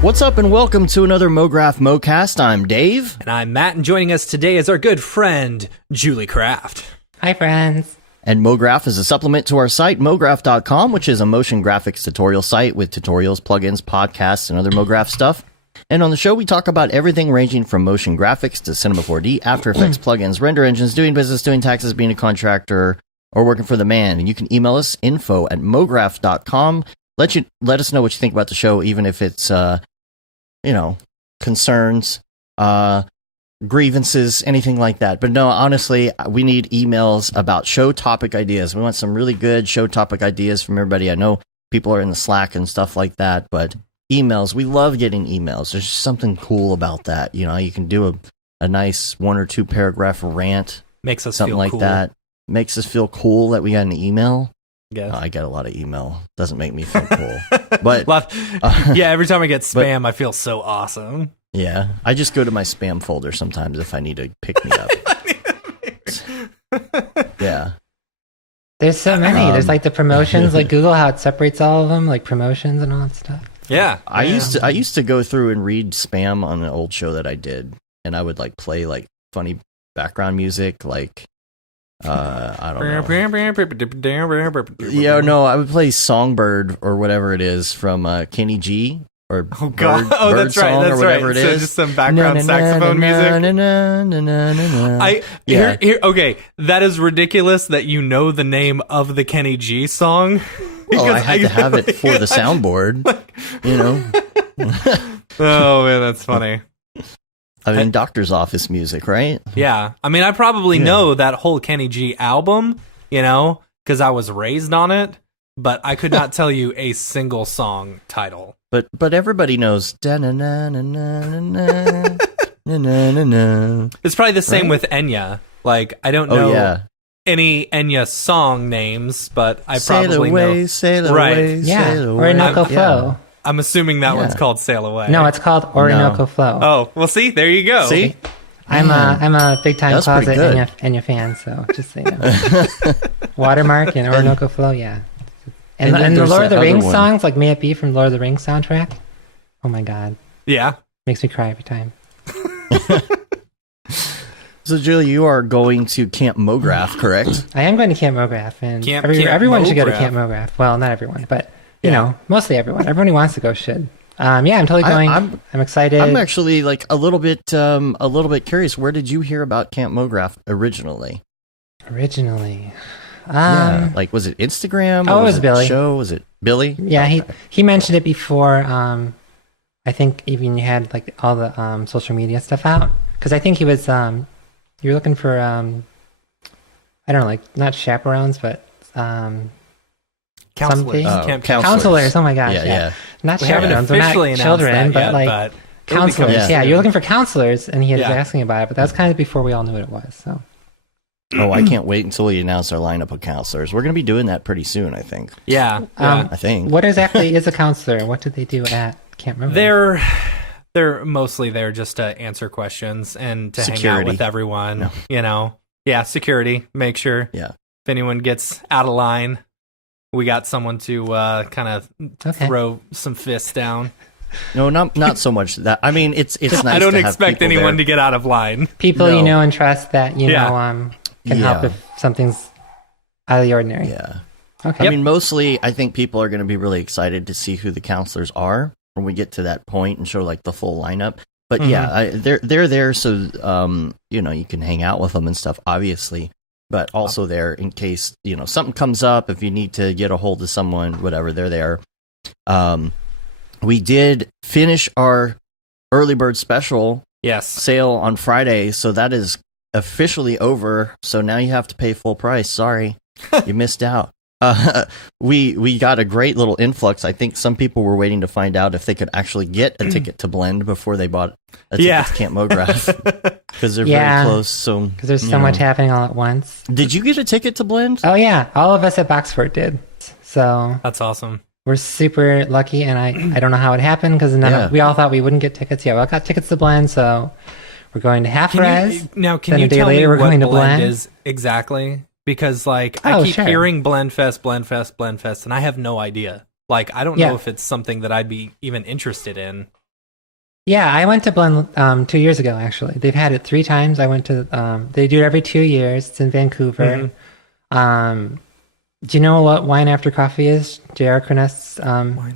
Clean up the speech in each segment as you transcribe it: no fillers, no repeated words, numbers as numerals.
What's up and welcome to another Mograph Mocast. I'm Dave. And I'm Matt, and joining us today is our good friend, Julie Kraft. Hi, friends. And Mograph is a supplement to our site, mograph.com, which is a motion graphics tutorial site with tutorials, plugins, podcasts, and other Mograph stuff. And on the show, we talk about everything ranging from motion graphics to Cinema 4D, After Effects, plugins, render engines, doing business, doing taxes, being a contractor, or working for the man. And you can email us, info@mograph.com. Let us know what you think about the show, even if it's concerns, grievances, anything like that. But no, honestly, we need emails about show topic ideas. We want some really good show topic ideas from everybody. I know people are in the Slack and stuff like that, but emails, we love getting emails. There's just something cool about that. You know, you can do a nice 1 or 2 paragraph rant. Makes us something feel like cool. that. Makes us feel cool that we got an email. Yes. I get a lot of email. Doesn't make me feel cool. But yeah, every time I get spam, I feel so awesome. Yeah, I just go to my spam folder sometimes if I need to pick me up. Yeah. There's so many. There's like the promotions, like Google, how it separates all of them, like promotions and all that stuff. Yeah. I used to go through and read spam on an old show that I did, and I would like play like funny background music, like I don't know. Yeah, no, I would play Songbird or whatever it is from Kenny G or Bird that's right. Song That's or whatever right. it So is. just some background saxophone music. Okay, that is ridiculous that you know the name of the Kenny G song. Well, I had to have it for the soundboard, you know. Oh man, that's funny. I mean, doctor's office music, right? Yeah. I mean, I probably know that whole Kenny G album, because I was raised on it, but I could not tell you a single song title. But everybody knows. It's probably the same with Enya. Like, I don't know any Enya song names, but I probably know. Sail away, right. Yeah, Orinoco Flow. I'm assuming that one's called Sail Away. No, it's called Orinoco Flow. Oh, well, see, there you go. See? I'm a big time That's pretty closet good. Enya fan, so just so you know. Watermark and Orinoco Flow, yeah. And the there's Lord of the that Rings other one. songs, like May It Be from Lord of the Rings soundtrack. Oh my god. Yeah. Makes me cry every time. So, Julie, you are going to Camp Mograph, correct? I am going to Camp Mograph, and Camp everyone should go to Mograph. Camp Mograph. Well, not everyone, but you know, mostly everyone. Everyone who wants to go should. Yeah, I'm totally going. I'm excited. I'm actually like a little bit curious. Where did you hear about Camp Mograph originally? Yeah, like was it Instagram? Oh, or it was Billy. Show? Was it Billy? Yeah, Okay. he mentioned it before. I think even you had like all the social media stuff out, because I think he was you were looking for I don't know, like not chaperones, but Counselors. something. Counselors. Oh my gosh, Yeah. not We haven't chaperones, we're not officially announced children, that but yet, like but it'll be counselors. coming Yeah, soon. you're looking for counselors, and he was Yeah. asking about it, but that was kind of before we all knew what it was. So Oh, I can't wait until we announce our lineup of counselors. We're going to be doing that pretty soon, I think. Yeah. I think. what exactly is a counselor? What do they do at Camp Mograph? They're mostly there just to answer questions and to hang out Security. with everyone. No. Yeah, security. Make sure Yeah. if anyone gets out of line, we got someone to kind of throw some fists down. No, not so much that. I mean, it's nice. I don't to have expect people anyone there. to get out of line. People No. you know and trust that you Yeah. know can help Yeah. if something's out of the ordinary. Yeah. Okay. I mean, mostly, I think people are going to be really excited to see who the counselors are when we get to that point and show like the full lineup. But yeah, they're there so you can hang out with them and stuff, obviously. But also there in case something comes up, if you need to get a hold of someone, whatever, they're there. We did finish our early bird special Yes. sale on Friday, so that is officially over. So now you have to pay full price. Sorry, you missed out. We got a great little influx. I think some people were waiting to find out if they could actually get a ticket to Blend before they bought a ticket to Camp Mograph, because they're very close. So because there's so much happening all at once. Did you get a ticket to Blend? Oh yeah, all of us at Boxford did. So That's awesome. we're super lucky, and I don't know how it happened because we all thought we wouldn't get tickets. Yeah, we all got tickets to Blend, so we're going to Half Res. Can then you a day tell later, me we're what going to Blend Blend is exactly? Because like I keep sure. hearing Blendfest, and I have no idea. Like I don't know if it's something that I'd be even interested in. Yeah, I went to Blend 2 years ago, actually. They've had it 3 times. I went to, they do it every 2 years. It's in Vancouver. Do you know what Wine After Coffee is? J.R. Cronest's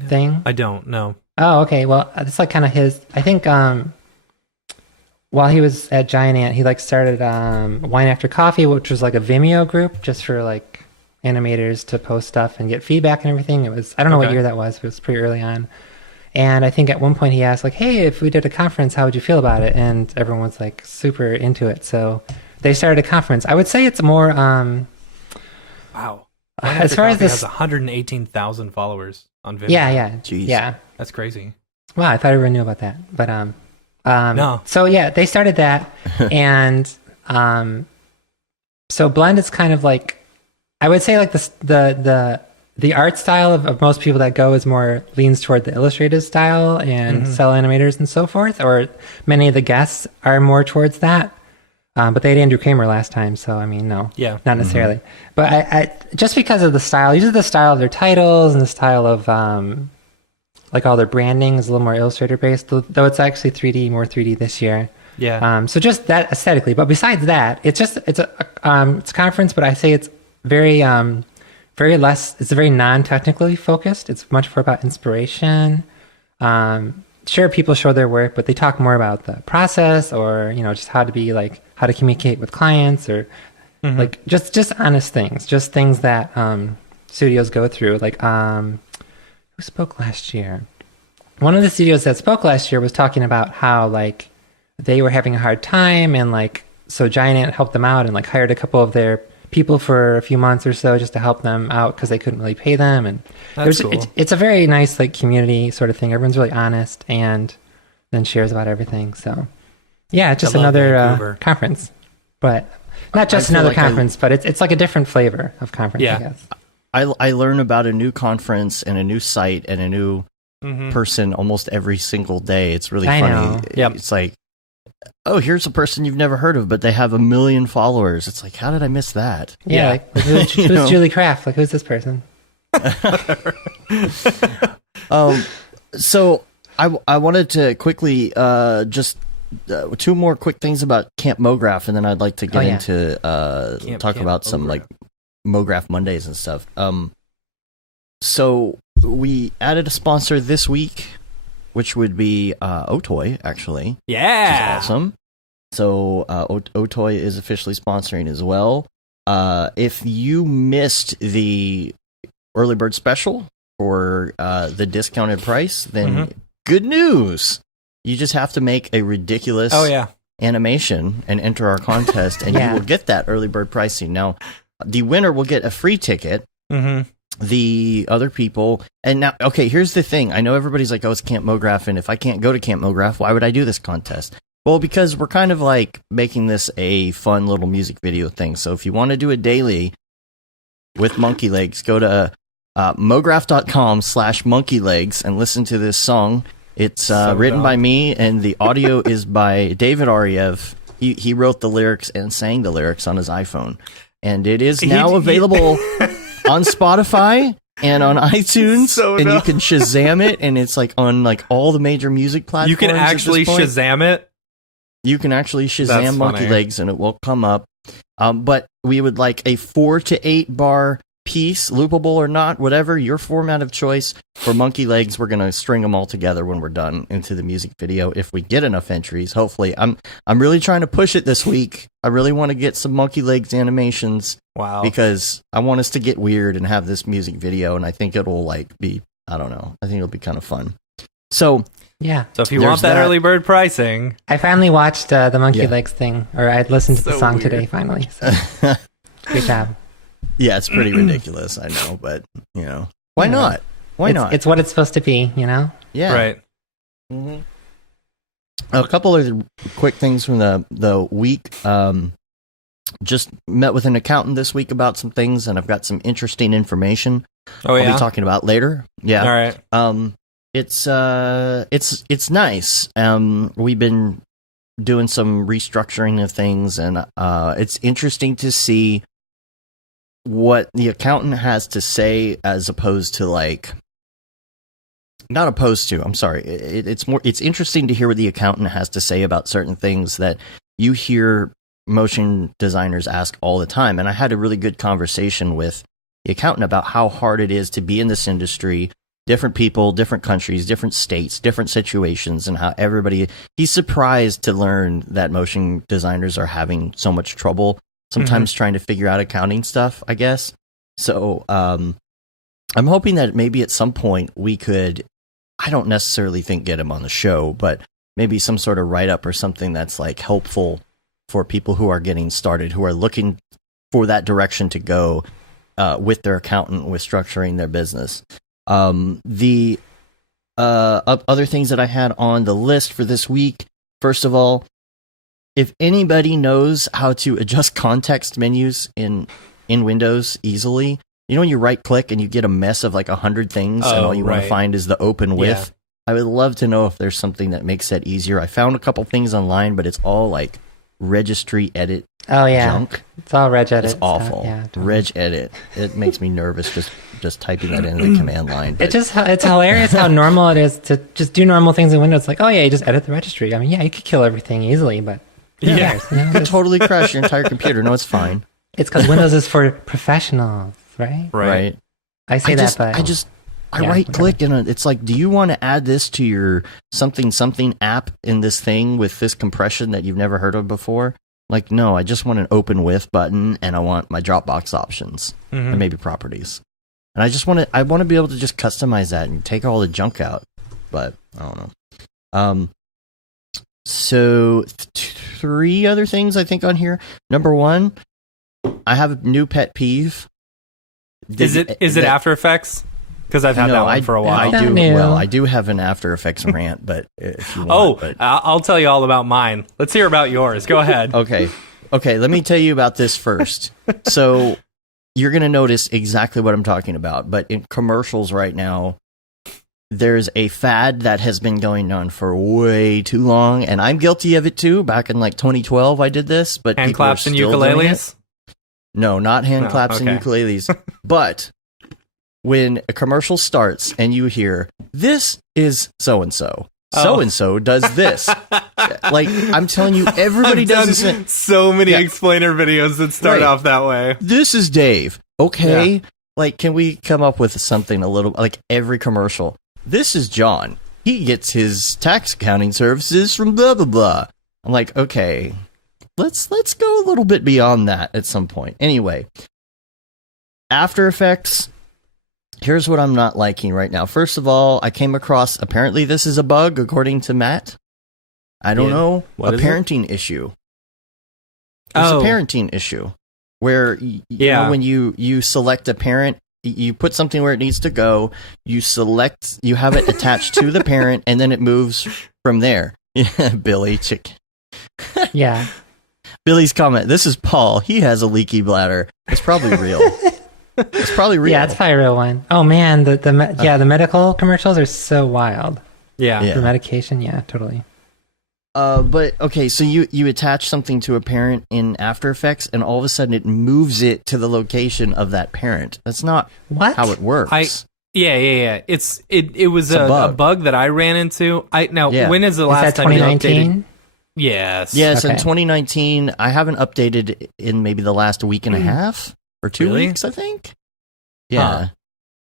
thing? I don't know. Oh, okay. Well, it's like kind of his, I think while he was at Giant Ant, he like started Wine After Coffee, which was like a Vimeo group just for like animators to post stuff and get feedback and everything. It was, I don't know what year that was, but it was pretty early on. And I think at one point he asked, like, hey, if we did a conference, how would you feel about it? And everyone was, like, super into it. So they started a conference. I would say it's more... wow. As far as this... has 118,000 followers on Vimeo. Yeah. Jeez. Yeah. That's crazy. Wow, I thought everyone knew about that. But, no. So, yeah, they started that. And so Blend is kind of like... I would say, like, the art style of most people that go is more leans toward the illustrative style and cell animators and so forth, or many of the guests are more towards that. But they had Andrew Kramer last time, so I mean, no, not necessarily. But I just because of the style, usually the style of their titles and the style of like all their branding is a little more illustrator based, though it's actually more 3D this year. Yeah. So just that aesthetically, but besides that, it's a conference, but I say it's very it's very non-technically focused. It's much more about inspiration. Sure, people show their work, but they talk more about the process or, just how to communicate with clients or like just honest things, just things that studios go through. Like, who spoke last year? One of the studios that spoke last year was talking about how like they were having a hard time and like, so Giant Ant helped them out and like hired a couple of their people for a few months or so just to help them out because they couldn't really pay them. And that's cool. It's a very nice like community sort of thing. Everyone's really honest and then shares about everything. So yeah, it's just another conference, but not just another conference, but it's like a different flavor of conference. Yeah. I guess. I learn about a new conference and a new site and a new person almost every single day. It's really funny. Yep. It's like, oh, here's a person you've never heard of, but they have 1 million followers. It's like, how did I miss that? Yeah. Like, who's Julie Kraft? Like, who's this person? So I wanted to quickly just 2 more quick things about Camp Mograph, and then I'd like to get into talk about some like Mograph Mondays and stuff. So we added a sponsor this week, which would be Otoy, actually. Yeah. Which is awesome. So Otoy is officially sponsoring as well. If you missed the early bird special for the discounted price, then good news. You just have to make a ridiculous animation and enter our contest, and you will get that early bird pricing. Now, the winner will get a free ticket. The other people, and now, okay, here's the thing. I know everybody's like, oh, it's Camp Mograph, and if I can't go to Camp Mograph, why would I do this contest? Well, because we're kind of like making this a fun little music video thing. So if you want to do it daily with Monkey Legs, go to mograph.com/monkeylegs and listen to this song. It's written by me, and the audio is by David Ariev. He wrote the lyrics and sang the lyrics on his iPhone. And it is now available on Spotify and on iTunes, and you can Shazam it, and it's like on like all the major music platforms. You can actually Shazam it? You can actually Shazam Monkey Legs, and it will come up. But we would like a 4 to 8 bar piece, loopable or not, whatever your format of choice for Monkey Legs. We're gonna string them all together when we're done into the music video if we get enough entries. Hopefully, I'm really trying to push it this week. I really want to get some Monkey Legs animations. Wow! Because I want us to get weird and have this music video, and I think it'll like be, I don't know, I think it'll be kind of fun. So yeah. So if you want that early bird pricing, I finally watched the Monkey Legs thing, or I listened to the song today finally. So. Great job. Yeah, it's pretty ridiculous, I know, but, why not? Why not? It's what it's supposed to be, Yeah. Right. A couple of quick things from the week. Just met with an accountant this week about some things, and I've got some interesting information. Oh I'll yeah. be talking about later. Yeah. All right. It's nice. We've been doing some restructuring of things, and it's interesting to see what the accountant has to say, as opposed to like, not opposed to. I'm sorry. It's interesting to hear what the accountant has to say about certain things that you hear motion designers ask all the time. And I had a really good conversation with the accountant about how hard it is to be in this industry. Different people, different countries, different states, different situations, and how he's surprised to learn that motion designers are having so much trouble sometimes trying to figure out accounting stuff, I guess. So I'm hoping that maybe at some point we could, I don't necessarily think get him on the show, but maybe some sort of write-up or something that's like helpful for people who are getting started, who are looking for that direction to go with their accountant, with structuring their business. The other things that I had on the list for this week, first of all, if anybody knows how to adjust context menus in Windows easily, you know when you right click and you get a mess of like 100 things and all you want to find is the open with? I would love to know if there's something that makes that easier. I found a couple things online, but it's all like registry edit junk. It's all reg edit. It's awful. Totally. Reg edit. It makes me nervous just typing that into the command line. But It's hilarious how normal it is to just do normal things in Windows. Like, oh yeah, you just edit the registry. I mean, yeah, you could kill everything easily, but who cares, you know? you could totally crash your entire computer. No, it's fine. It's because Windows is for professionals, right? Right. I say that, but I right click and it's like, do you want to add this to your something app in this thing with this compression that you've never heard of before? Like, no, I just want an open with button and I want my Dropbox options and maybe properties. And I want to be able to just customize that and take all the junk out. But I don't know. So 3 other things I think on here. Number 1, I have a new pet peeve. Is it After Effects? Because I've had that one for a while. I do have an After Effects rant, but if you want, I'll tell you all about mine. Let's hear about yours. Go ahead. Okay, let me tell you about this first. So you're going to notice exactly what I'm talking about, but in commercials right now, there's a fad that has been going on for way too long, and I'm guilty of it too. Back in like 2012, I did this, but hand claps and ukuleles? No, not hand claps and ukuleles, but when a commercial starts and you hear, this is so-and-so. So-and-so does this. Like, I'm telling you, everybody does this. So many explainer videos that start off that way. This is Dave. Okay. Yeah. Like, can we come up with something a little, like every commercial? This is John. He gets his tax accounting services from blah, blah, blah. I'm like, okay, let's go a little bit beyond that at some point. Anyway, After Effects. Here's what I'm not liking right now. First of all, I came across, apparently this is a bug, according to Matt. I don't know. A parenting issue. There's a parenting issue where you know, when you select a parent, you put something where it needs to go, you have it attached to the parent, and then it moves from there. Yeah, Billy. Yeah. Billy's comment, this is Paul. He has a leaky bladder. It's probably real. It's probably real. Yeah, it's probably a real one. Oh man, the medical commercials are so wild. Yeah. For medication, yeah, totally. But okay, so you attach something to a parent in After Effects, and all of a sudden it moves it to the location of that parent. That's not how it works. Yeah. It was a bug that I ran into. When is the last time you updated? Yes. Yes, in 2019. I haven't updated in maybe the last week and a half. Or 2 weeks, I think. Yeah,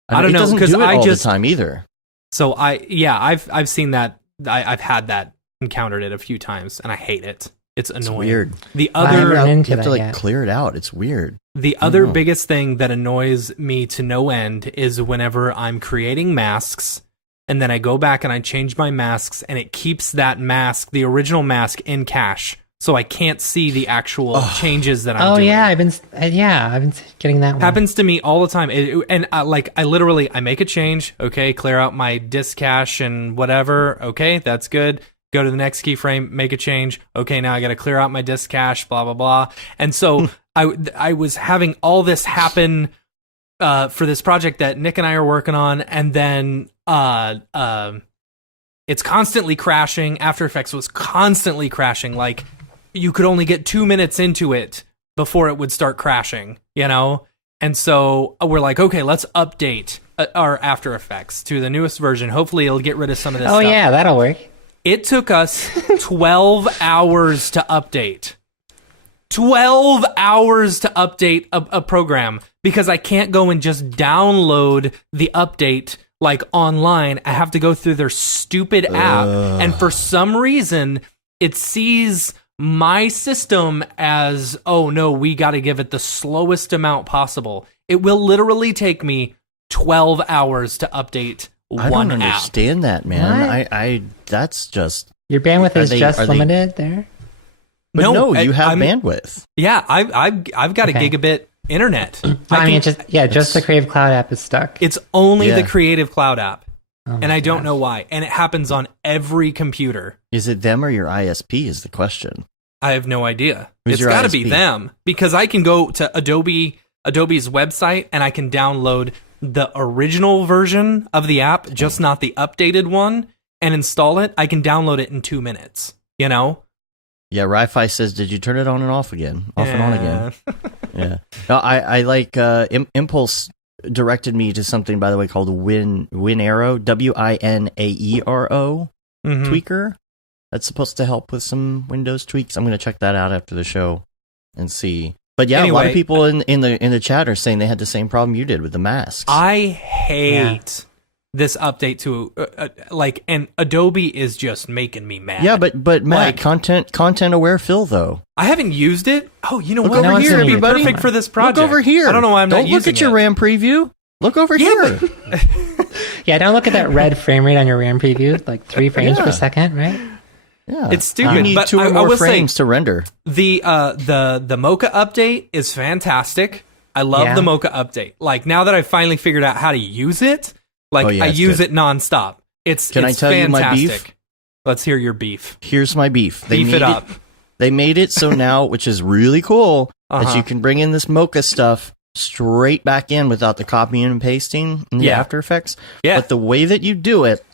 I don't know because I just the time either. So I've seen that. I've had that, encountered it a few times, and I hate it. It's annoying. It's weird. The other you have to clear it out. It's weird. The other biggest thing that annoys me to no end is whenever I'm creating masks, and then I go back and I change my masks, and it keeps that mask, the original mask, in cache. So I can't see the actual changes that I'm doing. Oh yeah, I've been getting that one. Happens to me all the time. I make a change. Okay, clear out my disk cache and whatever. Okay, that's good. Go to the next keyframe, make a change. Okay, now I got to clear out my disk cache. Blah blah blah. And so I was having all this happen for this project that Nick and I are working on, and then it's constantly crashing. After Effects was constantly crashing. Like, you could only get 2 minutes into it before it would start crashing, you know? And so we're like, okay, let's update our After Effects to the newest version. Hopefully it'll get rid of some of this stuff. Oh, yeah, that'll work. It took us 12 hours to update. 12 hours to update a program because I can't go and just download the update like online. I have to go through their stupid app. And for some reason, it sees my system as, oh no, we got to give it the slowest amount possible. It will literally take me 12 hours to update one app. I don't understand that, man. I that's just... Your bandwidth is just limited there? But no, you have bandwidth. Yeah, I've got a gigabit internet. Just the Creative Cloud app is stuck. It's only the Creative Cloud app. And I don't know why. And it happens on every computer. Is it them or your ISP is the question? I have no idea. Who's it's got to be them because I can go to Adobe's website and I can download the original version of the app, just not the updated one, and install it. I can download it in 2 minutes, you know? Yeah, Ri-Fi says, did you turn it on and off again? Off and on again. Yeah. No, I like Impulse directed me to something, by the way, called Winaero, Winaero tweaker. That's supposed to help with some Windows tweaks. I'm going to check that out after the show and see. But yeah, anyway, a lot of people in the chat are saying they had the same problem you did with the masks. I hate this update to and Adobe is just making me mad. Yeah, but Matt, content aware fill though. I haven't used it. Oh, you know look what? Over here, everybody. Perfect for this project. Look over here. I don't know why I'm not using it. Don't look at your RAM preview. Look over here. Yeah, don't look at that red frame rate on your RAM preview, like 3 frames per second, right? Yeah, it's stupid. You need but 2 or more frames to render. The Mocha update is fantastic. I love the Mocha update. Like, now that I've finally figured out how to use it, I use it nonstop. Can I tell you my beef? Let's hear your beef. Here's my beef. Beef it up. They made it so now, which is really cool, that you can bring in this Mocha stuff straight back in without the copying and pasting in the After Effects. Yeah. But the way that you do it,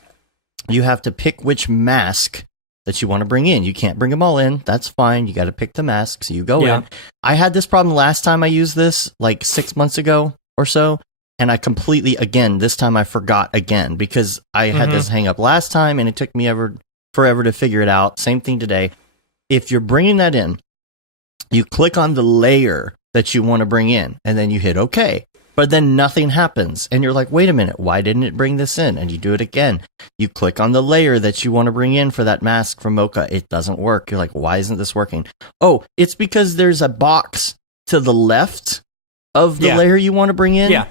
you have to pick which mask that you want to bring in. You can't bring them all in. That's fine. You got to pick the mask. So you go in. I had this problem last time I used this, like 6 months ago or so. And I completely, this time I forgot again because I had this hang up last time and it took me forever to figure it out. Same thing today. If you're bringing that in, you click on the layer that you want to bring in and then you hit OK. But then nothing happens. And you're like, wait a minute, why didn't it bring this in? And you do it again. You click on the layer that you want to bring in for that mask from Mocha. It doesn't work. You're like, why isn't this working? Oh, it's because there's a box to the left of the layer you want to bring in. Yeah.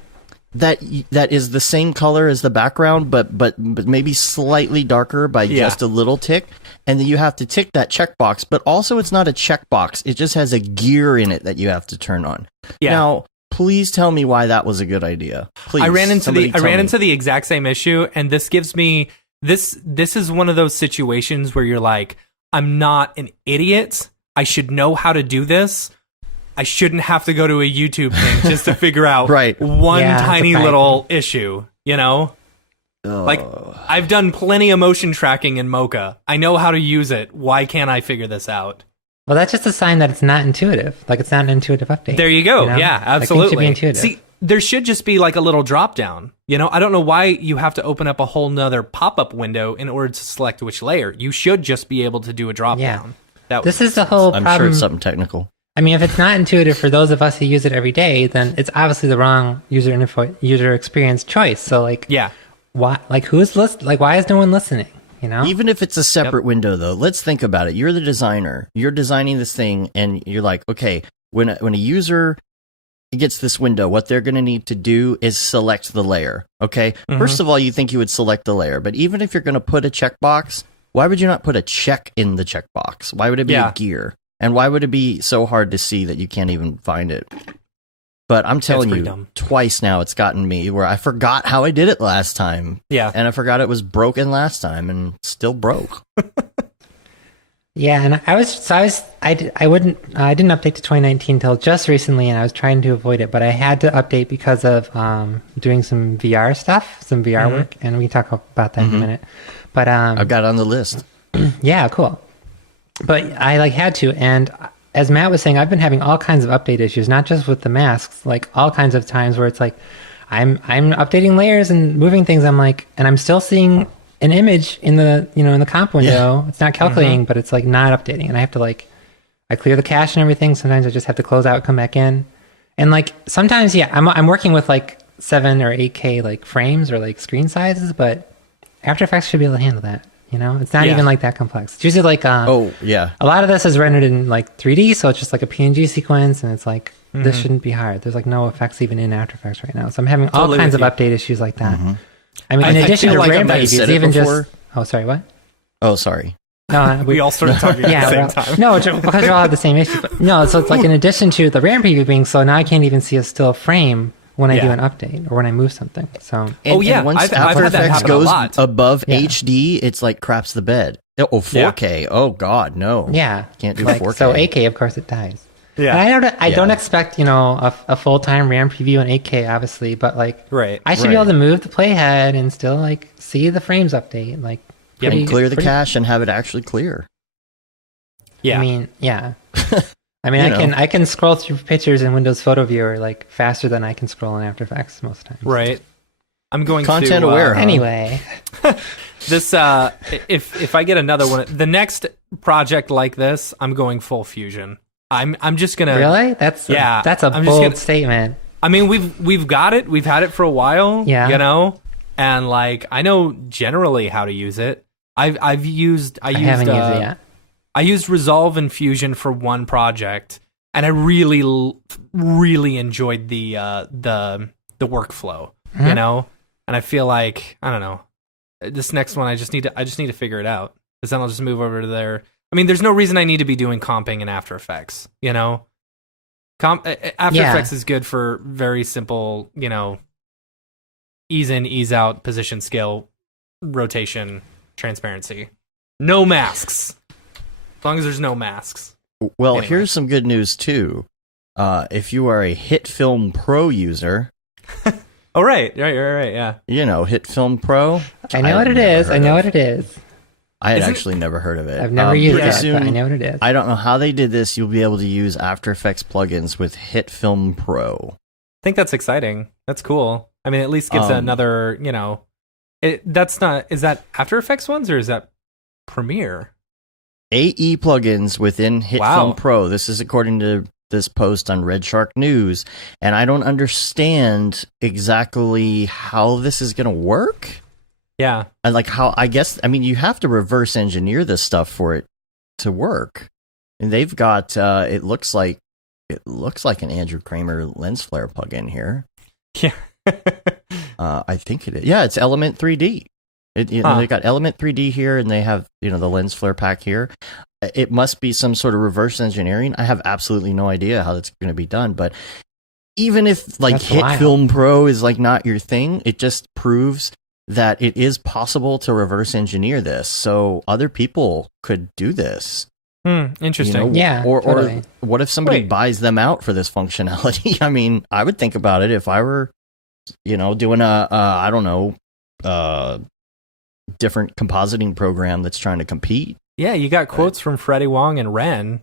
That is the same color as the background, but maybe slightly darker by just a little tick. And then you have to tick that checkbox. But also, it's not a checkbox. It just has a gear in it that you have to turn on. Yeah. Now, please tell me why that was a good idea. Please. I ran into the exact same issue, and this gives me this is one of those situations where you're like, I'm not an idiot. I should know how to do this. I shouldn't have to go to a YouTube thing just to figure out one tiny little issue, you know? Like, I've done plenty of motion tracking in Mocha. I know how to use it. Why can't I figure this out? Well, that's just a sign that it's not intuitive. Like, it's not an intuitive update. There you go. You know? Yeah, absolutely. Like, it should be intuitive. See, there should just be like a little drop down. You know, I don't know why you have to open up a whole nother pop-up window in order to select which layer. You should just be able to do a drop down. This is the whole problem. I'm sure it's something technical. I mean, if it's not intuitive for those of us who use it every day, then it's obviously the wrong user experience choice. So, like, why? Like, why is no one listening? You know, even if it's a separate window, though, let's think about it. You're the designer. You're designing this thing, and you're like, okay, when a user gets this window, what they're going to need to do is select the layer. Okay, first of all, you think you would select the layer, but even if you're going to put a checkbox, why would you not put a check in the checkbox? Why would it be a gear? And why would it be so hard to see that you can't even find it? But I'm telling you, twice now it's gotten me where I forgot how I did it last time. Yeah. And I forgot it was broken last time and still broke. Yeah, and I didn't update to 2019 till just recently, and I was trying to avoid it, but I had to update because of doing some VR stuff, some VR work, and we can talk about that in a minute. But I've got it on the list. yeah, cool. But I had to, and as Matt was saying, I've been having all kinds of update issues, not just with the masks, like all kinds of times where it's like I'm updating layers and moving things. I'm like, and I'm still seeing an image in the in the comp window. It's not calculating, but it's like not updating, and I have to I clear the cache and everything. Sometimes I just have to close out, come back in, and sometimes I'm working with 7 or 8K frames or screen sizes, but After Effects should be able to handle that. It's not even that complex. It's usually oh yeah, a lot of this is rendered in 3D, so it's just a PNG sequence, and it's this shouldn't be hard. There's no effects even in After Effects right now, so I'm having all kinds of update issues like that. I mean, in addition to RAM previews, even just oh sorry, what? Oh sorry. No, we all started talking at the same time. No, because we all have the same issue. But no, so it's in addition to the RAM preview being so, now I can't even see a still frame when I do an update or when I move something. So and once I've After had that Effects happen goes a lot. above HD, it's craps the bed. Oh, 4K. Oh God, no. Yeah, can't do 4K. So 8K, of course, it dies. Yeah, and I don't expect a full time RAM preview in 8K, obviously, but I should be able to move the playhead and still see the frames update. And clear the cache and have it actually clear. Yeah, I mean, yeah. I mean, I can scroll through pictures in Windows Photo Viewer faster than I can scroll in After Effects most times. Right. I'm going content to, aware. Anyway, this if I get another one, the next project like this, I'm going full Fusion. I'm just gonna really. That's a bold statement. I mean, we've got it. We've had it for a while. Yeah. And I know generally how to use it. I haven't used it yet. I used Resolve and Fusion for one project, and I really enjoyed the workflow. And I feel I don't know, this next one I just need to figure it out, because then I'll just move over to there. I mean, there's no reason I need to be doing comping in After Effects. After Effects is good for very simple, ease in, ease out, position, scale, rotation, transparency. No masks. As long as there's no masks. Well, here's some good news too. If you are a HitFilm Pro user. Oh, right, yeah. HitFilm Pro. I know what it is. I had actually never heard of it. I've never used it, but I know what it is. I don't know how they did this. You'll be able to use After Effects plugins with HitFilm Pro. I think that's exciting. That's cool. I mean, at least gives another, that's not, is that After Effects ones or is that Premiere? AE plugins within HitFilm Pro. This is according to this post on Red Shark News, and I don't understand exactly how this is going to work. Yeah. And you have to reverse engineer this stuff for it to work. And they've got it looks like an Andrew Kramer lens flare plugin here. Yeah. I think it is. Yeah, it's Element 3D. They got Element 3D here, and they have the lens flare pack here. It must be some sort of reverse engineering. I have absolutely no idea how that's going to be done. But even if HitFilm Pro is not your thing, it just proves that it is possible to reverse engineer this. So other people could do this. Interesting. Yeah. Or what if somebody buys them out for this functionality? I mean, I would think about it if I were, doing I don't know, different compositing program that's trying to compete. Yeah, you got quotes from Freddie Wong and Ren.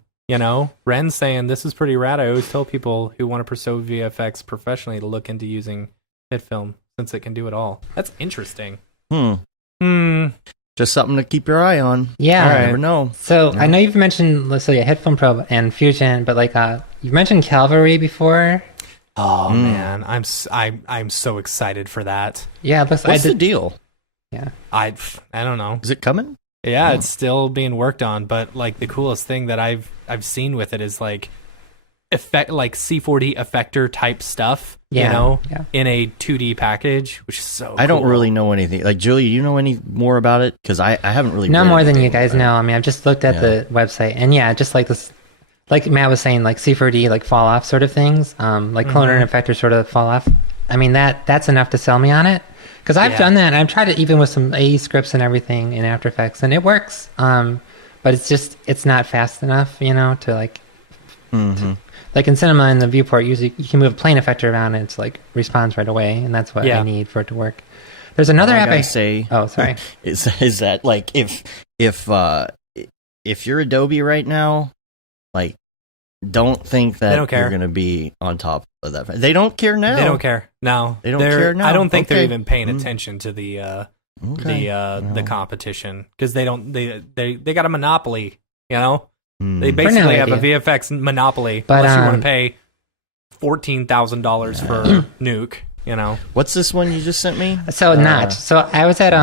Ren saying this is pretty rad. I always tell people who want to pursue VFX professionally to look into using HitFilm, since it can do it all. That's interesting. Just something to keep your eye on. Yeah, you never know. So I know you've mentioned HitFilm Pro and Fusion, but you've mentioned Calvary before. Oh man, I'm so excited for that. Yeah, what's the deal? Yeah, I don't know. Is it coming? Yeah, it's still being worked on, but the coolest thing that I've seen with it is effect C4D effector type stuff. In a 2D package, which is so I don't really know anything. Julie, you know any more about it? Because I haven't really. No more than you guys know. I mean, I've just looked at the website, and just this, Matt was saying, C4D fall off sort of things, cloner and effector sort of fall off. I mean, that's enough to sell me on it. Because I've done that, and I've tried it even with some AE scripts and everything in After Effects, and it works. but it's not fast enough, to like, Mm-hmm. like in Cinema in the viewport, usually you can move a plane effector around and it's like responds right away, and that's what I need for it to work. There's another app I say. Oh, sorry. Is that like if you're Adobe right now, like, don't think that you're going to be on top of that. They don't care now. They don't care. No. They don't care now. I don't think they're even paying attention to the competition, because they got a monopoly, They basically have a VFX monopoly, but, unless you want to pay $14,000 for Nuke, What's this one you just sent me? So Notch. So I was at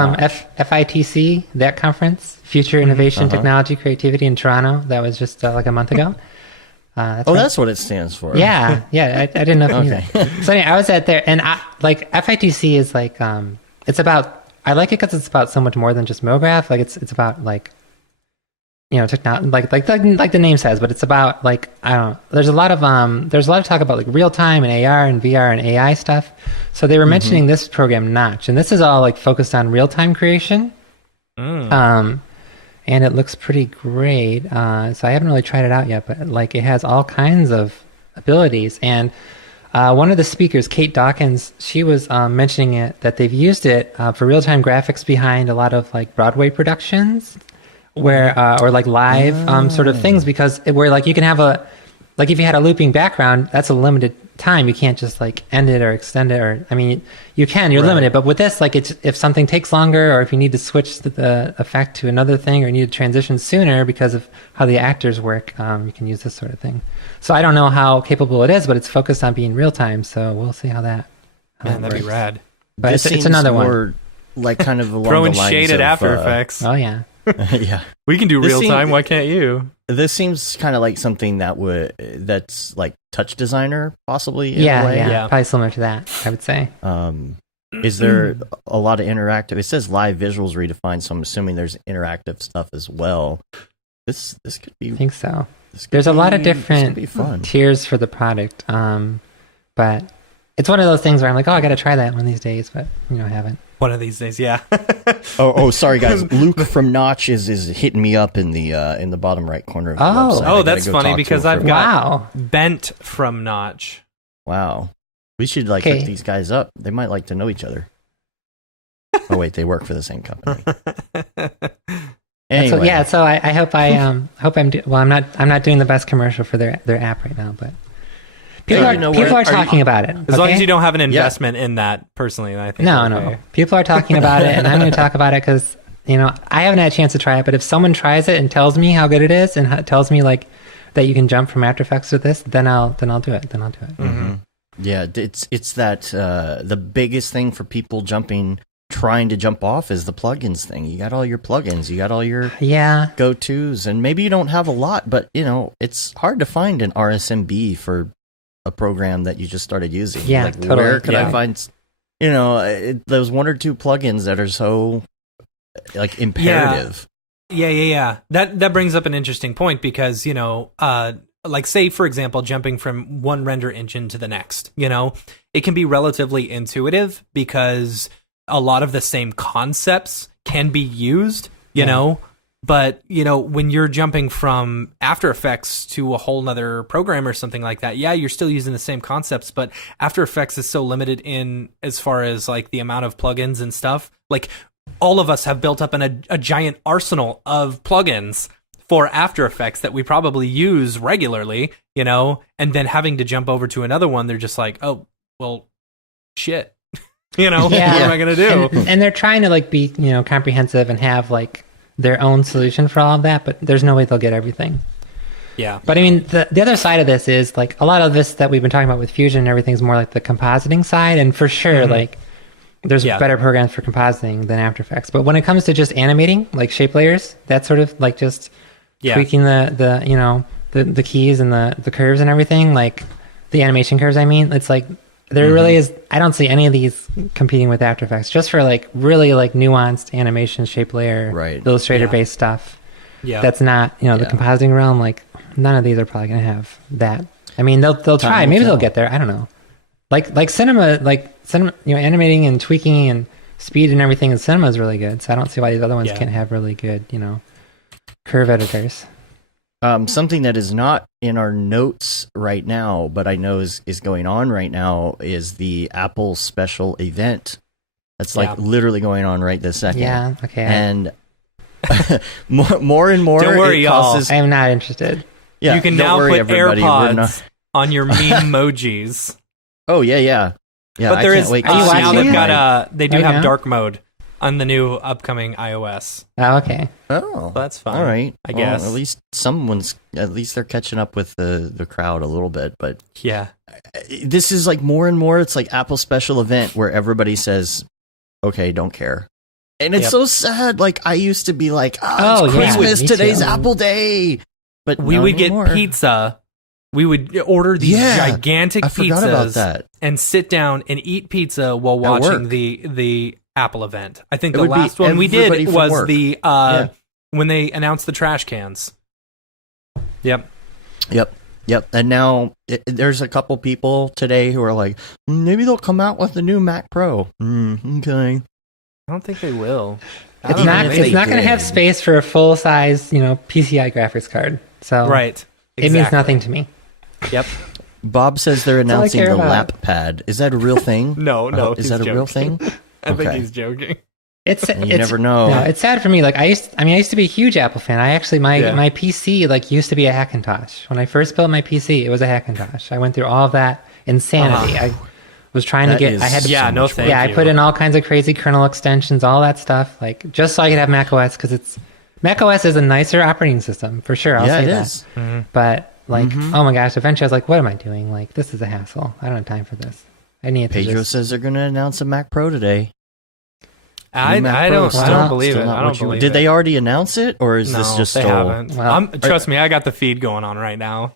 FITC, that conference, Future Innovation, Technology, Creativity in Toronto. That was just like a month ago. That's what it stands for. Yeah. I didn't know if you knew that. So anyway, I was at there, and FITC is like, it's about, I like it because it's about so much more than just Mograph. Like it's about like, technology, like the name says, but it's about like, I don't know. There's a lot of talk about like real time and AR and VR and AI stuff. So they were mentioning this program Notch, and this is all like focused on real time creation. And it looks pretty great. So I haven't really tried it out yet, but like it has all kinds of abilities. And one of the speakers, Kate Dawkins, she was mentioning it, that they've used it for real time graphics behind a lot of like Broadway productions, where or like live sort of things, because where like you can have like if you had a looping background, that's a limited time. You can't just like end it or extend it, or I mean you can, you're limited. But with this, like if something takes longer, or if you need to switch the effect to another thing, or you need to transition sooner because of how the actors work, you can use this sort of thing. So I don't know how capable it is, but it's focused on being real time, so we'll see how that that'd be rad. But it's another one, like kind of along throwing the lines shade at of, After Effects. Oh yeah. Yeah, we can do real time. Why can't you? This seems kind of like something that's like Touch Designer, possibly. Yeah, probably similar to that, I would say. Is there a lot of interactive? It says live visuals redefined, so I'm assuming there's interactive stuff as well. This could be. I think so. There's a lot of different tiers for the product, but it's one of those things where I'm like, I got to try that one of these days, but I haven't. One of these days, yeah. Sorry guys. Luke from Notch is hitting me up in the bottom right corner of the website. Oh, that's funny, because I've got Wow. Bent from Notch. Wow. We should hook these guys up. They might like to know each other. Oh wait, they work for the same company. Anyway. So I hope I'm I'm not doing the best commercial for their app right now, but people are talking about it. As long as you don't have an investment in that personally, I think. No. People are talking about it, and I'm going to talk about it because I haven't had a chance to try it. But if someone tries it and tells me how good it is, and tells me like that you can jump from After Effects with this, then I'll do it. Mm-hmm. Yeah, it's that the biggest thing for people trying to jump off is the plugins thing. You got all your plugins, you got all your go-tos, and maybe you don't have a lot, but it's hard to find an RSMB for a program that you just started using. Yeah, like totally. Where could I find those one or two plugins that are so like imperative? Yeah. That brings up an interesting point, because like say for example, jumping from one render engine to the next, it can be relatively intuitive because a lot of the same concepts can be used, but when you're jumping from After Effects to a whole nother program or something like that, you're still using the same concepts, but After Effects is so limited in as far as like the amount of plugins and stuff. Like all of us have built up a giant arsenal of plugins for After Effects that we probably use regularly, and then having to jump over to another one, they're just like, oh, well, shit. What am I going to do? And they're trying to like be, comprehensive and have like their own solution for all of that, but there's no way they'll get everything. Yeah. But I mean, the other side of this is like a lot of this that we've been talking about with Fusion and everything is more like the compositing side. And for sure, like there's better programs for compositing than After Effects. But when it comes to just animating, like shape layers, that's sort of like just tweaking the keys and the curves and everything, like the animation curves, it's like, there really is. I don't see any of these competing with After Effects, just for like really like nuanced animation, shape layer, Illustrator based stuff. Yeah, that's not the compositing realm. Like none of these are probably going to have that. I mean, they'll try. Maybe they'll get there. I don't know. Like cinema, animating and tweaking and speed and everything in cinema is really good. So I don't see why these other ones can't have really good, curve editors. Something that is not in our notes right now, but I know is going on right now is the Apple special event. That's like literally going on right this second. Yeah, okay. And more and more. Don't worry, y'all. I am not interested. Yeah, you can now put AirPods on your memojis. Oh yeah. But there is now they've got they do Right have now? dark mode on the new upcoming iOS. Oh, okay. Oh, So that's fine. all right. I guess. At least they're catching up with the crowd a little bit. But Yeah. this is like more and more. It's like Apple special event where everybody says, "Okay, don't care." And it's so sad. Like I used to be like, "Oh, it's Christmas! me Today's too. Apple Day." But We not would anymore. get pizza. We would order these gigantic I forgot about pizzas that. and sit down and eat pizza while At watching work. the Apple event. I think It the would be last one we everybody did from was work. the Yeah. when they announced the trash cans. Yep. Yep. And now there's a couple people today who are like, maybe they'll come out with the new Mac Pro. Okay. I don't think they will. I It's don't know not. if It's they not going to did. have space for a full size, PCI graphics card. So Right. it means nothing to me. Yep. Bob says they're all I announcing care the about. lap pad. Is that a real thing? No, Is that a real thing? I think Okay. he's joking. It's You never know. No, it's sad for me. Like I used to be a huge Apple fan. I actually my PC used to be a Hackintosh. When I first built my PC, it was a Hackintosh. I went through all of that insanity. I was trying That to get. is I had to. Yeah, so no much thank Yeah, I you. put in all kinds of crazy kernel extensions, all that stuff, just so I could have macOS because macOS is a nicer operating system for sure. I'll Yeah, say it that. is. But oh my gosh, eventually I was like, what am I doing? Like this is a hassle. I don't have time for this. I need to Pedro just. says they're going to announce a Mac Pro today. I New Mac don't Pro, I still- don't believe still it. not I what don't you- believe Did it. they already announce it, or is No, this just they still? haven't. Well, Trust me, I got the feed going on right now.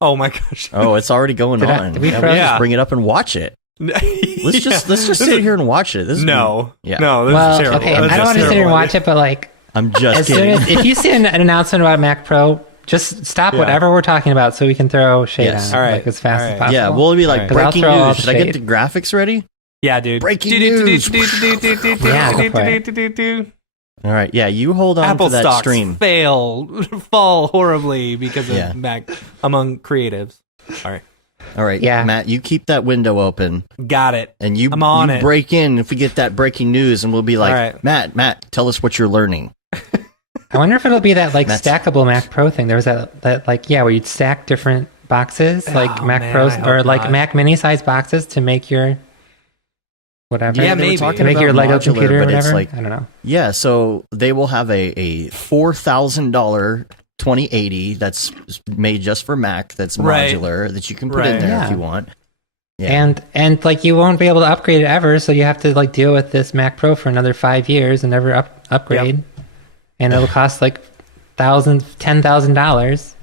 Oh my gosh. Oh, it's already going Did I- on. did we Yeah, froze? just bring it up and watch it. Let's just sit here and watch it. This is No. Yeah. No, this Well, is terrible. okay, That's I don't just want to sit here and terrible. watch it, but I'm just as soon kidding. as if you see an announcement about Mac Pro, just stop Yeah. whatever we're talking about so we can throw shade Yes. on All it right. as fast All as right. possible. Yeah, we'll be like Alright. 'Cause I'll breaking throw all news. the Should I get shade. the graphics ready? Yeah, dude. Breaking news. Yeah, go for All right, yeah, you hold on Apple to that stocks stream. fall horribly because of Yeah. Mac among creatives. All right. All right, Yeah. Matt, you keep that window open, Got it. and you I'm on you it. break in if we get that breaking news, and we'll be like, All right. Matt, tell us what you're learning. I wonder if it'll be that That's- stackable Mac Pro thing. There was that where you'd stack different boxes like Oh, Mac man, Pros I or hope like not. Mac mini size boxes to make your whatever. Yeah, they were maybe. talking To make your about Lego modular, computer or but it's whatever. like I don't know. yeah, so they will have a $4,000 2080 that's made just for Mac. That's Right. modular that you can put in Right. there Yeah. if you want. Yeah. And you won't be able to upgrade it ever, so you have to deal with this Mac Pro for another 5 years and never upgrade. And it'll cost $10,000.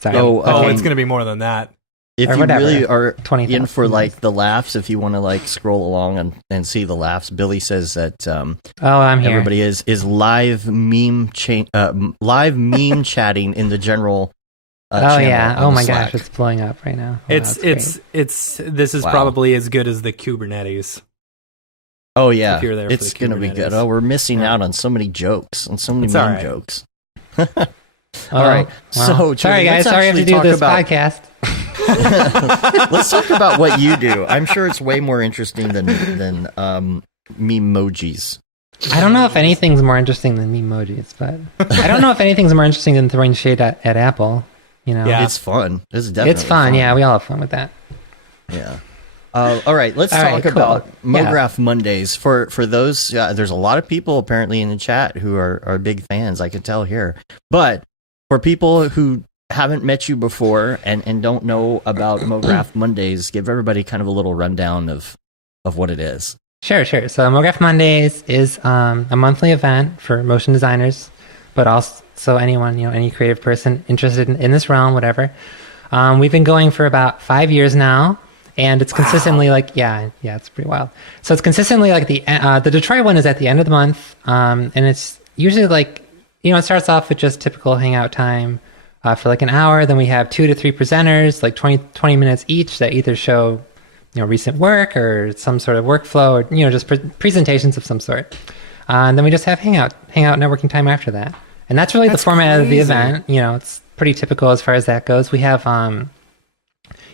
Sorry. Oh, Oh, okay. it's going to be more than that. If or you whatever. really are 20,000. in for the laughs, if you want to scroll along and see the laughs, Billy says that Oh, I'm here. everybody is live meme chatting in the general. Oh channel yeah. on Oh the my Slack. gosh, it's blowing up right now. Oh, It's that's great. this is Wow. probably as good as the Kubernetes. Oh yeah, if you're there for it's the gonna be good. Kubernetes. Oh, we're missing Yeah. out on so many jokes and so many It's meme all right. jokes. Oh, all right, well, so sorry Julie, guys, let's sorry I have to actually do talk this about- podcast. Let's talk about what you do. I'm sure it's way more interesting than memojis. I don't know if anything's more interesting than emojis, but I don't know if anything's more interesting than throwing shade at Apple. Yeah. It's fun. It's definitely It's fun. Yeah, we all have fun with that. Yeah. All right, let's All talk right, cool. about Yeah. Mograph Mondays. For those, there's a lot of people apparently in the chat who are big fans. I can tell here. But for people who haven't met you before and don't know about Mograph Mondays, give everybody kind of a little rundown of what it is. Sure. So Mograph Mondays is a monthly event for motion designers, but also anyone, any creative person interested in this realm, whatever. We've been going for about 5 years now, and it's consistently it's pretty wild. So it's consistently the Detroit one is at the end of the month, and it's usually it starts off with just typical hangout time for an hour. Then we have 2 to 3 presenters, 20 minutes each, that either show recent work or some sort of workflow or just presentations of some sort. And then we just have hangout networking time after that. And that's really That's the format of the crazy. event. You know, it's pretty typical as far as that goes. We have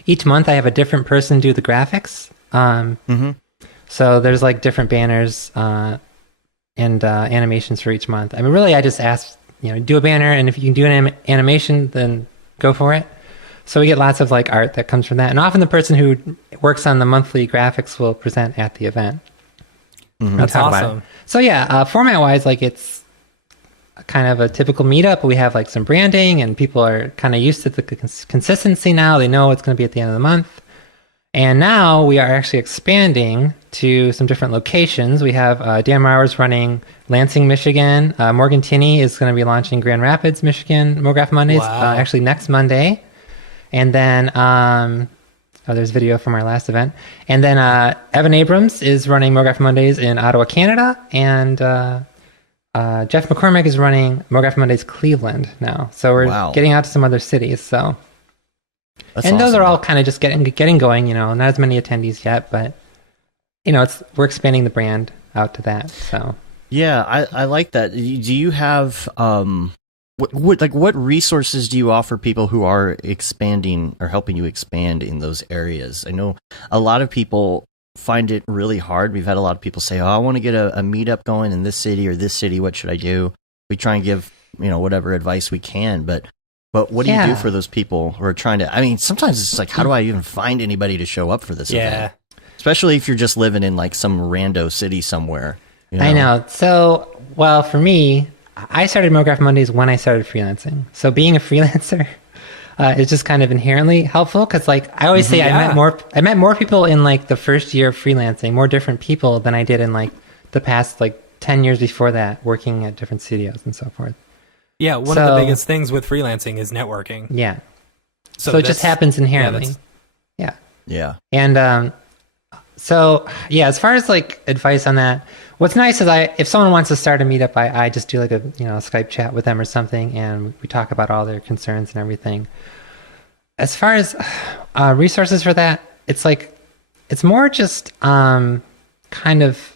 each month I have a different person do the graphics. So there's like different banners and animations for each month. I mean, really, I just ask, do a banner, and if you can do an animation, then go for it. So we get lots of like art that comes from that, and often the person who works on the monthly graphics will present at the event. That's Talk about awesome. it. So yeah, format-wise, like it's kind of a typical meetup. We have like some branding, and people are kind of used to the consistency now. They know it's going to be at the end of the month. And now we are actually expanding to some different locations. We have Dan Mauer's running Lansing, Michigan. Morgan Tinney is going to be launching Grand Rapids, Michigan, Mograph Mondays, Wow. actually next Monday. And then, there's video from our last event. And then Evan Abrams is running Mograph Mondays in Ottawa, Canada. And Jeff McCormick is running Mograph Mondays Cleveland now. So we're getting out to some other cities. So. That's And those awesome. are all kind of just getting going, not as many attendees yet, but we're expanding the brand out to that. So Yeah, I like that. Do you have what resources do you offer people who are expanding or helping you expand in those areas? I know a lot of people find it really hard. We've had a lot of people say, "Oh, I want to get a meetup going in this city or this city. What should I do?" We try and give whatever advice we can, but what do you do for those people who are trying to? I mean, sometimes it's like, how do I even find anybody to show up for this event? Especially if you're just living in like some rando city somewhere. I know. So, well, for me, I started Mograph Mondays when I started freelancing. So being a freelancer is just kind of inherently helpful because, like, I always say, I met more people in like the first year of freelancing, more different people than I did in like the past like 10 years before that, working at different studios and so forth. Yeah, one of the biggest things with freelancing is networking. Yeah. So it just happens inherently. Yeah. And so, yeah, as far as like advice on that, what's nice is if someone wants to start a meetup, I just do like a Skype chat with them or something, and we talk about all their concerns and everything. As far as resources for that, it's more just kind of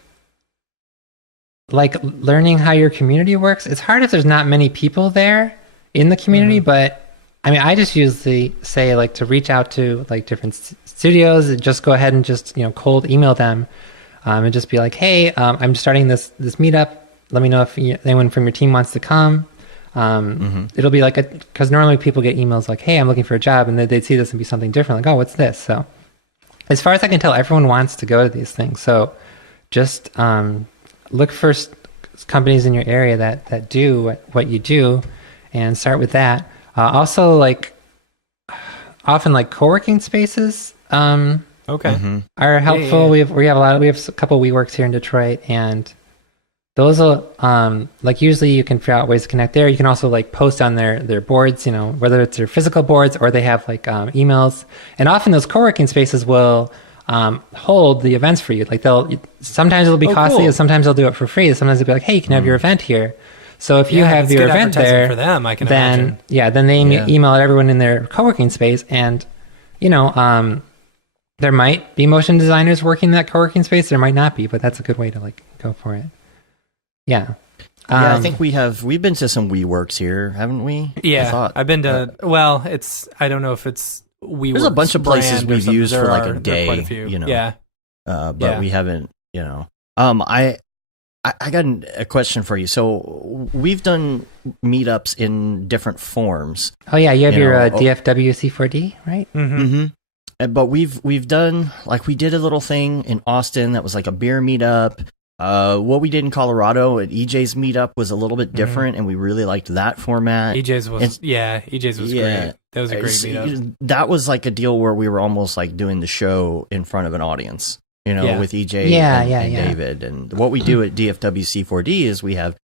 like learning how your community works. It's hard if there's not many people there in the community, but I mean, I just usually say like to reach out to like different studios and just go ahead and just, cold email them and just be like, hey, I'm starting this meetup. Let me know if anyone from your team wants to come. It'll be like because normally people get emails like, hey, I'm looking for a job, and they'd see this and be something different. Like, oh, what's this? So as far as I can tell, everyone wants to go to these things. So just look for companies in your area that do what you do and start with that. Also, like often like co-working spaces are helpful. We have a couple WeWorks here in Detroit, and those will like usually you can figure out ways to connect there. You can also like post on their boards, whether it's their physical boards or they have like emails. And often those co-working spaces will hold the events for you. Like sometimes it'll be costly, and sometimes they'll do it for free. Sometimes they'll be like, hey, you can have your event here. So if you have your event there, for them, I can then imagine. then they email everyone in their co-working space, and there might be motion designers working in that co-working space. There might not be, but that's a good way to like go for it. Yeah. I think we've been to some WeWorks here, haven't we? Yeah, I've been to. Well, I don't know if it's WeWorks. There's a bunch of places we've used for like a day. Quite a few. Yeah. But we haven't. I got a question for you. So we've done meetups in different forms. Oh yeah, you have your DFW C4D, right? But we've done like we did a little thing in Austin that was like a beer meetup. What we did in Colorado at EJ's meetup was a little bit different, and we really liked that format. EJ's was great. That was a great meetup. That was like a deal where we were almost like doing the show in front of an audience, with EJ and David. And what we do at DFW C4D is we have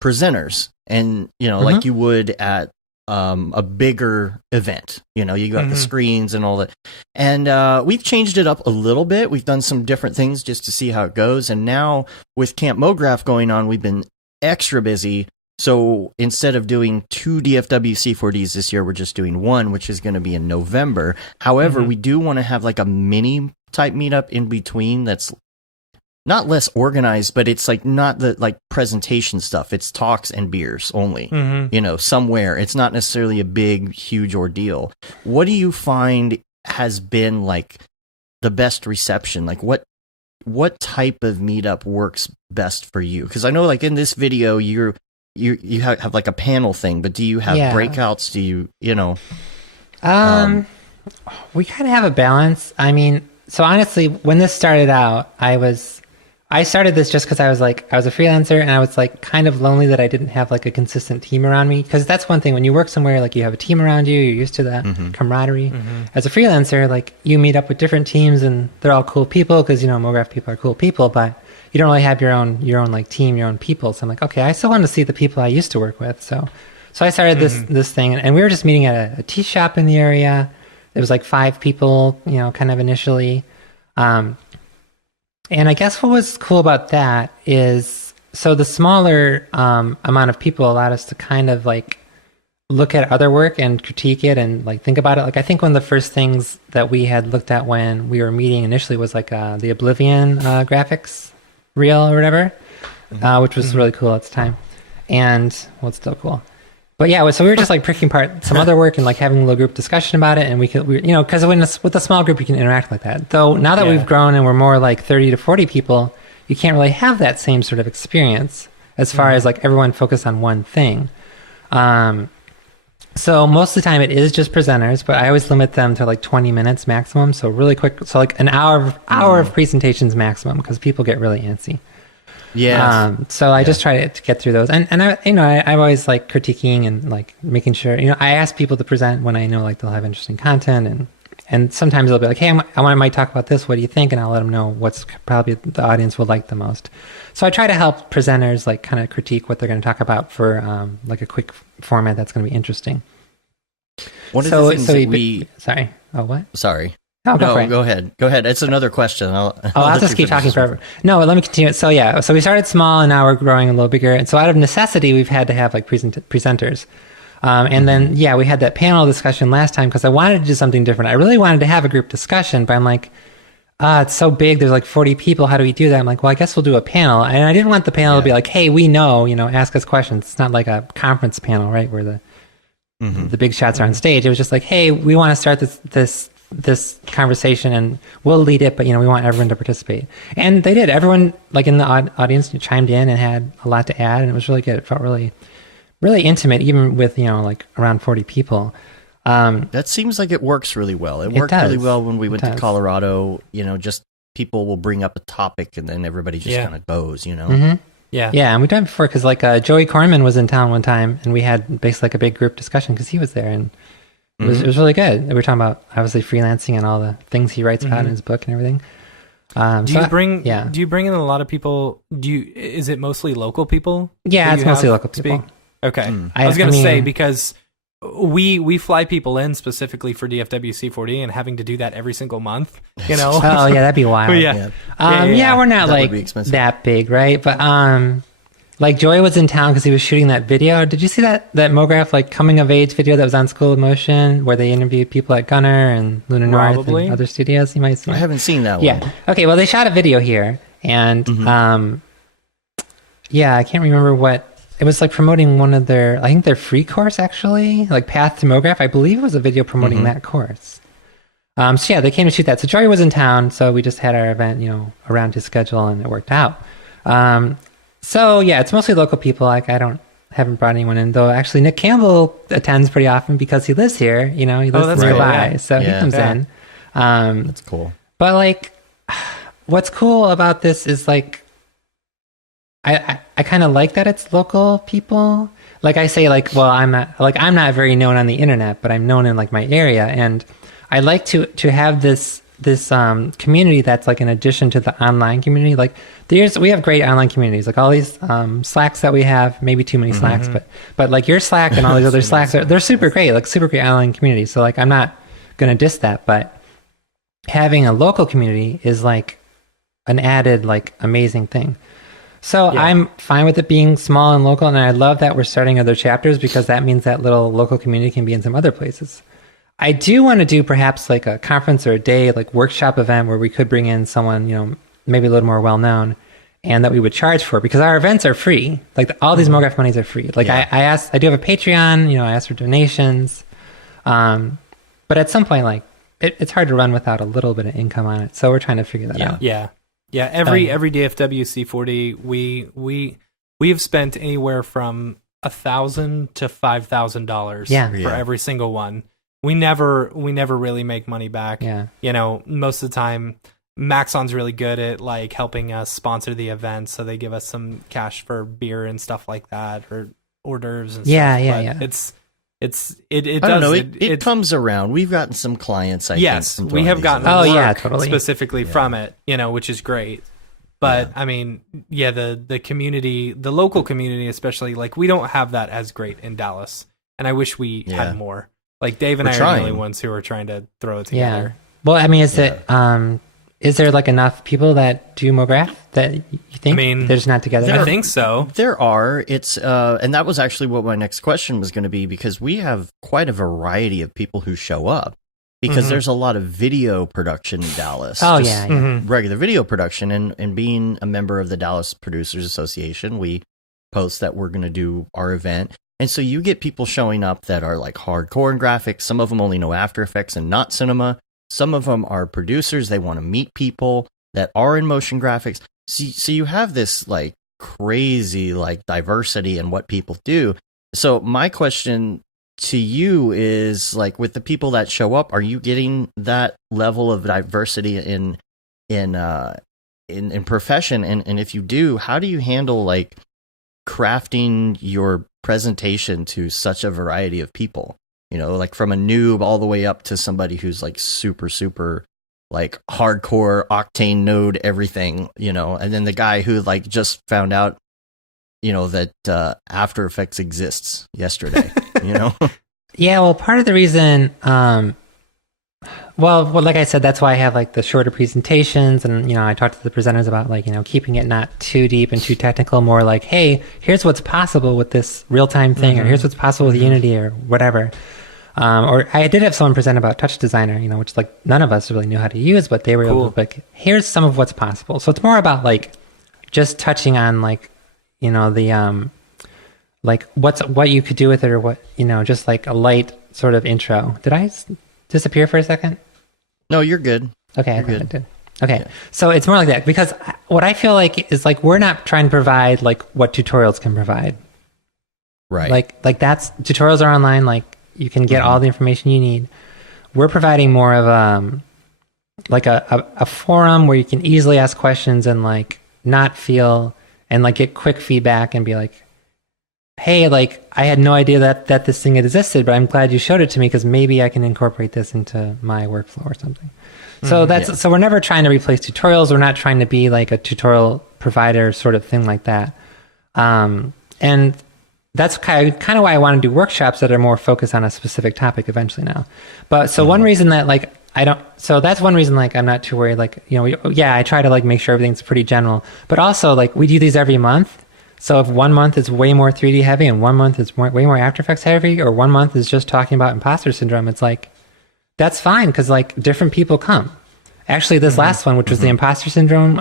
presenters, and like you would at a bigger event. You got the screens and all that. And we've changed it up a little bit. We've done some different things just to see how it goes. And now with Camp Mograph going on, we've been extra busy. So instead of doing 2 DFW C4Ds this year, we're just doing 1, which is going to be in November. However, we do want to have like a mini type meetup in between that's not less organized, but it's like not the like presentation stuff. It's talks and beers only. You know, somewhere. It's not necessarily a big, huge ordeal. What do you find has been like the best reception? Like what type of meetup works best for you? Because I know like in this video you have like a panel thing, but do you have breakouts? Do you know? We kind of have a balance. I mean, so honestly, when this started out, I started this just because I was a freelancer and I was like kind of lonely that I didn't have like a consistent team around me. Because that's one thing when you work somewhere, like you have a team around you, you're used to that camaraderie. As a freelancer, like you meet up with different teams and they're all cool people because, you know, Mograph people are cool people, but you don't really have your own like team, your own people. So I'm like, okay, I still want to see the people I used to work with. So I started this thing and we were just meeting at a tea shop in the area. It was like 5 people, you know, kind of initially. And I guess what was cool about that is, so the smaller amount of people allowed us to kind of like look at other work and critique it and like think about it. Like I think one of the first things that we had looked at when we were meeting initially was like the Oblivion graphics reel or whatever, which was really cool at the time. And well, it's still cool. But yeah, so we were just like picking apart some other work and like having a little group discussion about it. And we you know, because with a small group, you can interact like that. Though now that we've grown and we're more like 30 to 40 people, you can't really have that same sort of experience as far as like everyone focused on one thing. So most of the time it is just presenters, but I always limit them to like 20 minutes maximum. So really quick. So like an hour of presentations maximum because people get really antsy. Yeah. So I just try to get through those, and I, you know, I'm always like critiquing and like making sure, you know, I ask people to present when I know like they'll have interesting content, and sometimes they'll be like, hey, I might talk about this. What do you think? And I'll let them know what's probably the audience will like the most. So I try to help presenters like kind of critique what they're going to talk about for like a quick format that's going to be interesting. One of the things that sorry. Oh, what? Sorry. Oh, go ahead. Go ahead. It's another question. I'll just keep talking forever. No, let me continue. So yeah, so we started small and now we're growing a little bigger. And so out of necessity, we've had to have like presenters. And then, yeah, we had that panel discussion last time because I wanted to do something different. I really wanted to have a group discussion, but I'm like, it's so big. There's like 40 people. How do we do that? I'm like, well, I guess we'll do a panel. And I didn't want the panel to be like, hey, we know, you know, ask us questions. It's not like a conference panel, right? Where the big shots are on stage. It was just like, hey, we want to start this conversation and we'll lead it, but you know, we want everyone to participate. And they did. Everyone like in the audience chimed in and had a lot to add, and it was really good. It felt really, really intimate, even with, you know, like around 40 people. That seems like it works really well. It worked really well when we went to Colorado. You know, just people will bring up a topic and then everybody just kind of goes, you know. Yeah, and we've done it before because like Joey Corman was in town one time and we had basically like a big group discussion because he was there, and it was really good. We were talking about obviously freelancing and all the things he writes about in his book and everything. Do you bring in a lot of people? Is it mostly local people? Yeah, it's mostly local people. Okay. I was going to say, because we fly people in specifically for DFWC4D, and having to do that every single month, you know? Oh yeah, that'd be wild. Yeah, we're not like that big, right? But like Joy was in town because he was shooting that video. Did you see that Mograph like coming of age video that was on School of Motion where they interviewed people at Gunner and Luna North and other studios? You might see. I haven't seen that one. Yeah. Okay. Well, they shot a video here, and yeah, I can't remember what it was like promoting one of their. I think their free course actually, like Path to Mograph. I believe it was a video promoting that course. So yeah, they came to shoot that. So Joy was in town, so we just had our event, you know, around his schedule, and it worked out. So yeah, it's mostly local people. Like haven't brought anyone in, though. Actually, Nick Campbell attends pretty often because he lives here. You know, he lives nearby, so he comes in. That's cool. But like, what's cool about this is like, I kind of like that it's local people. Like I say, like, well, I'm not very known on the internet, but I'm known in like my area, and I like to have this community that's like an addition to the online community. Like we have great online communities, like all these Slacks that we have, maybe too many Slacks, but like your Slack and all these other Slacks, they're super great, like super great online communities. So like I'm not going to diss that, but having a local community is like an added like amazing thing. So I'm fine with it being small and local, and I love that we're starting other chapters because that means that little local community can be in some other places. I do want to do perhaps like a conference or a day like workshop event where we could bring in someone, you know, maybe a little more well known, and that we would charge for, because our events are free. Like all these Mograph Mondays are free. Like I do have a Patreon. I asked for donations, but at some point, like it's hard to run without a little bit of income on it. So we're trying to figure that out. Yeah. Every DFW C40, we have spent anywhere from $1,000 to $5,000 for every single one. We never really make money back. Yeah. Most of the time, Maxon's really good at like helping us sponsor the event, so they give us some cash for beer and stuff like that, or hors d'oeuvres and stuff. Yeah. It I don't does. know. It comes around. We've gotten some clients. Yes, think, we have gotten. Totally. Specifically from it, which is great. But I mean, the community, the local community, especially, like we don't have that as great in Dallas, and I wish we had more. Like Dave and I are the only ones who are trying to throw it together. Well, I mean, is there like enough people that do Mograph that you think they're just not together? I think so. There are. It's and that was actually what my next question was going to be, because we have quite a variety of people who show up, because there's a lot of video production in Dallas. Regular video production, and being a member of the Dallas Producers Association, we post that we're going to do our event. And so you get people showing up that are like hardcore in graphics. Some of them only know After Effects and not cinema. Some of them are producers. They want to meet people that are in motion graphics. So you have this like crazy like diversity in what people do. So my question to you is, like, with the people that show up, are you getting that level of diversity in profession? And if you do, how do you handle like crafting your presentation to such a variety of people? Like from a noob all the way up to somebody who's like super like hardcore Octane node everything, and then the guy who like just found out, that After Effects exists yesterday, Yeah, well, part of the reason, well, like I said, that's why I have like the shorter presentations, and I talked to the presenters about like keeping it not too deep and too technical, more like, hey, here's what's possible with this real-time thing, or here's what's possible with Unity or whatever. Or I did have someone present about Touch Designer, which like none of us really knew how to use, but they were able to like, here's some of what's possible. So it's more about like just touching on like the like what you could do with it, or what just like a light sort of intro. Did I disappear for a second? No, you're good. Okay, you're good. I did. Okay, so it's more like that, because what I feel like is like we're not trying to provide like what tutorials can provide. Right. Like that's, tutorials are online. Like you can get all the information you need. We're providing more of like a forum where you can easily ask questions and like not feel, and like get quick feedback and be like, hey, like I had no idea that this thing existed, but I'm glad you showed it to me, because maybe I can incorporate this into my workflow or something. So so we're never trying to replace tutorials. We're not trying to be like a tutorial provider sort of thing like that. And that's kind of why I want to do workshops that are more focused on a specific topic eventually now. But so one reason that like so that's one reason like I'm not too worried. Like, I try to like make sure everything's pretty general, but also like we do these every month. So if 1 month is way more 3D heavy and 1 month is way more After Effects heavy, or 1 month is just talking about imposter syndrome, it's like, that's fine, because like different people come. Actually, this last one, which was the imposter syndrome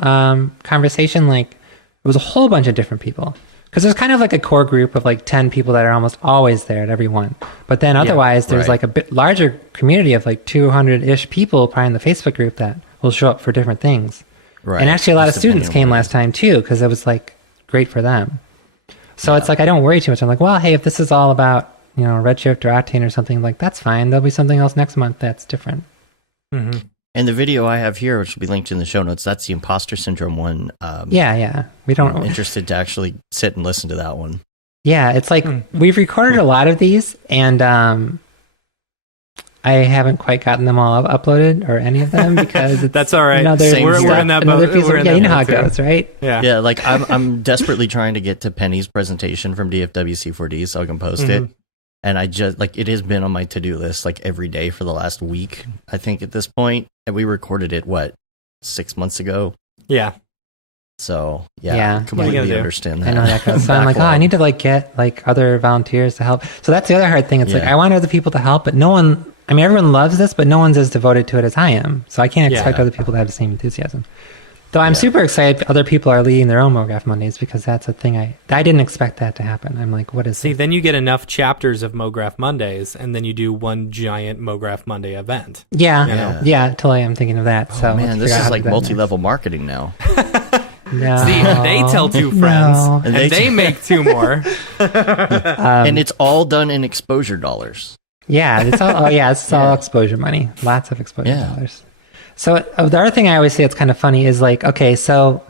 conversation, like it was a whole bunch of different people. Because there's kind of like a core group of like 10 people that are almost always there at every one. But then otherwise, there's like a bit larger community of like 200-ish people probably in the Facebook group that will show up for different things. Right. And actually a lot of students came last time too, because it was like great for them. So it's like, I don't worry too much. I'm like, well, hey, if this is all about, Redshift or Octane or something, like that's fine. There'll be something else next month that's different. And the video I have here, which will be linked in the show notes, that's the imposter syndrome one. We don't. I'm interested to actually sit and listen to that one. Yeah, it's like we've recorded a lot of these, and I haven't quite gotten them all uploaded, or any of them, because it's, that's all right. We're in that boat. You know how it goes, right? Yeah. Like I'm desperately trying to get to Penny's presentation from DFWC4D so I can post it. And I just, like, it has been on my to-do list, like, every day for the last week, I think, at this point. And we recorded it, 6 months ago? Yeah. So, I completely understand that. I know that goes. So I'm like, I need to, like, get, like, other volunteers to help. So that's the other hard thing. It's like, I want other people to help, but no one, everyone loves this, but no one's as devoted to it as I am. So I can't expect other people to have the same enthusiasm. Though I'm Yeah. super excited other people are leading their own Mograph Mondays, because that's a thing I didn't expect that to happen. I'm like, what is See, it? then you get enough chapters of Mograph Mondays, and then you do one giant Mograph Monday event. Yeah, totally. I'm thinking of that. Oh so man, let's this figure out is how to like do that multi-level marketing now. next. No. See, they tell two friends, No. and And they make two more. And it's all done in exposure dollars. Yeah, it's all. Oh, yeah, it's all Yeah. exposure money. Lots of exposure Yeah. dollars. So the other thing I always say it's kind of funny is like, okay, so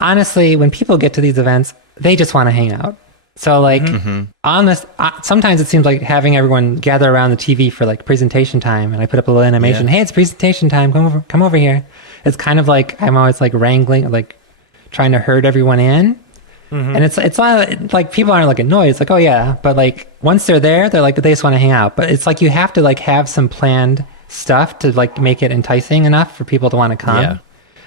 honestly, when people get to these events, they just want to hang out. So like on this, sometimes it seems like having everyone gather around the TV for like presentation time, and I put up a little animation. Yeah. Hey, it's presentation time. Come over here. It's kind of like I'm always like wrangling, like trying to herd everyone in. And it's not like people aren't like annoyed. It's like, oh yeah, but like once they're there, they're like they just want to hang out. But it's like you have to like have some planned stuff to like make it enticing enough for people to want to come. Yeah.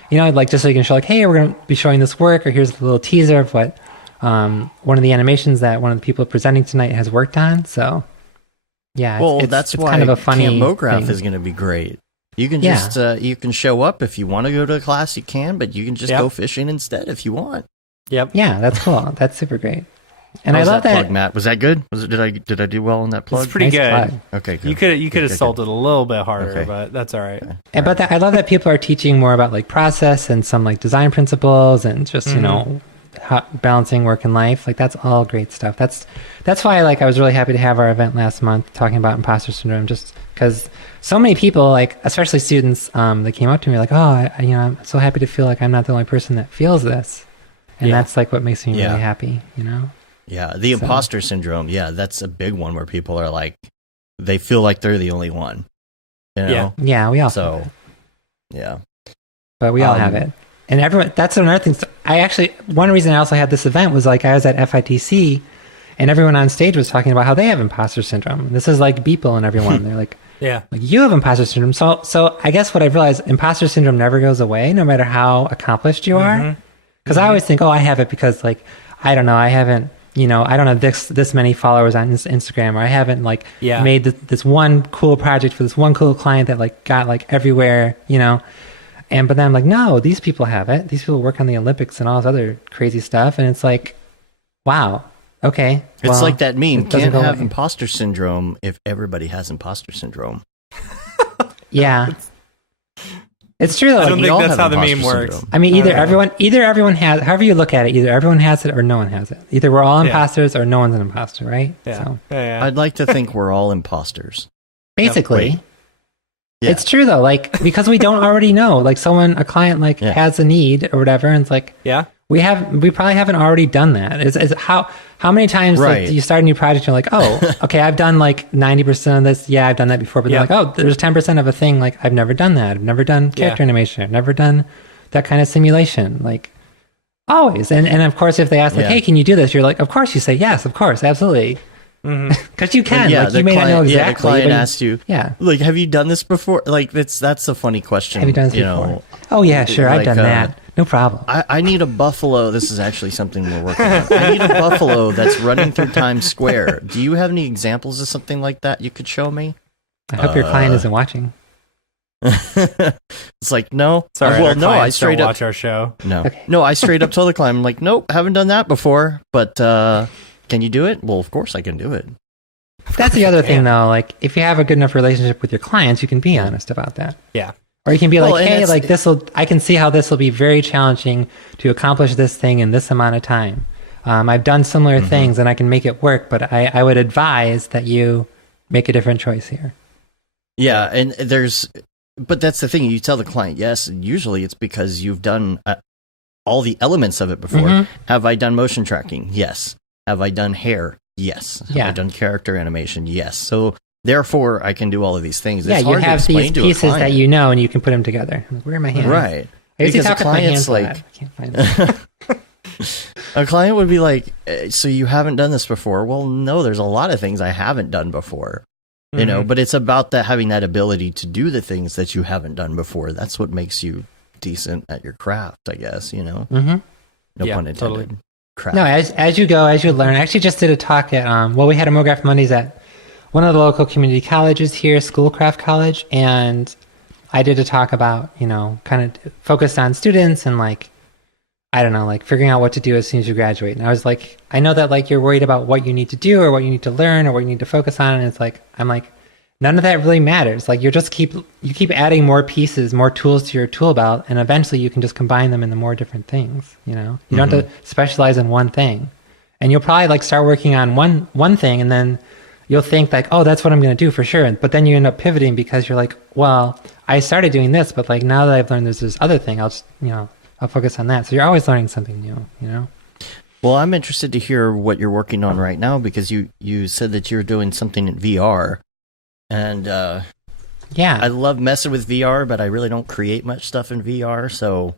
You know, like just so you can show like, hey, we're going to be showing this work, or here's a little teaser of what one of the animations that one of the people presenting tonight has worked on. So yeah, Well, that's it's why kind of a funny Camp Mograph thing. is going to be great. You can Yeah. just you can show up if you want to go to a class, you can, but you can just Yep. go fishing instead if you want. Yep. Yeah, that's cool. That's super great. And How I was love that that. plug, Matt. Was that good? Did I do well on that plug? It's pretty Nice good. plug. Okay, good. You could have Good, sold it a little bit harder, Okay. but that's all right. But I love that people are teaching more about like process and some like design principles and just you know balancing work and life. Like that's all great stuff. That's why like I was really happy to have our event last month talking about imposter syndrome, just because so many people, like especially students, they came up to me like, oh, I'm so happy to feel like I'm not the only person that feels this, and Yeah. that's like what makes me Yeah. really happy. You know. Yeah, the So- imposter syndrome. Yeah, that's a big one where people are like, they feel like they're the only one. You know? Yeah, we all. have So, it. yeah. But we all have it. And everyone, that's another thing. One reason I also had this event was like I was at FITC and everyone on stage was talking about how they have imposter syndrome. This is like Beeple and everyone. They're like, Yeah. you have imposter syndrome. So I guess what I've realized, imposter syndrome never goes away no matter how accomplished you are. Because I always think, oh, I have it because like, I don't know, I haven't, I don't have this many followers on Instagram, or I haven't like Yeah. made this one cool project for this one cool client that like got like everywhere, but then I'm like, no, these people have it. These people work on the Olympics and all this other crazy stuff. And it's like, wow, okay. It's well, like that meme. it doesn't Can't go have away. imposter syndrome if everybody has imposter syndrome. Yeah. It's true though. I like, don't we think all that's have how the imposter meme works. syndrome. I mean, I don't know. either everyone has, however you look at it, either everyone has it or no one has it. Either we're all Yeah. imposters or no one's an imposter, right? Yeah. So Yeah. I'd like to think we're all imposters. basically, Wait. Yeah. it's true though. Like, because we don't already know, like a client like Yeah. has a need or whatever. And it's like, Yeah. we probably haven't already done that. It's how many times Right. like you start a new project and you're like, oh, okay, I've done like 90% of this. Yeah, I've done that before. But Yeah. they're like, oh, there's 10% of a thing. Like I've never done that. I've never done character Yeah. animation. I've never done that kind of simulation. Like always. And of course, if they ask like, Yeah. hey, can you do this? You're like, of course you say yes, of course. Absolutely. Because you can, Yeah, like you may not know exactly. Yeah, the client but asks you, yeah. like, have you done this before? Like, that's a funny question. Have you done this before? Oh yeah, sure. I've like, done that. No problem. I need a buffalo. This is actually something we're working on. I need a buffalo that's running through Times Square. Do you have any examples of something like that you could show me? I hope your client isn't watching. It's like, no. Sorry, well, our no, I clients straight don't up. watch our show. No, Okay. no, I straight up told the client, I'm like, nope, haven't done that before. But can you do it? Well, of course I can do it. That's the other thing, though. Like, if you have a good enough relationship with your clients, you can be honest about that. Yeah. Or you can be Well, like, and hey, that's- like I can see how this will be very challenging to accomplish this thing in this amount of time. I've done similar Mm-hmm. things and I can make it work, but I would advise that you make a different choice here. Yeah, and but that's the thing. You tell the client yes, and usually it's because you've done all the elements of it before. Mhm. Have I done motion tracking? Yes. Have I done hair? Yes. Have Yeah. I done character animation? Yes. So therefore, I can do all of these things. Yeah, It's you hard to have explain these to a pieces that client. you know, and you can put them together. I'm like, where are my hands? Right. I usually Because a talk with my hands client's a lot. like, I can't find them. a client would be like, so you haven't done this before? Well, no, there's a lot of things I haven't done before. You know, but it's about having that ability to do the things that you haven't done before. That's what makes you decent at your craft, I guess, Mm-hmm. No Yeah, pun intended. totally. Craft. No, as you go, as you learn. I actually just did a talk at, we had a Mograph Mondays at one of the local community colleges here, Schoolcraft College, and I did a talk about, kind of focused on students and like, I don't know, like figuring out what to do as soon as you graduate. And I was like, I know that like you're worried about what you need to do or what you need to learn or what you need to focus on. And it's like, I'm like, none of that really matters. Like you keep adding more pieces, more tools to your tool belt. And eventually you can just combine them into more different things. You don't have to specialize in one thing. And you'll probably like start working on one thing and then you'll think like, oh, that's what I'm going to do for sure. But then you end up pivoting because you're like, well, I started doing this, but like now that I've learned there's this other thing, I'll just, I'll focus on that. So you're always learning something new, Well, I'm interested to hear what you're working on right now because you said that you're doing something in VR. And yeah, I love messing with VR, but I really don't create much stuff in VR. So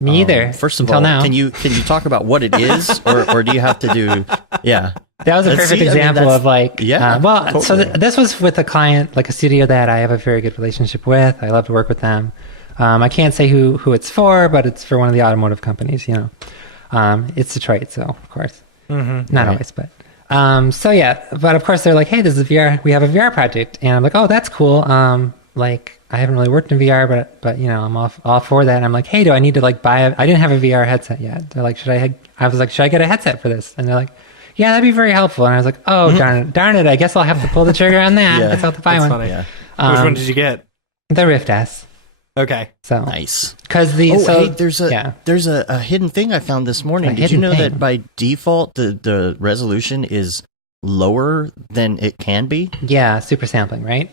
me either. First of all, now. can you talk about what it is, or do you have to do? Yeah, that was a perfect example of like. Yeah. Totally. So this was with a client, like a studio that I have a very good relationship with. I love to work with them. I can't say who it's for, but it's for one of the automotive companies. It's Detroit, so of course, not always, but. So yeah, but of course they're like, hey, this is VR. We have a VR project, and I'm like, oh, that's cool. Like I haven't really worked in VR, but I'm all for that. And I'm like, hey, do I need to like I didn't have a VR headset yet. They're like, I was like, should I get a headset for this? And they're like, yeah, that'd be very helpful. And I was like, oh, darn it. I guess I'll have to pull the trigger on that. Yeah, I guess I'll have to buy one. Funny. Yeah. Which one did you get? The Rift S. Okay. So nice. Because hey, there's a hidden thing I found this morning. Did you know that by default the resolution is lower than it can be? Yeah, super sampling, right?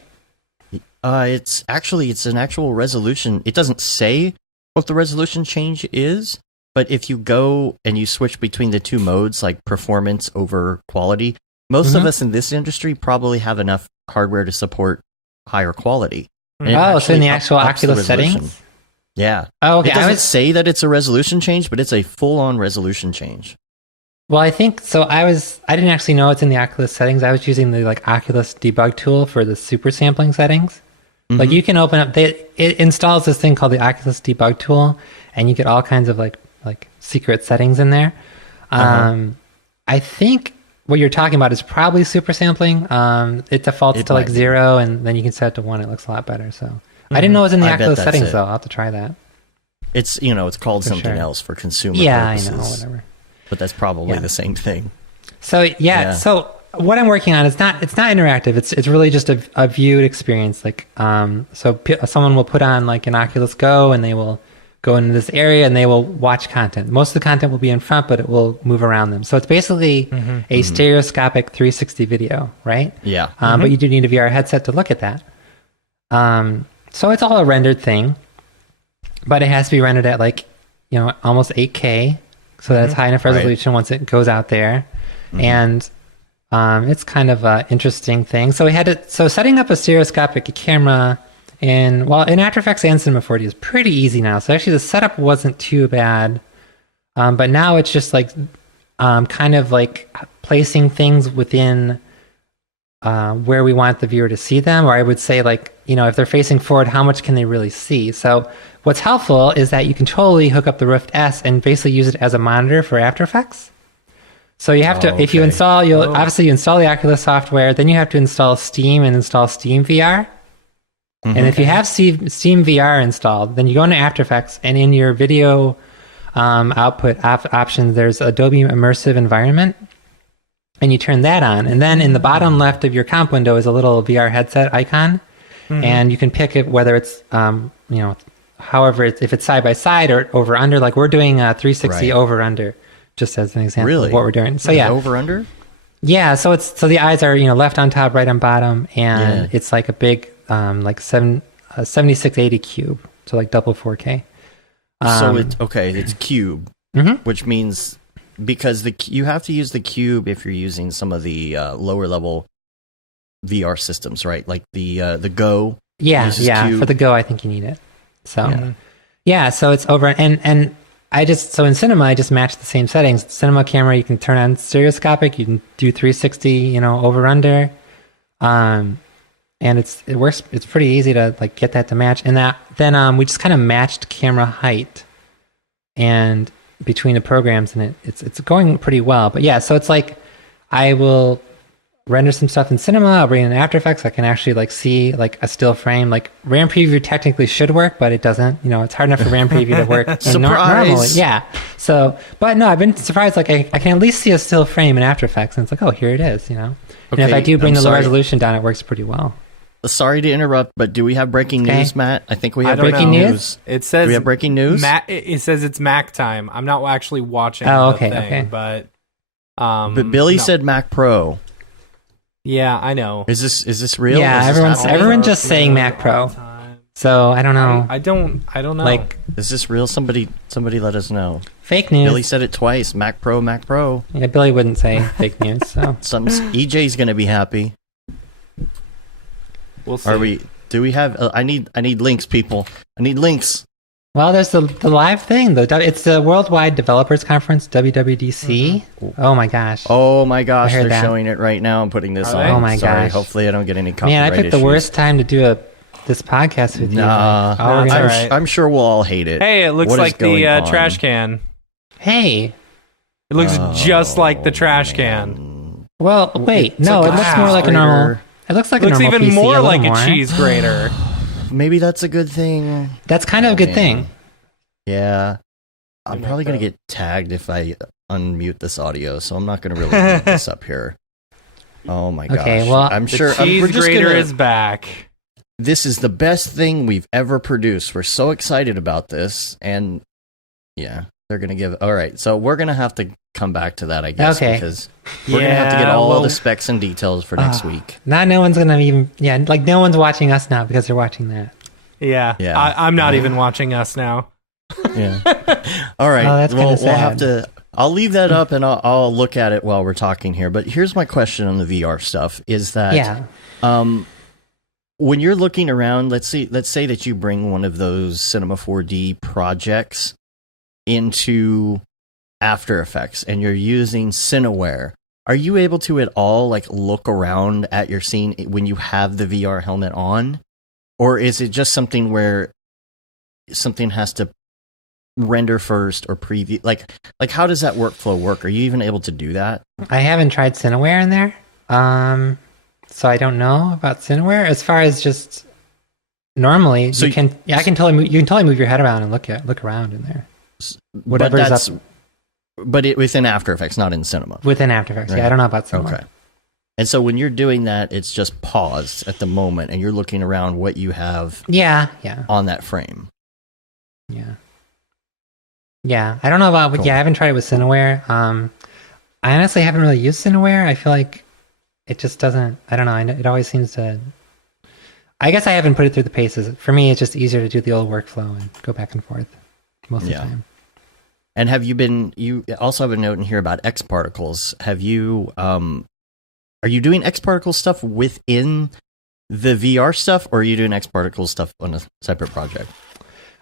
It's an actual resolution. It doesn't say what the resolution change is, but if you go and you switch between the two modes, like performance over quality, most of us in this industry probably have enough hardware to support higher quality. Oh, so in the actual Oculus settings? Yeah. Oh, okay. It doesn't say that it's a resolution change, but it's a full-on resolution change. Well, I think so. I didn't actually know it's in the Oculus settings. I was using the like Oculus debug tool for the super sampling settings. Like you can open up. It installs this thing called the Oculus debug tool, and you get all kinds of like secret settings in there. I think what you're talking about is probably super sampling. It defaults to like 0, and then you can set it to 1. It looks a lot better. So I didn't know it was in the Oculus settings though. I'll have to try that. It's it's called something else for consumer purposes. I know, whatever. But that's probably the same thing. So so what I'm working on is not interactive. It's really just a viewed experience. Like someone will put on like an Oculus Go and they will go into this area and they will watch content. Most of the content will be in front, but it will move around them. So it's basically a stereoscopic 360 video, right? Yeah. But you do need a VR headset to look at that. So it's all a rendered thing, but it has to be rendered at like almost 8K. So that's high enough resolution once it goes out there. And it's kind of an interesting thing. So setting up a stereoscopic camera in After Effects and Cinema 4D is pretty easy now. So actually the setup wasn't too bad. But now it's just like kind of like placing things within where we want the viewer to see them. Or I would say like, if they're facing forward, how much can they really see? So what's helpful is that you can totally hook up the Rift S and basically use it as a monitor for After Effects. So you have to, if you install, obviously you install the Oculus software, then you have to install Steam and install Steam VR. And if you have Steam VR installed, then you go into After Effects and in your video output options, there's Adobe Immersive Environment. And you turn that on. And then in the bottom left of your comp window is a little VR headset icon. And you can pick it whether it's, however, if it's side by side or over under, like we're doing a 360 over under. Just as an example of what we're doing. So over under? Yeah, so the eyes are left on top, right on bottom, and it's like a big 7680 cube, so like double 4K. So it's cube, which means because you have to use the cube if you're using some of the lower level VR systems, right? Like the Go. Yeah, cube. For the Go, I think you need it. So so it's over and. So in Cinema, I just match the same settings. Cinema camera, you can turn on stereoscopic, you can do 360, over under. And it works, it's pretty easy to like get that to match. And then we just kind of matched camera height and between the programs and it's going pretty well. But yeah, so it's like I will render some stuff in Cinema. I'll bring in After Effects. I can actually like see like a still frame. Like RAM Preview technically should work, but it doesn't. You know, it's hard enough for RAM Preview to work normally. Yeah. So, but no, I've been surprised. Like I can at least see a still frame in After Effects, and it's like, oh, here it is. You know, Okay, and if I do bring I'm the low sorry. resolution down, it works pretty well. Sorry to interrupt, but do we have breaking Okay. news, Matt? I think we have I don't breaking know. news. It says Do we have breaking news? It says it's Mac time. I'm not actually watching Oh, the okay, thing, okay. but But Billy no. said Mac Pro. Yeah, I know. Is this real? Yeah, Is this happening? everyone's just saying Mac Pro. So I don't know. I don't know. Like Is this real? Somebody let us know. fake news. Billy said it twice. Mac Pro, Mac Pro. Yeah, Billy wouldn't say fake news. So EJ's gonna be happy. we'll see. Are we? Do we have? I need links, people. I need links. well, there's the live thing though. It's the Worldwide Developers Conference, WWDC. Oh my gosh. Oh my gosh, I heard they're that. showing it right now. I'm putting this Are on. they? Oh my Sorry, gosh. hopefully I don't get any copyright Man, I picked the issues. worst time to do this podcast with you. Nah, Oh, we're That's gonna- all right. I'm sure we'll all hate it. Hey, it looks What is like the going on? trash can. Hey. It looks Oh, just like the trash can. man. Well, wait. It's No, like it a looks more like a cheese normal. grater. It looks like It looks a normal even PC, more little like more. a cheese grater. Maybe that's a good thing. That's kind of a good Man. thing. Yeah. I'm Maybe probably not going to though. get tagged if I unmute this audio, so I'm not going to really mute this up here. Oh my gosh. Okay, well, I'm The sure cheese we're just grater gonna, is back. This is the best thing we've ever produced. We're so excited about this, and yeah, they're going to give. All right, so we're going to have to come back to that, I guess, Okay. because we're going to have to get all well, the specs and details for next week. Now no one's gonna even. Yeah, like no one's watching us now because they're watching that. Yeah, Yeah. I'm not even watching us now. Yeah. All right. Oh, that's kinda we'll have sad. to. I'll leave that up and I'll look at it while we're talking here. But here's my question on the VR stuff: is that Yeah. when you're looking around, let's say that you bring one of those Cinema 4D projects into After Effects and you're using Cineware. Are you able to at all like look around at your scene when you have the VR helmet on, or is it just something where something has to render first or preview? Like how does that workflow work? Are you even able to do that? I haven't tried Cineware in there, so I don't know about Cineware. As far as just normally, So you can. Yeah, I can totally. You can totally move your head around and look around in there. Whatever's up But within After Effects, not in Cinema. within After Effects. Right. Yeah, I don't know about Cinema. Okay. And so when you're doing that, it's just paused at the moment, and you're looking around what you have Yeah. on that frame. Yeah. I don't know about. Cool. Yeah, I haven't tried it with Cineware. I honestly haven't really used Cineware. I feel like it just doesn't. I don't know. It always seems to. I guess I haven't put it through the paces. For me, it's just easier to do the old workflow and go back and forth most of the Yeah. time. And you also have a note in here about X particles. Have you, are you doing X particle stuff within the VR stuff, or are you doing X particle stuff on a separate project?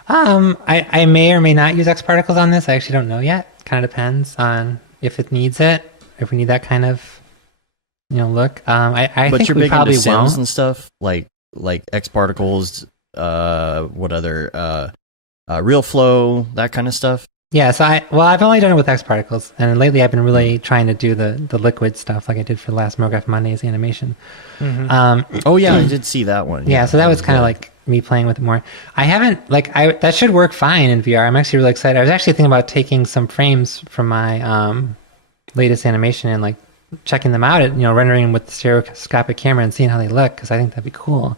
I may or may not use X particles on this. I actually don't know yet. Kind of depends on if it needs it, if we need that kind of, look. I But think you're we big probably into Sims won't. and stuff, like X particles, what other, real flow, that kind of stuff. Yeah, so I've only done it with X particles, and lately I've been really trying to do the liquid stuff like I did for the last Mograph Mondays animation. Oh yeah, I did see that one. Yeah, so that was kind of good. like me playing with it more. I haven't that should work fine in VR. I'm actually really excited. I was actually thinking about taking some frames from my latest animation and like checking them out at rendering with the stereoscopic camera and seeing how they look, because I think that'd be cool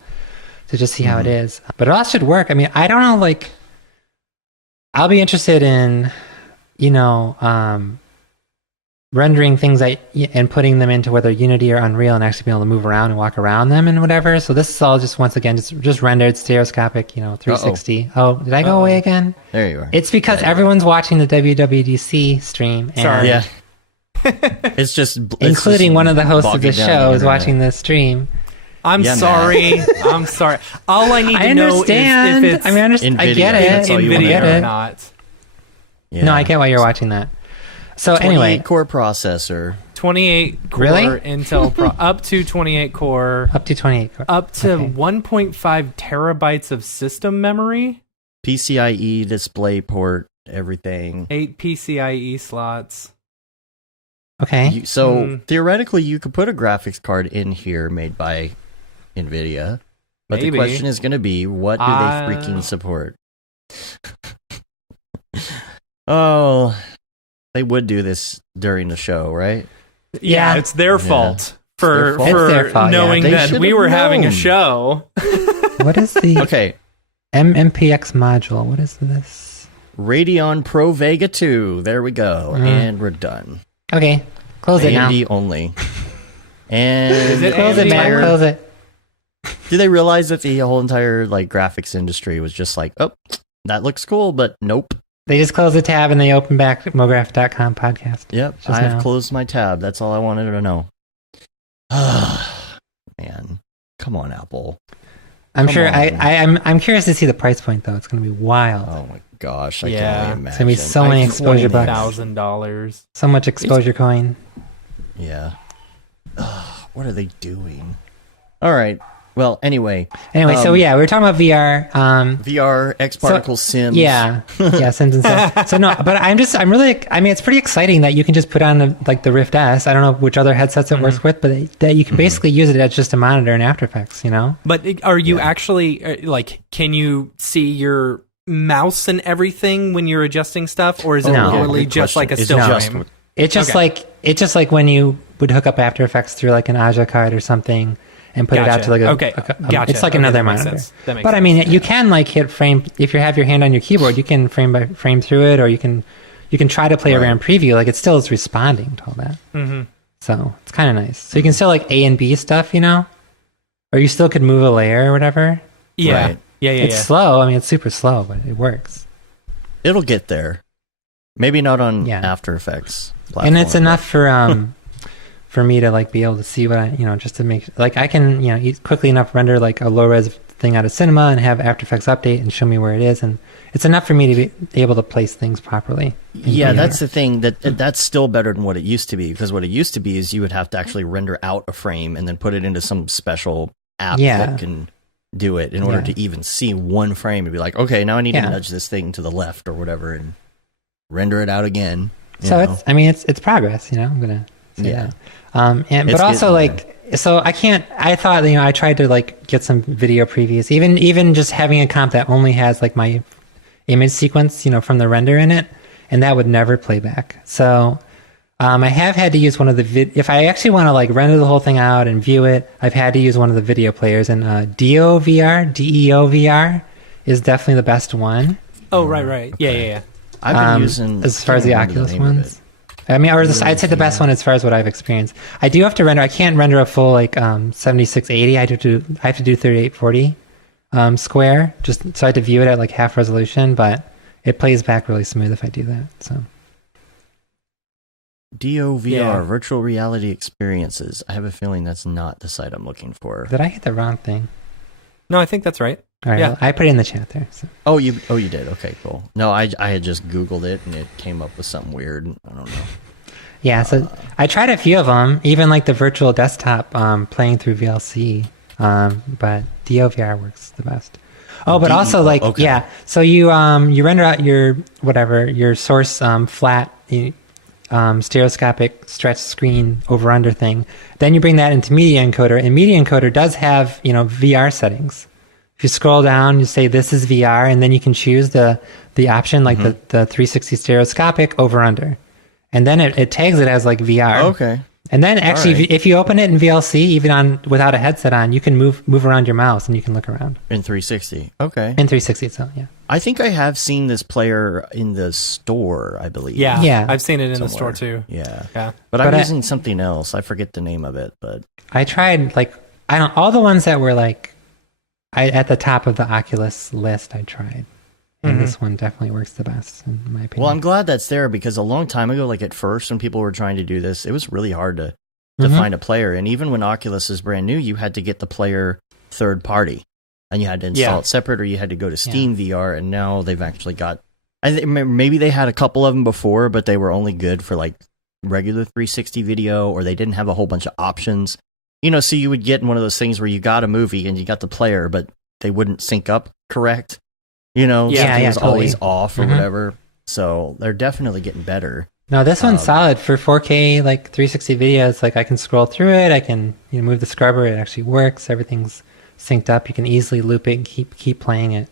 to just see how it is. But it all should work. I mean, I don't know, like I'll be interested in rendering things and putting them into whether Unity or Unreal and actually being able to move around and walk around them and whatever. So this is all just once again just rendered stereoscopic, 360. Oh, did I go away again? There you are. It's because everyone's watching the WWDC stream. And Sorry. Yeah. It's just including one of the hosts of bogging the down show the is internet. watching this stream. I'm Yeah, sorry. I'm sorry. All I need to I know understand. is if it's I mean, I get NVIDIA, it. that's all you wanna I NVIDIA get know. or it. not. Yeah. No, I get why you're watching that. So 28 anyway, core processor. 28 core Really? Intel Pro, up to 28 core, up to 28. up to Okay. 1.5 terabytes of system memory, PCIe display port, everything. 8 PCIe slots. Okay. Theoretically, you could put a graphics card in here made by NVIDIA, but Maybe. the question is going to be, what do they freaking support? Oh, they would do this during the show, right? Yeah, it's their fault for It's their fault, knowing They that should we have were having a known. show. What is the Okay, MPX module? What is this? Radeon Pro Vega 2. There we go, and we're done. Okay, close it now. AMD only. And Is it Close it, AMD? man. Close it. do they realize that the whole entire like graphics industry was just like, oh, that looks cool, but nope. They just close the tab and they open back Mograph.com podcast. Yep, Just I've now. closed my tab. That's all I wanted to know. Man, come on, Apple. I'm Come sure. on. I'm curious to see the price point though. It's going to be wild. Oh my gosh, I Yeah. can only It's imagine. gonna be so many exposure bucks. $20,000. So much exposure coin. Yeah. What are they doing? All right. Well, anyway, Anyway, so yeah, we were talking about VR. VR, X Particle Sims. Yeah, Sims and stuff. So no, but I'm really. I mean, it's pretty exciting that you can just put on the Rift S. I don't know which other headsets it works with, but that you can basically use it as just a monitor in After Effects. You know. But are you actually like? Can you see your mouse and everything when you're adjusting stuff, or is it No. literally Good just question. like a It's still just- frame? It's just Okay. like when you would hook up After Effects through like an Aja card or something and put it out Gotcha. to like a Okay. Gotcha. It's like Okay, another that makes monitor. sense. That makes But I sense. mean, you can like hit frame if you have your hand on your keyboard. You can frame by frame through it, or you can try to play around preview. Like it still is responding to all that. Mm-hmm. So it's kind of nice. So you can still like A and B stuff, you know, or you still could move a layer or whatever. Yeah. Right. Yeah. It's slow. I mean, it's super slow, but it works. It'll get there. Maybe not on Yeah. After Effects. And it's platform, enough for me to like be able to see what I, just to make like I can, quickly enough render like a low res thing out of Cinema and have After Effects update and show me where it is, and it's enough for me to be able to place things properly. Yeah, that's the thing. That's still better than what it used to be, because what it used to be is you would have to actually render out a frame and then put it into some special app that can do it in order to even see one frame and be like, okay, now I need to nudge this thing to the left or whatever and render it out again. So it's progress, I'm gonna say that. But also like, so I thought, I tried to like get some video previews, even just having a comp that only has like my image sequence, from the render in it, and that would never play back. So I have had to use one of the if I actually want to like render the whole thing out and view it, I've had to use one of the video players, and DEOVR is definitely the best one. Oh, right. Yeah. I've been using, as far as the Oculus ones. I mean, I'd say the best one as far as what I've experienced. I do have to render. I can't render a full like 7680. I have to do 3840 square, just so I have to view it at like half resolution. But it plays back really smooth if I do that. So DOVR, Virtual Reality Experiences. I have a feeling that's not the site I'm looking for. did I hit the wrong thing? No, I think that's right. All right, Yeah. well, I put it in the chat there. So. Oh, you did. Okay, cool. No, I had just Googled it and it came up with something weird. I don't know. Yeah, so I tried a few of them, even like the virtual desktop playing through VLC, but DOVR works the best. Oh, but also like so you render out your source flat stereoscopic stretch screen over under thing. Then you bring that into Media Encoder, and Media Encoder does have VR settings. If you scroll down, you say this is VR, and then you can choose the option like the 360 stereoscopic over under, and then it tags it as like VR. Okay. And then actually, if you open it in VLC, even without a headset on, you can move around your mouse and you can look around In 360. Okay. in 360 itself. Yeah. I think I have seen this player in the store, I believe. Yeah. I've seen it in the Somewhere. store too. Yeah. Yeah. But I'm using something else. I forget the name of it, but I tried all the ones that were like at the top of the Oculus list. I tried, and this one definitely works the best in my opinion. well, I'm glad that's there, because a long time ago, like at first when people were trying to do this, it was really hard to find a player. And even when Oculus is brand new, you had to get the player third party, and you had to install it separate, or you had to go to Steam VR. And now they've actually got, I think maybe they had a couple of them before, but they were only good for like regular 360 video, or they didn't have a whole bunch of options. So you would get in one of those things where you got a movie and you got the player, but they wouldn't sync up correct. Something was totally. always off or whatever. So they're definitely getting better. No, this one's solid for 4K, like 360 videos. Like I can scroll through it. I can move the scrubber. It actually works. Everything's synced up. You can easily loop it and keep playing it.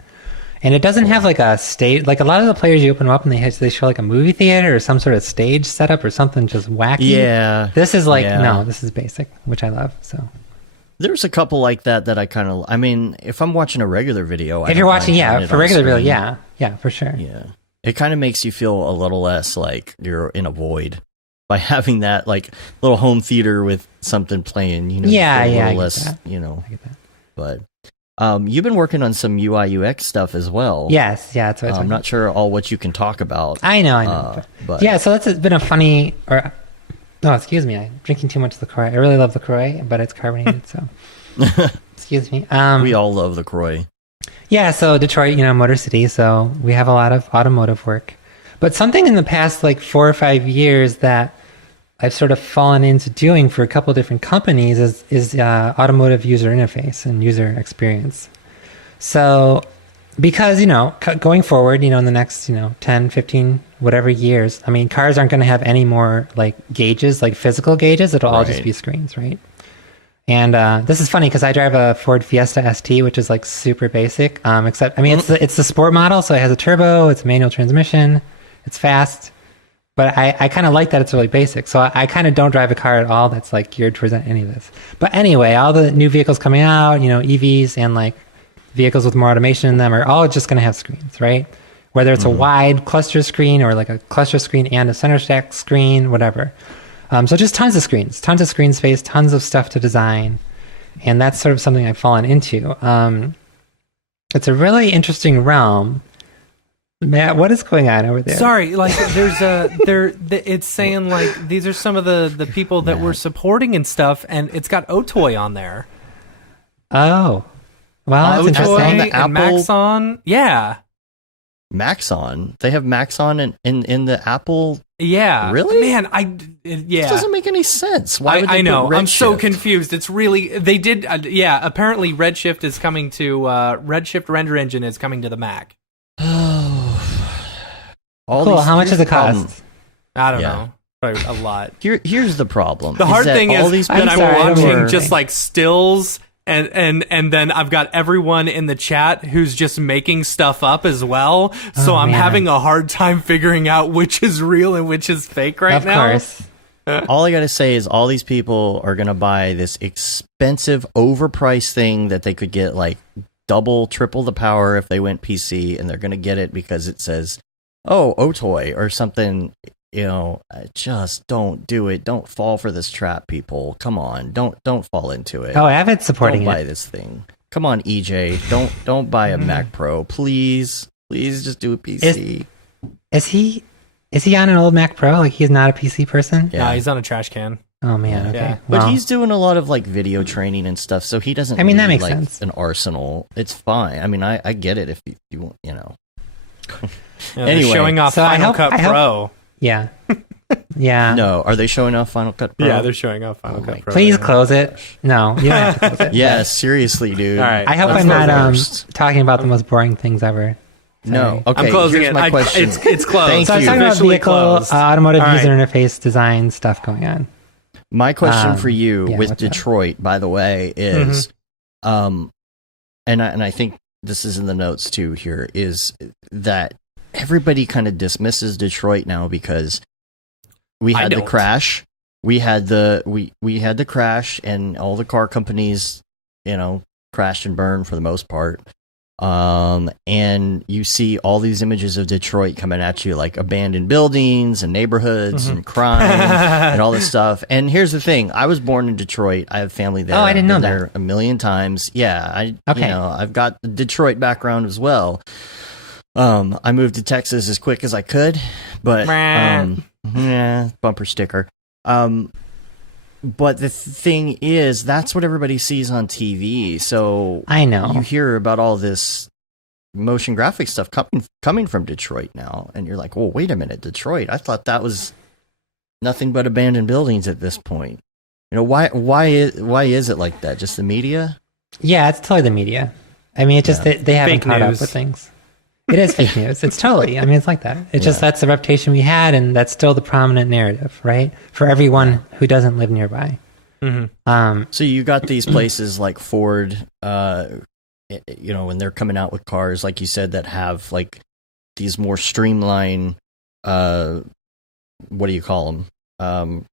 And it doesn't have like a stage. Like a lot of the players, you open them up and they show like a movie theater or some sort of stage setup or something just wacky. Yeah. This is like no, this is basic, which I love. So there's a couple like that I kind of. I mean, if I'm watching a regular video, if you're watching, for regular video, yeah, for sure. Yeah, it kind of makes you feel a little less like you're in a void by having that like little home theater with something playing. You know, yeah, a little I less. That. You know, I get that. But. You've been working on some UI UX stuff as well. Yes, yeah. That's what I'm not sure all what you can talk about. I know. But yeah, so that's been a funny. Excuse me. I'm drinking too much LaCroix. I really love LaCroix, but it's carbonated, so excuse me. We all love LaCroix. Yeah, so Detroit, Motor City, so we have a lot of automotive work. But something in the past like 4 or 5 years that I've sort of fallen into doing for a couple of different companies is automotive user interface and user experience. So because, going forward, in the next, 10, 15, whatever years, I mean, cars aren't going to have any more like gauges, like physical gauges. It'll all just be screens, right? And this is funny because I drive a Ford Fiesta ST, which is like super basic, except, I mean, it's the sport model. So it has a turbo, it's a manual transmission, it's fast. But I kind of like that it's really basic. So I kind of don't drive a car at all that's like geared towards any of this. But anyway, all the new vehicles coming out, EVs and like vehicles with more automation in them are all just going to have screens, right? Whether it's a wide cluster screen or like a cluster screen and a center stack screen, whatever. So just tons of screen space, tons of stuff to design. And that's sort of something I've fallen into. It's a really interesting realm. Matt, what is going on over there? Sorry, like it's saying like these are some of the people that we're supporting and stuff, and it's got Otoy on there. Oh, well, that's Otoy interesting. and Maxon, yeah. Maxon, they have Maxon in the Apple. Yeah, really, man. This doesn't make any sense. Why would they I know? put Redshift? I'm so confused. It's really they did. Apparently Redshift is coming to Redshift Render Engine is coming to the Mac. Cool. How much does it cost? I don't know. Probably a lot. Here's the problem. The hard thing is that I'm watching just like stills, and then I've got everyone in the chat who's just making stuff up as well. So I'm having a hard time figuring out which is real and which is fake now. Of course. All I gotta say is all these people are gonna buy this expensive, overpriced thing that they could get like double, triple the power if they went PC, and they're gonna get it because it says, "Oh, Otoy" or something. Just don't do it. Don't fall for this trap, people. Come on, don't fall into it. Oh, Avid's supporting it. Don't buy this thing. Come on, EJ. Don't buy a Mac Pro, please. Please just do a PC. Is he on an old Mac Pro? Like he's not a PC person? Yeah, he's on a trash can. Oh man, okay. Yeah. But he's doing a lot of like video training and stuff, so he doesn't. I mean, that need, makes like, sense. An arsenal. It's fine. I mean, I get it if you want, Anyway, showing off Final Cut Pro. Yeah. Yeah. No, are they showing off Final Cut Pro? Yeah, they're showing off Final Cut Pro. Please close it. No, you don't have to close it. Yeah, seriously, dude. All right. I hope I'm not talking about the most boring things ever. Sorry. No. Okay. I'm closing here's it. my question. It's closed. Thank So I'm you. talking about Officially vehicle, closed. automotive All user right. interface design stuff going on. My question for you with what's up? Detroit, by the way, is, and I think this is in the notes too. Here is that everybody kind of dismisses Detroit now because we had the crash. We had the crash, and all the car companies, crashed and burned for the most part. And you see all these images of Detroit coming at you, like abandoned buildings and neighborhoods and crime and all this stuff. And here's the thing: I was born in Detroit. I have family there. Oh, I didn't know Been that. there a million times. Yeah, I've got the Detroit background as well. I moved to Texas as quick as I could, but bumper sticker. But the thing is, that's what everybody sees on TV. So I know you hear about all this motion graphic stuff coming from Detroit now, and you're like, "Well, wait a minute, Detroit? I thought that was nothing but abandoned buildings at this point." Why is it like that? Just the media? Yeah, it's totally the media. I mean, it's just they haven't Fake caught up news. with things. It is fake news. It's totally. I mean, it's like that. It's just that's the reputation we had, and that's still the prominent narrative, right? For everyone who doesn't live nearby. Mm-hmm. So you got these places like Ford, when they're coming out with cars, like you said, that have like these more streamlined, what do you call them?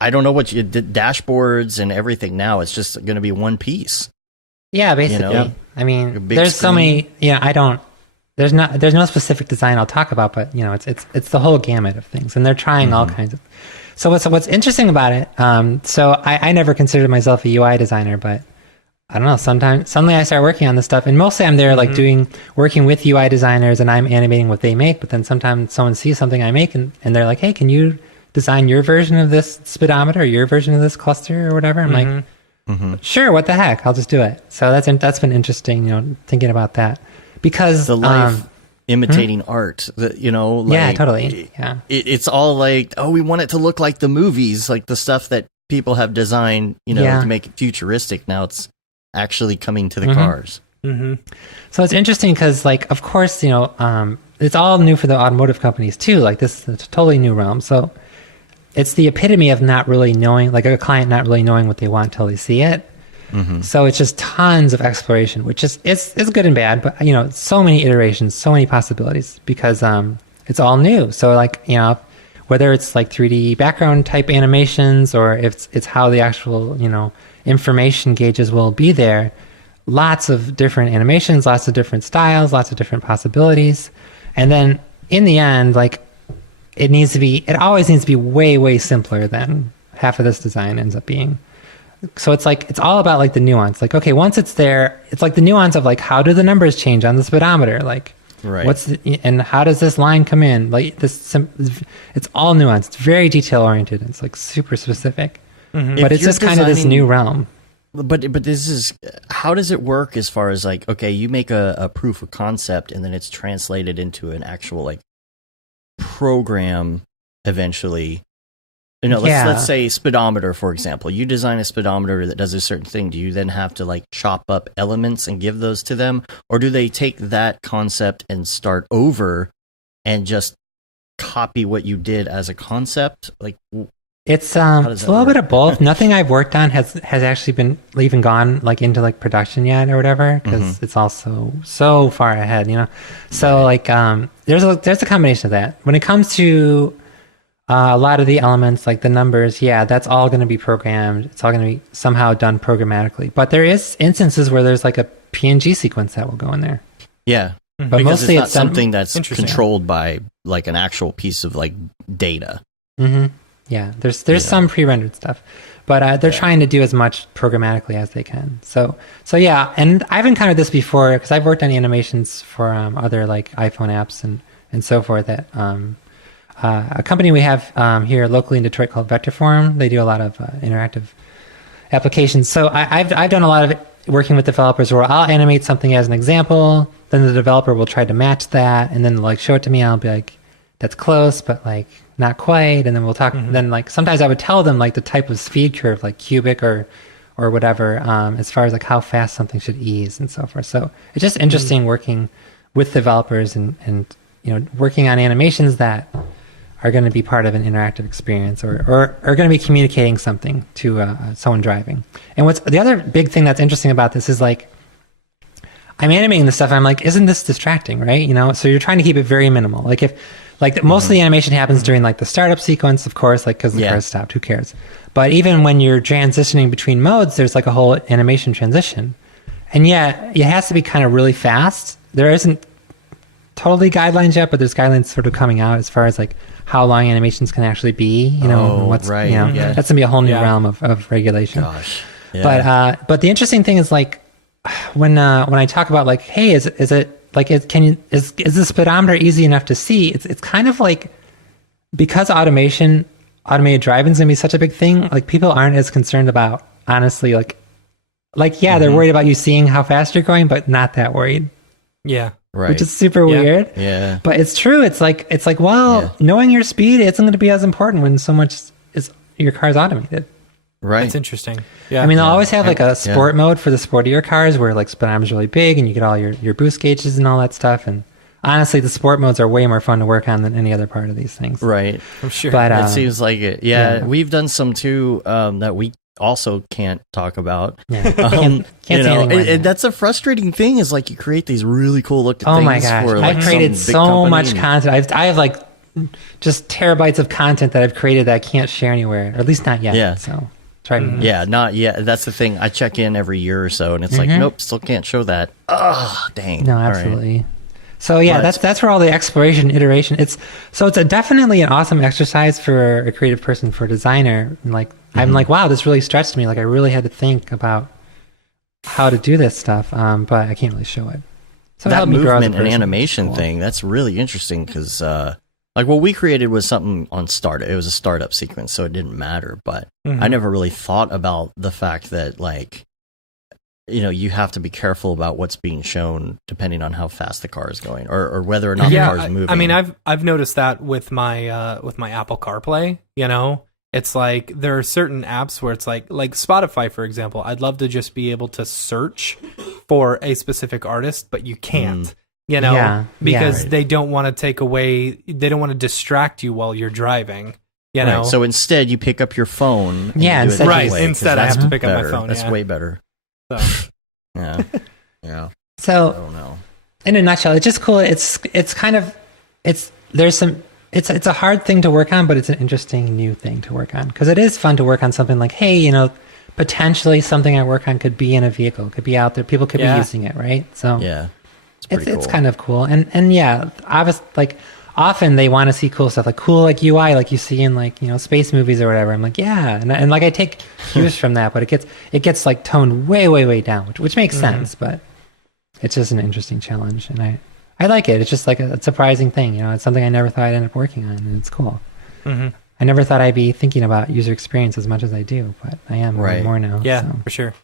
I don't know what you did, dashboards and everything now. It's just going to be one piece. Yeah, basically. I mean, there's so many. There's no specific design I'll talk about, but it's the whole gamut of things, and they're trying all kinds of. So what's interesting about it? So I never considered myself a UI designer, but I don't know. Suddenly I start working on this stuff, and mostly I'm there like working with UI designers, and I'm animating what they make. But then sometimes someone sees something I make, and they're like, "Hey, can you design your version of this speedometer, or your version of this cluster, or whatever?" I'm like. Sure, what the heck? I'll just do it. So that's been interesting, thinking about that, because the life imitating art. Yeah, totally. Yeah, it's all like, oh, we want it to look like the movies, like the stuff that people have designed, to make it futuristic. Now it's actually coming to the cars. So it's interesting because, like, of course, it's all new for the automotive companies too. Like, this is a totally new realm. So. It's the epitome of not really knowing, like a client not really knowing what they want till they see it. So it's just tons of exploration, which is it's good and bad, but so many iterations, so many possibilities because it's all new. So like whether it's like 3D background type animations or if it's how the actual information gauges will be there, lots of different animations, lots of different styles, lots of different possibilities, and then in the end, like. It always needs to be way, way simpler than half of this design ends up being. So it's all about like the nuance. Like, okay, once it's there, it's like the nuance of like, how do the numbers change on the speedometer? Like, and how does this line come in? Like it's all nuanced. It's very detail oriented. It's like super specific, but it's just kind of this new realm. But this is, how does it work as far as like, okay, you make a proof of concept and then it's translated into an actual like, program eventually. Let's say speedometer, for example. You design a speedometer that does a certain thing. Do you then have to like chop up elements and give those to them, or do they take that concept and start over and just copy what you did as a concept? Like, it's a little bit of both. Nothing I've worked on has actually been even gone like into like production yet or whatever, because it's also so far ahead, So like there's a combination of that. When it comes to a lot of the elements, like the numbers, that's all going to be programmed. It's all going to be somehow done programmatically. But there is instances where there's like a PNG sequence that will go in there. Yeah, but because mostly it's not something that's controlled by like an actual piece of like data. Yeah, there's some pre-rendered stuff, but they're trying to do as much programmatically as they can. So yeah, and I've encountered this before because I've worked on animations for other like iPhone apps and so forth. That a company we have here locally in Detroit called Vectorform, they do a lot of interactive applications. So I've done a lot of it working with developers where I'll animate something as an example, then the developer will try to match that, and then like show it to me. I'll be like, that's close, but like. Not quite, and then we'll talk. Then, like sometimes I would tell them like the type of speed curve, like cubic or whatever, as far as like how fast something should ease and so forth. So it's just interesting working with developers and working on animations that are going to be part of an interactive experience or are going to be communicating something to someone driving. And what's the other big thing that's interesting about this is like I'm animating this stuff. I'm like, isn't this distracting, right? So you're trying to keep it very minimal. Like if. Like most of the animation happens during like the startup sequence, of course, like because the car's stopped, who cares? But even when you're transitioning between modes, there's like a whole animation transition. And yeah, it has to be kind of really fast. There isn't totally guidelines yet, but there's guidelines sort of coming out as far as like how long animations can actually be, that's going to be a whole new realm of regulation. Gosh. Yeah. But the interesting thing is like when I talk about like, hey, is it like is the speedometer easy enough to see? It's kind of like because automated driving is gonna be such a big thing. Like people aren't as concerned about honestly like they're worried about you seeing how fast you're going, but not that worried. Yeah, right. Which is super weird. Yeah, but it's true. It's like knowing your speed isn't going to be as important when so much is your car's automated. Right. That's interesting. Yeah. I mean, they'll always have like a sport mode for the sportier cars where like speedometer's really big and you get all your boost gauges and all that stuff. And honestly, the sport modes are way more fun to work on than any other part of these things. Right. I'm sure. But It seems like it. Yeah, we've done some too that we also can't talk about. Yeah. Can't say anything right now. That's a frustrating thing. Is like you create these really cool looking. Oh things my gosh, for, like, I've created some big so company much and- content. I have like just terabytes of content that I've created that I can't share anywhere, or at least not yet. Yeah. So try to. Yeah, not yet. That's the thing. I check in every year or so, and it's like, nope, still can't show that. Oh, dang. No, All right. absolutely. So yeah, But- that's where all the exploration, iteration. It's definitely an awesome exercise for a creative person, for a designer. And like I'm like, wow, this really stretched me. Like I really had to think about how to do this stuff, but I can't really show it. So it That helped me grow as a movement and person. animation Cool. thing, that's really interesting because like what we created was something on startup. It was a startup sequence, so it didn't matter. But I never really thought about the fact that like, you have to be careful about what's being shown depending on how fast the car is going or whether or not the car is moving. I mean, I've noticed that with my Apple CarPlay. It's like there are certain apps where it's like Spotify, for example. I'd love to just be able to search for a specific artist, but you can't. Because they don't want to take away. They don't want to distract you while you're driving. Right. So instead, you pick up your phone. And Yeah, you do it instead- that Right, way, 'cause instead I that's have to pick up my better. phone, That's yeah. way better. So. Yeah. Yeah. I So don't know. in a nutshell, it's just cool. It's a hard thing to work on, but it's an interesting new thing to work on because it is fun to work on something like, hey, potentially something I work on could be in a vehicle, could be out there, people could be using it, right? So Yeah. it's kind of cool, and yeah, obviously, like often they want to see cool stuff, like cool like UI, like you see in like space movies or whatever. I'm like, yeah, and like I take cues from that, but it gets like toned way down, which makes sense, but it's just an interesting challenge, and I like it. It's just like a surprising thing, it's something I never thought I'd end up working on, and it's cool. I never thought I'd be thinking about user experience as much as I do, but I am more and more now. Yeah, so. for sure.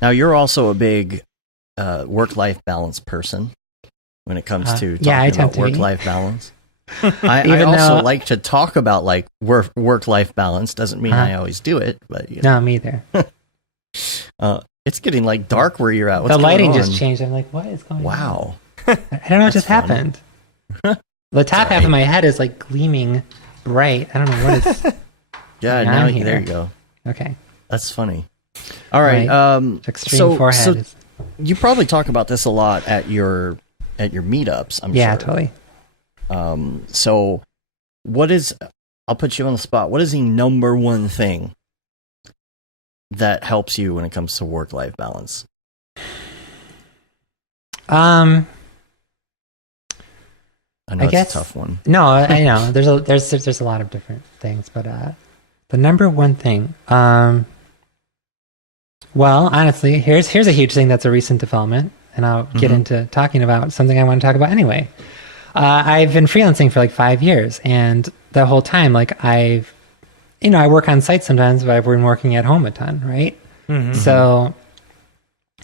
Now you're also a big work-life balance person when it comes to talking I tend about to be. work-life balance. I Even also though- like to talk about like work-life balance. Doesn't mean I always do it, but No, me either. it's getting like dark where you're at. What's The lighting going just on? changed. I'm like, what is going on? Wow. I don't know what just fun. happened. The top half of my head is like gleaming bright. I don't know what is. Yeah. going Now on here. there you go. Okay. That's funny. All right. Extreme forehead. So is, you probably talk about this a lot at your meetups. I'm yeah, sure. totally. So what is? I'll put you on the spot. What is the number one thing that helps you when it comes to work-life balance? Um, I know I it's guess- a tough one. no, I know. There's a lot of different things, but the number one thing. Well, honestly, here's a huge thing that's a recent development, and I'll get into talking about something I want to talk about anyway. I've been freelancing for like 5 years, and the whole time, like I work on sites sometimes, but I've been working at home a ton, right? So,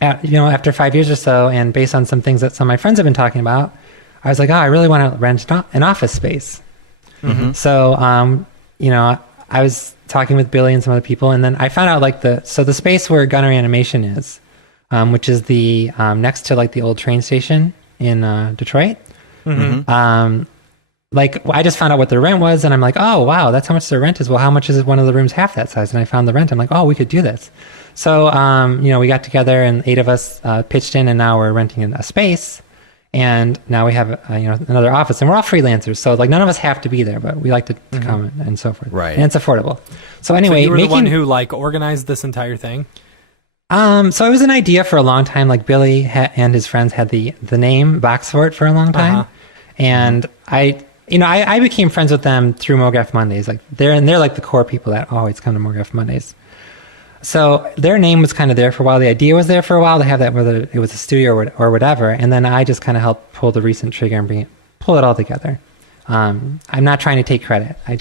after 5 years or so, and based on some things that some of my friends have been talking about, I was like, oh, I really want to rent an office space. So, I was talking with Billy and some other people, and then I found out the space where Gunner Animation is, which is the next to like the old train station in Detroit. I just found out what the rent was, and I'm like, oh wow, that's how much the rent is. Well, how much is one of the rooms half that size? And I found the rent. I'm like, oh, we could do this. So we got together, and 8 of us pitched in, and now we're renting a space. And now we have another office, and we're all freelancers, so like none of us have to be there, but we like to come and so forth. Right. And it's affordable. So anyway, you were the one who like organized this entire thing. So it was an idea for a long time. Like Billy and his friends had the name Box for it for a long time, and I became friends with them through Mograph Mondays. Like they're like the core people that always come to Mograph Mondays. So their name was kind of there for a while. The idea was there for a while to have that, whether it was a studio or whatever. And then I just kind of helped pull the recent trigger and pull it all together. I'm not trying to take credit. I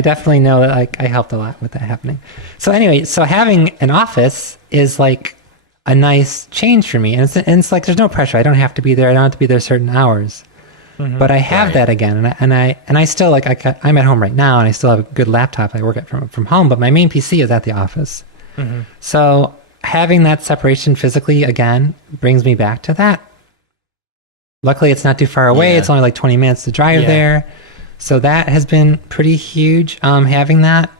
definitely know that I helped a lot with that happening. So anyway, having an office is like a nice change for me. And it's like there's no pressure. I don't have to be there. I don't have to be there certain hours. but I have that again, and I still I'm at home right now, and I still have a good laptop. I work at from home, but my main PC is at the office. So having that separation physically again brings me back to that. Luckily, it's not too far away. It's only like 20 minutes to drive there. So that has been pretty huge, having that.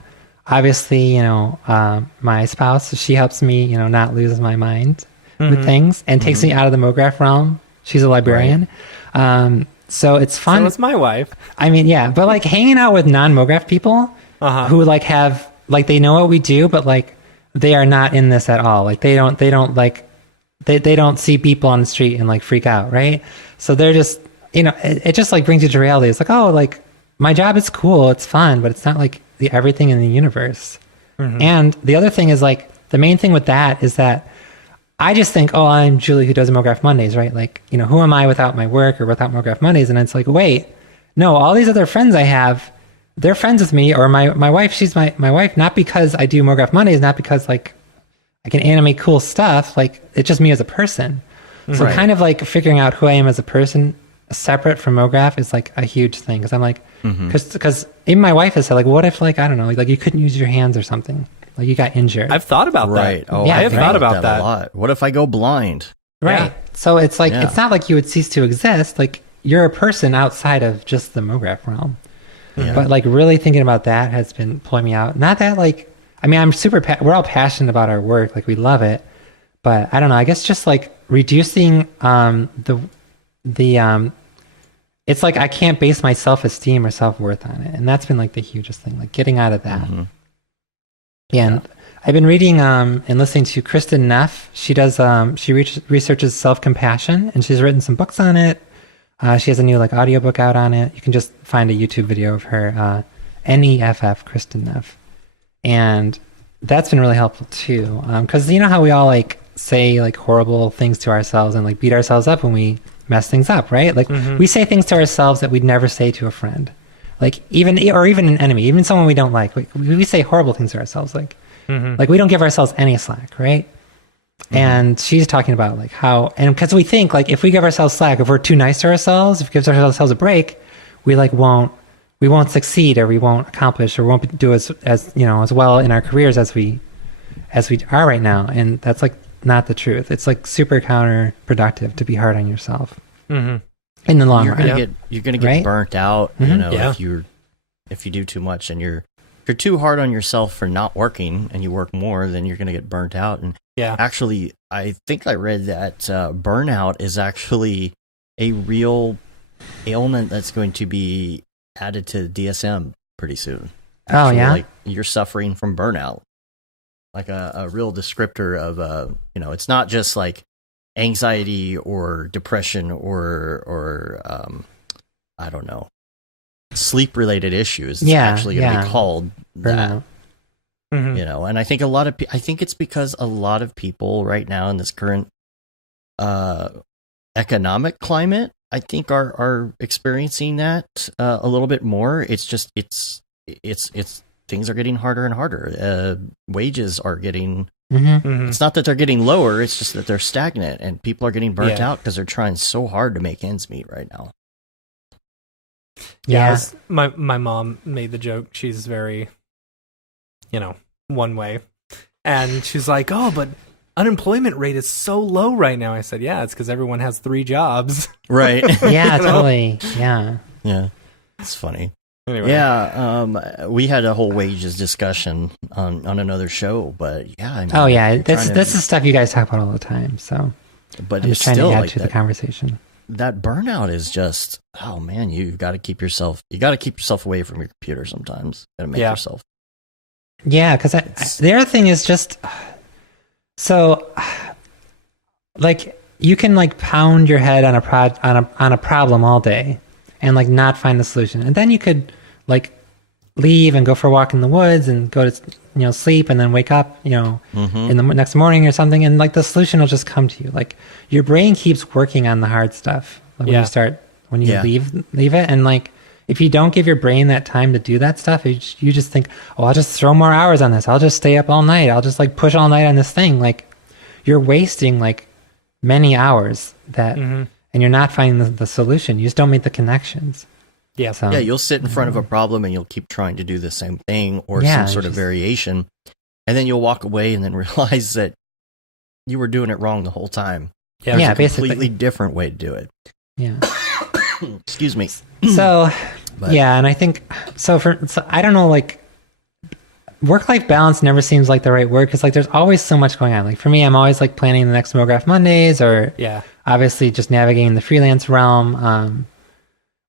Obviously, my spouse, she helps me, not lose my mind with things and takes me out of the Mograph realm. She's a librarian. So it's fun. So it's my wife. I mean, yeah, but like hanging out with non-Mograph people who like have, like they know what we do, but like they are not in this at all. Like they don't see people on the street and like freak out, right? So they're just, it just like brings you to reality. It's like, oh, like my job is cool, it's fun, but it's not like the everything in the universe. And the other thing is like, the main thing with that is that I just think, oh, I'm Julie who does Mograph Mondays, right? Like, who am I without my work or without Mograph Mondays? And it's like, wait, no, all these other friends I have, they're friends with me, or my wife, she's my wife, not because I do Mograph Mondays, not because like I can animate cool stuff, like it's just me as a person. So kind of like figuring out who I am as a person separate from Mograph is like a huge thing. Cause I'm like, cause even my wife has said like, what if like, I don't know, like you couldn't use your hands or something, like you got injured. I've thought about that. Oh, yeah, I have thought about that a lot. What if I go blind? Right. Yeah. So it's like, it's not like you would cease to exist. Like you're a person outside of just the Mograph realm. But like really thinking about that has been pulling me out. Not that like, I mean, I'm we're all passionate about our work. Like we love it, but I don't know, I guess just like reducing, it's like I can't base my self-esteem or self-worth on it. And that's been like the hugest thing, like getting out of that. And I've been reading and listening to Kristen Neff. She does, she researches self-compassion, and she's written some books on it. She has a new like audiobook out on it. You can just find a YouTube video of her, NEFF, Kristen Neff. And that's been really helpful too. Cause you know how we all like say like horrible things to ourselves and like beat ourselves up when we mess things up, right? Like we say things to ourselves that we'd never say to a friend, like even an enemy, even someone we don't like. We say horrible things to ourselves, like we don't give ourselves any slack, right? And she's talking about like how, and because we think like if we give ourselves slack, if we're too nice to ourselves, if we give ourselves a break, we won't succeed, or we won't accomplish, or won't do as well in our careers as we are right now. And that's like not the truth. It's like super counterproductive to be hard on yourself in the long run. You're gonna get burnt out, if you do too much, and if you're too hard on yourself for not working and you work more, then you're gonna get burnt out. And actually, I think I read that burnout is actually a real ailment that's going to be added to DSM pretty soon. Actually, like you're suffering from burnout, like a real descriptor of it's not just like anxiety or depression or I don't know, sleep related issues. It's actually going to be called burnout. And I think I think it's because a lot of people right now in this current economic climate, I think are experiencing that a little bit more. It's just it's things are getting harder and harder. Wages are getting. It's not that they're getting lower; it's just that they're stagnant, and people are getting burnt out because they're trying so hard to make ends meet right now. My mom made the joke. She's very, one way, and she's like, "Oh, but unemployment rate is so low right now." I said, "Yeah, it's because everyone has 3 jobs." Right. Yeah, totally. Yeah. Yeah. It's funny. Anyway. Yeah, we had a whole wages discussion on another show, but this is stuff you guys talk about all the time. So, but I'm it's just trying still to add like to the conversation. That burnout is just, oh man, you got to keep yourself away from your computer sometimes. Got to make yourself. Yeah, because the other thing is just so, like you can like pound your head on a problem all day and like not find the solution, and then you could like leave and go for a walk in the woods and go to sleep and then wake up in the next morning or something, and like the solution will just come to you. Like your brain keeps working on the hard stuff when you leave it, and like if you don't give your brain that time to do that stuff, you just think, oh, I'll just throw more hours on this, I'll just stay up all night, I'll just like push all night on this thing. Like you're wasting like many hours that and and you're not finding the solution. You just don't make the connections. Yeah. So, Yeah, you'll sit in front of a problem and you'll keep trying to do the same thing or Yeah, some sort of just- variation, and then you'll walk away and then realize that you were doing it wrong the whole time. Yeah, There's Yeah, a completely basically. different way to do it. Yeah. Excuse me. So, But- yeah, and I think so. I don't know, like work-life balance never seems like the right word because like there's always so much going on. Like for me, I'm always like planning the next Mograph Mondays, or Yeah. obviously just navigating the freelance realm,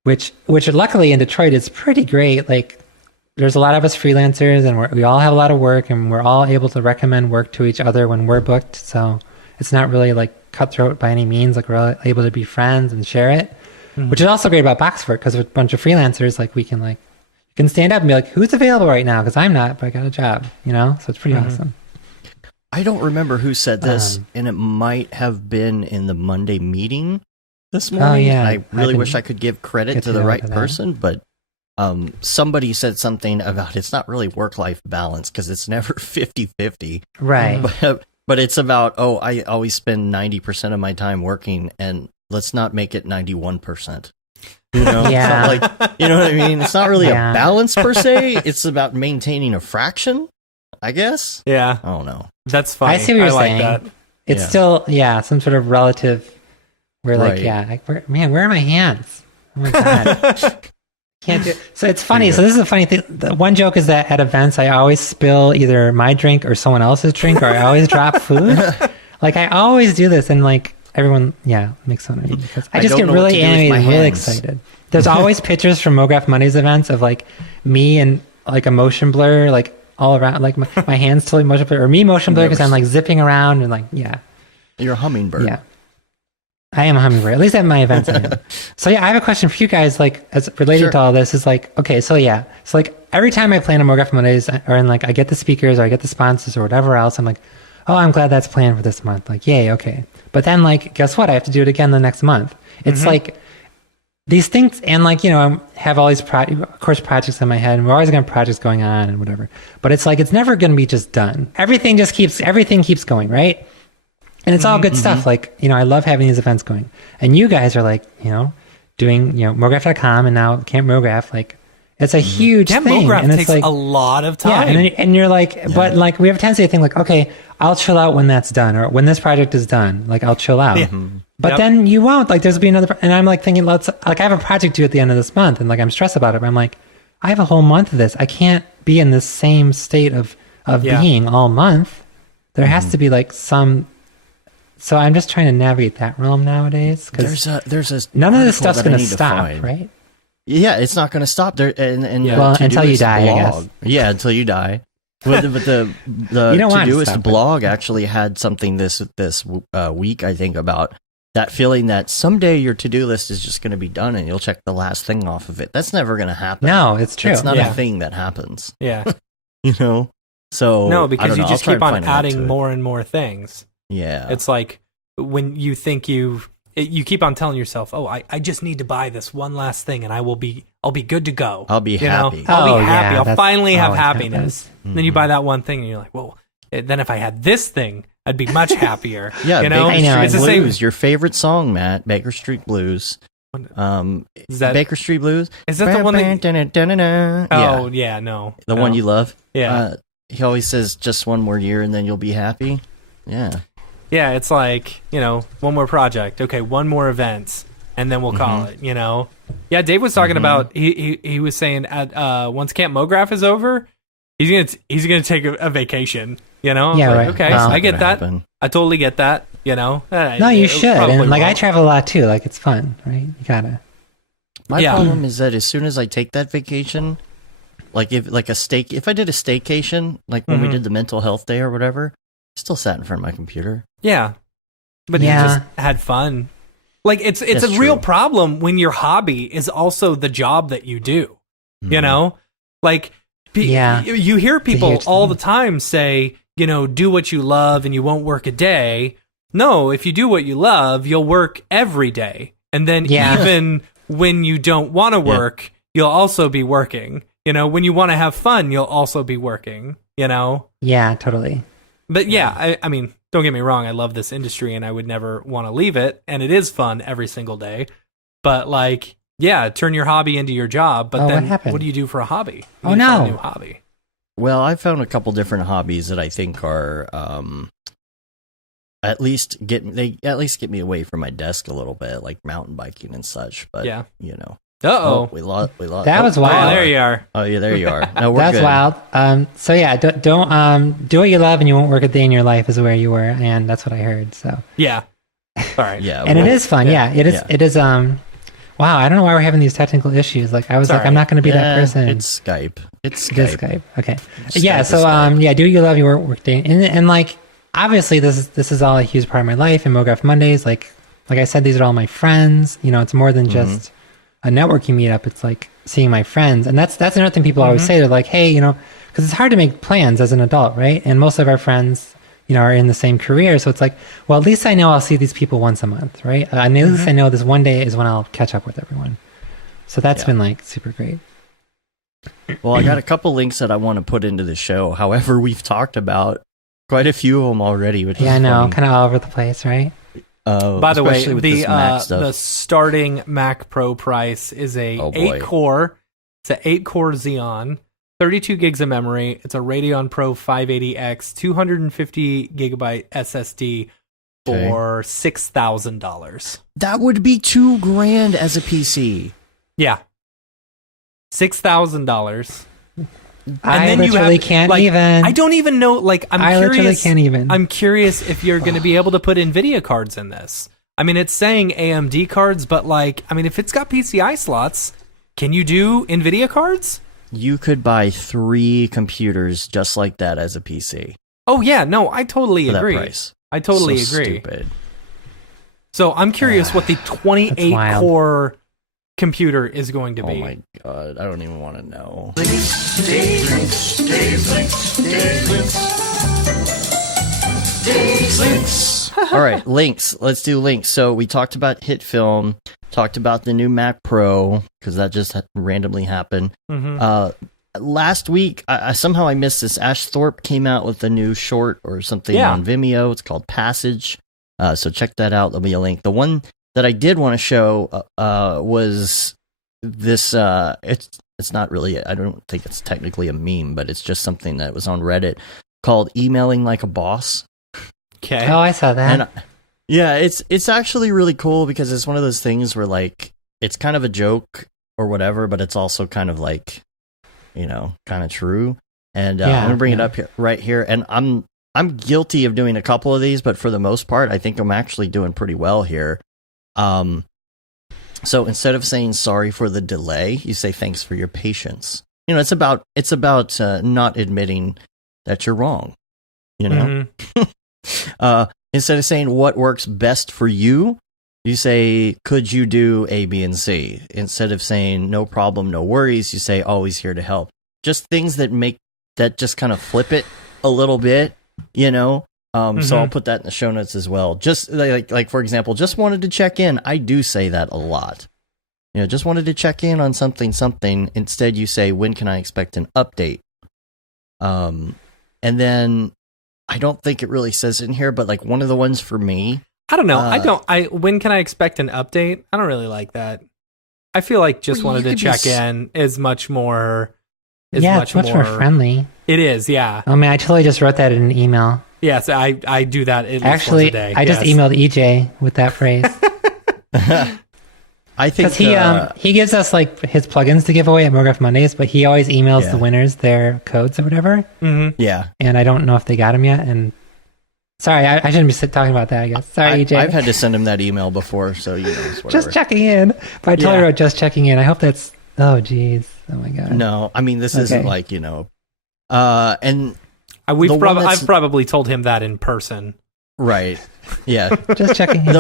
which luckily in Detroit is pretty great. Like there's a lot of us freelancers, and we all have a lot of work, and we're all able to recommend work to each other when we're booked. So it's not really like cutthroat by any means. Like we're all able to be friends and share it, which is also great about box work because with a bunch of freelancers, like we can like you can stand up and be like, who's available right now? Because I'm not, but I got a job, you know. So it's pretty awesome. I don't remember who said this, and it might have been in the Monday meeting this morning. yeah, I really can wish I could give credit get to to the know right about that. person, but somebody said something about it's not really work-life balance because it's never 50-50. Right. But it's about, I always spend 90% of my time working, and let's not make it 91%. You know, Yeah. It's not like, you know what I mean? It's not really Yeah. a balance per se. It's about maintaining a fraction, I guess. Yeah. I don't know. That's funny. I see what you're like saying. that. It's Yeah. still, some sort of relative. We're like, Right. where are my hands? Oh my god, can't do. So it's funny. So this is a funny thing. The one joke is that at events, I always spill either my drink or someone else's drink, or I always drop food. Like I always do this, and like everyone, makes fun of me because I I just don't get know what really to do with my animated, really hands. excited. There's always pictures from Mograph Mondays events of like me and like a motion blur, like all around, like my hands totally motion blur, or me motion blur because I'm like zipping around and like You're a hummingbird. yeah. I am a hummingbird, at least at my events. I am. So I have a question for you guys, like as related Sure. to all this is like, okay, so like every time I plan a Mograph Mondays or in like I get the speakers or I get the sponsors or whatever else, I'm like, oh, I'm glad that's planned for this month. Like, yay, okay. But then like, guess what? I have to do it again the next month. It's like these things, and like, I have all these of course projects in my head, and we're always going to have projects going on and whatever. But it's like, it's never going to be just done. Everything keeps going, right? And it's all good stuff. Like, I love having these events going. And you guys are like, doing, Mograph.com and now Camp Mograph. Like, it's a huge Camp thing. Mograph and it's takes like, a lot of yeah. time. And you're like, but like, we have a tendency to think like, okay, I'll chill out when that's done, or when this project is done, like I'll chill out. Yeah. But Yep. then you won't. Like, there's be another, and I'm like thinking, like I have a project due at the end of this month, and like I'm stressed about it. But I'm like, I have a whole month of this. I can't be in this same state of Yeah. being all month. There has to be like some. So I'm just trying to navigate that realm nowadays because There's a none of this article stuff's that I going to need stop, find. right? Yeah, it's not going to stop there. And Yeah. Well, the until you Todoist die, I guess. blog. Yeah, until you die. But the You don't want to Todoist stop it. blog actually had something this week, I think, about that feeling that someday your to-do list is just going to be done and you'll check the last thing off of it. That's never going to happen. No, it's true. It's not Yeah. a thing that happens. yeah. You know. So No, I because don't you know. just I'll try keep to on find a link to adding it. more and more things. Yeah. It's like when you think you keep on telling yourself, "Oh, I just need to buy this one last thing, and I'll be good to go. I'll be You know? happy. I'll Oh, be happy. yeah, I'll that's finally have always happiness." happens. And then you buy that one thing, and you're like, "Well, then if I had this thing, I'd be much happier." Yeah, you know, Baker I know, Street it's the Blues, same. your favorite song, Matt. Baker Street Blues. Is that Baker Street Blues? is that the one that? Yeah. Oh yeah, no, The no. one you love? Yeah. He always says just one more year and then you'll be happy. Yeah. Yeah, it's like, one more project. Okay, one more event, and then we'll call it, Yeah, Dave was talking about, he was saying at once Camp Mograph is over, he's gonna take a vacation, I was Yeah, like, right. okay, Well- I get Gonna that. happen. I totally get that, No, you should. And like I travel a lot too. Like it's fun, right? You gotta. My Yeah. problem is that as soon as I take that vacation, like if I did a staycation, like when we did the mental health day or whatever, I still sat in front of my computer. Yeah. But Yeah. you just had fun. Like it's That's a real true. problem when your hobby is also the job that you do. You know? Like Yeah. you hear people huge all thing. the time say, do what you love and you won't work a day. No, if you do what you love, you'll work every day. And then Yeah. even when you don't want to work, you'll also be working. When you want to have fun, you'll also be working, Yeah, totally. But yeah, I mean, don't get me wrong, I love this industry and I would never want to leave it, and it is fun every single day. But like, yeah, turn your hobby into your job. But then what do you do for a hobby? You need to find a new hobby. Well, I found a couple different hobbies that I think are at least get me away from my desk a little bit, like mountain biking and such. But you know. Uh-oh. We lost. That was wild. Oh, there you are. Oh, yeah, there you are. No, we're That's good. wild. So yeah, don't do what you love and you won't work a day in your life is where you were, and that's what I heard. So yeah. All right. Yeah. And it is fun. Yeah, it is. Yeah. It is. Wow, I don't know why we're having these technical issues. Like I was like, I'm not going to be that person. It's Skype. It's It is Skype. Okay. Yeah. So yeah, do what you love your work day, and like obviously this is all a huge part of my life. And Mograph Mondays, like I said, these are all my friends. You know, it's more than just a networking meetup. It's like seeing my friends, and that's another thing people always say. They're like, hey, you know, because it's hard to make plans as an adult, right? And most of our friends, you know, are in the same career, so it's like, well, at least I know I'll see these people once a month, right? And at least I know this one day is when I'll catch up with everyone. So that's been like super great. Well, I got a couple links that I want to put into the show. However, we've talked about quite a few of them already. Which I know, kind of all over the place, right? By the way, the starting Mac Pro price is a 8-core. It's an 8-core Xeon, 32 gigs of memory. It's a Radeon Pro 580X, 250 gigabyte SSD for $6,000. That would be $2,000 as a PC. Yeah, $6,000. I literally can't even. I don't even know. Like, I'm curious. Literally can't even. I'm curious if you're going to be able to put NVIDIA cards in this. I mean, it's saying AMD cards, but like, I mean, if it's got PCI slots, can you do NVIDIA cards? You could buy 3 computers just like that as a PC. Oh yeah, no, I totally agree. That price. I totally agree. Stupid. So I'm curious what the 28-core computer is going to be. Oh my god, I don't even want to know. All right, links. Let's do links. So we talked about Hit Film, talked about the new Mac Pro, because that just randomly happened. Last week, somehow I missed this. Ash Thorpe came out with a new short or something on Vimeo. It's called Passage. So check that out. There'll be a link. The one that I did want to show was this. It's not really. I don't think it's technically a meme, but it's just something that was on Reddit called "Emailing Like a Boss." Okay. Oh, I saw that. And it's actually really cool because it's one of those things where like it's kind of a joke or whatever, but it's also kind of like, you know, kind of true. And I'm gonna bring it up here, right here, and I'm guilty of doing a couple of these, but for the most part, I think I'm actually doing pretty well here. So instead of saying sorry for the delay, you say thanks for your patience. You know, it's about not admitting that you're wrong. You know, instead of saying what works best for you, you say could you do A, B, and C. Instead of saying no problem, no worries, you say always here to help. Just things that just kind of flip it a little bit. You know, so I'll put that in the show notes as well. Just like for example, just wanted to check in. I do say that a lot. You know, just wanted to check in on something. Instead, you say, when can I expect an update? And then I don't think it really says in here, but like one of the ones for me. I don't know. When can I expect an update? I don't really like that. I feel like just wanted to check in is much more. It's much more friendly. It is, yeah. I mean, I totally just wrote that in an email. Yes, I do that at least Actually, once a day. I just emailed EJ with that phrase. I think he gives us like his plugins to give away at Mograph Mondays, but he always emails the winners their codes or whatever. Yeah. And I don't know if they got them yet. And sorry, I shouldn't be talking about that, I guess. Sorry, EJ. I've had to send him that email before, so you know, it's whatever. Just checking in. But I totally wrote just checking in. I hope that's... Oh, geez. Oh, my God. No, I mean, this isn't like, you know... and... I've probably told him that in person. Right. Yeah. Just checking in.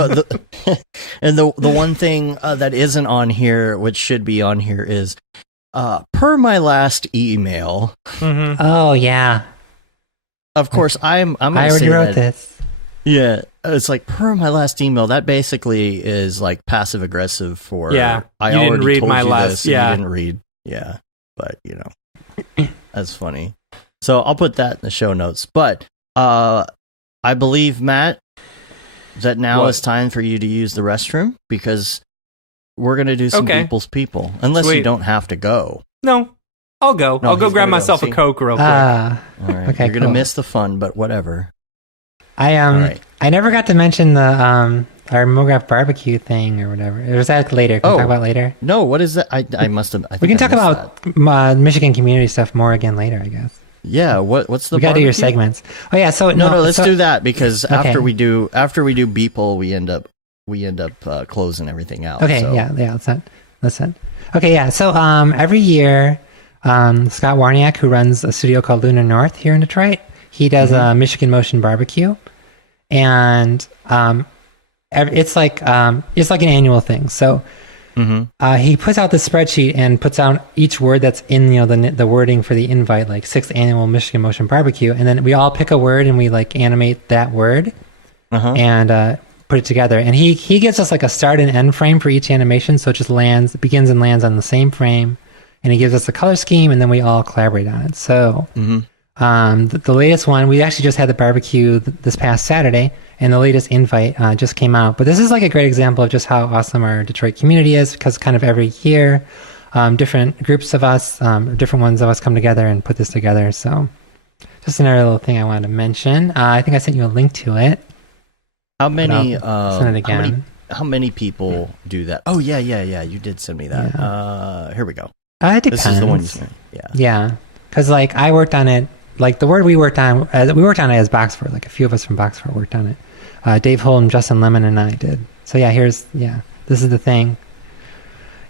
And the one thing that isn't on here, which should be on here, is per my last email. Oh, yeah. Of course, I already wrote this. Yeah, it's like per my last email. That basically is like passive aggressive for. Yeah, I you already didn't read told my you last. this, Yeah, you didn't read. Yeah, but you know, that's funny. So I'll put that in the show notes. But I believe, Matt, that now What? is time for you to use the restroom because we're going to do some Okay. people's people. Unless you Sweet. don't have to go. No, I'll go. No, I'll go he's grab gonna go. myself See? a Coke real quick. Ah, All right. Okay, You're going to cool. miss the fun, but whatever. I right. I never got to mention the our Mograph barbecue thing or whatever. Or was that later? Can we Oh. talk about later? No, what is that? I must have. I We think can I talk missed about that. Michigan community stuff more again later, I guess. Yeah, what's the We got to do your barbecue? segments. Oh yeah, so No, let's so- do that because Okay. after we do Beeple, we end up closing everything out. Okay, so. yeah. Let's end. Okay, yeah. So every year, Scott Warniak, who runs a studio called Lunar North here in Detroit, he does a Michigan Motion barbecue, and it's like an annual thing. So he puts out this spreadsheet and puts out each word that's in the wording for the invite, like 6th annual Michigan Motion barbecue, and then we all pick a word and we like animate that word and put it together. And he gives us like a start and end frame for each animation, so it just begins and lands on the same frame, and he gives us a color scheme, and then we all collaborate on it. So the latest one, we actually just had the barbecue this past Saturday, and the latest invite just came out. But this is like a great example of just how awesome our Detroit community is, because kind of every year, different groups of us, different ones of us come together and put this together. So just another little thing I wanted to mention. I think I sent you a link to it. How many? Send it again. How many people do that? Oh yeah. You did send me that. Here we go. It depends. This is the one you sent. Yeah. Yeah, because like I worked on it. Like the word we worked on it as Boxford. Like a few of us from Boxford worked on it. Dave Holm, Justin Lemon, and I did. So yeah, this is the thing.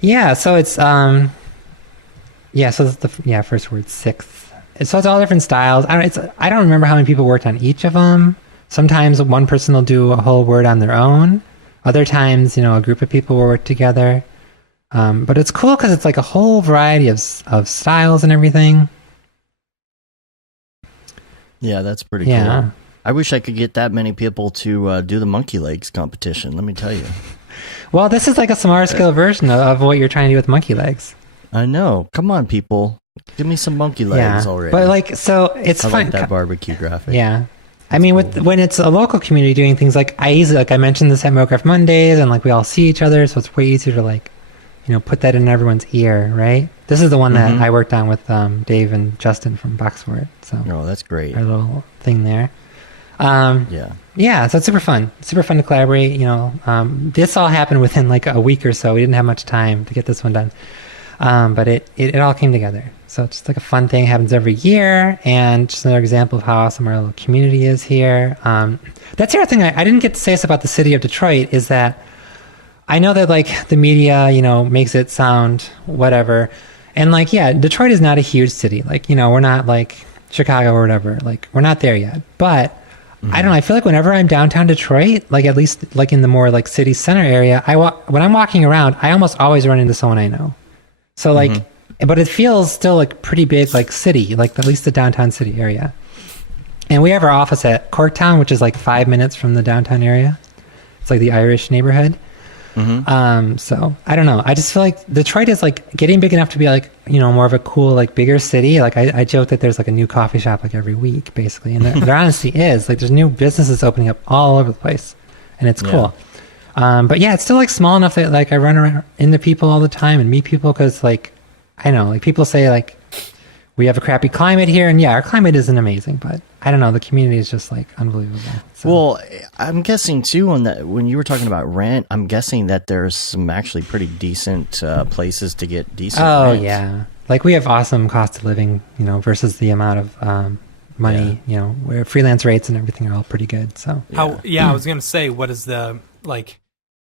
Yeah, so it's so the first word 6th. So it's all different styles. I don't remember how many people worked on each of them. Sometimes one person will do a whole word on their own. Other times, a group of people will work together. But it's cool because it's like a whole variety of styles and everything. Yeah, that's pretty Yeah. cool. I wish I could get that many people to do the monkey legs competition. Let me tell you. Well, this is like a smaller scale version of what you're trying to do with monkey legs. I know. Come on, people. Give me some monkey legs already. But like, so it's I fun. like that barbecue graphic. Yeah. I mean, when it's a local community doing things like I mentioned this at Mograph Mondays, and like we all see each other, so it's way easier to like, put that in everyone's ear, right? This is the one that I worked on with Dave and Justin from Boxford. So Oh, that's great. our little thing there. Yeah. So it's super fun. Super fun to collaborate. This all happened within like a week or so. We didn't have much time to get this one done, but it all came together. So it's just like a fun thing. Happens every year, and just another example of how awesome our little community is here. That's the other thing I didn't get to say this about the city of Detroit is that I know that like the media, makes it sound whatever, and like Detroit is not a huge city. Like we're not like Chicago or whatever. Like we're not there yet, but. I don't know. I feel like whenever I'm downtown Detroit, like at least like in the more like city center area, when I'm walking around, I almost always run into someone I know. So like, but it feels still like pretty big, like city, like at least the downtown city area. And we have our office at Corktown, which is like 5 minutes from the downtown area. It's like the Irish neighborhood. So I don't know. I just feel like Detroit is like getting big enough to be like, more of a cool, like bigger city. Like I joke that there's like a new coffee shop like every week basically. And there honestly is like, there's new businesses opening up all over the place and it's cool. But yeah, it's still like small enough that like I run around into people all the time and meet people. Cause like, I know like people say like we have a crappy climate here and our climate isn't amazing, but I don't know. The community is just like unbelievable. So. Well, I'm guessing too when you were talking about rent, I'm guessing that there's some actually pretty decent places to get decent rent. Yeah. Like we have awesome cost of living, versus the amount of money, where freelance rates and everything are all pretty good. So I was going to say, what is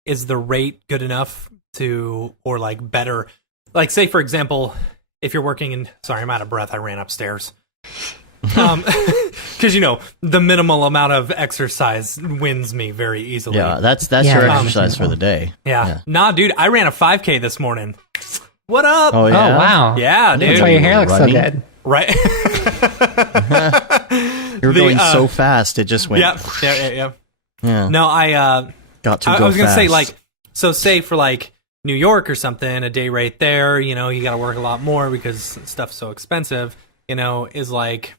is the rate good enough or like better? Like say, for example, if you're working sorry, I'm out of breath. I ran upstairs. Because the minimal amount of exercise wins me very easily. Yeah, that's your exercise for the day. Yeah. Nah, dude, I ran a 5K this morning. What up? Oh, yeah? Oh wow. Yeah, dude. That's why your hair looks so good. Right. You're going so fast, it just went. Yeah. Yeah. No, I was gonna say like, so say for like New York or something, a day rate there, you got to work a lot more because stuff's so expensive. Is like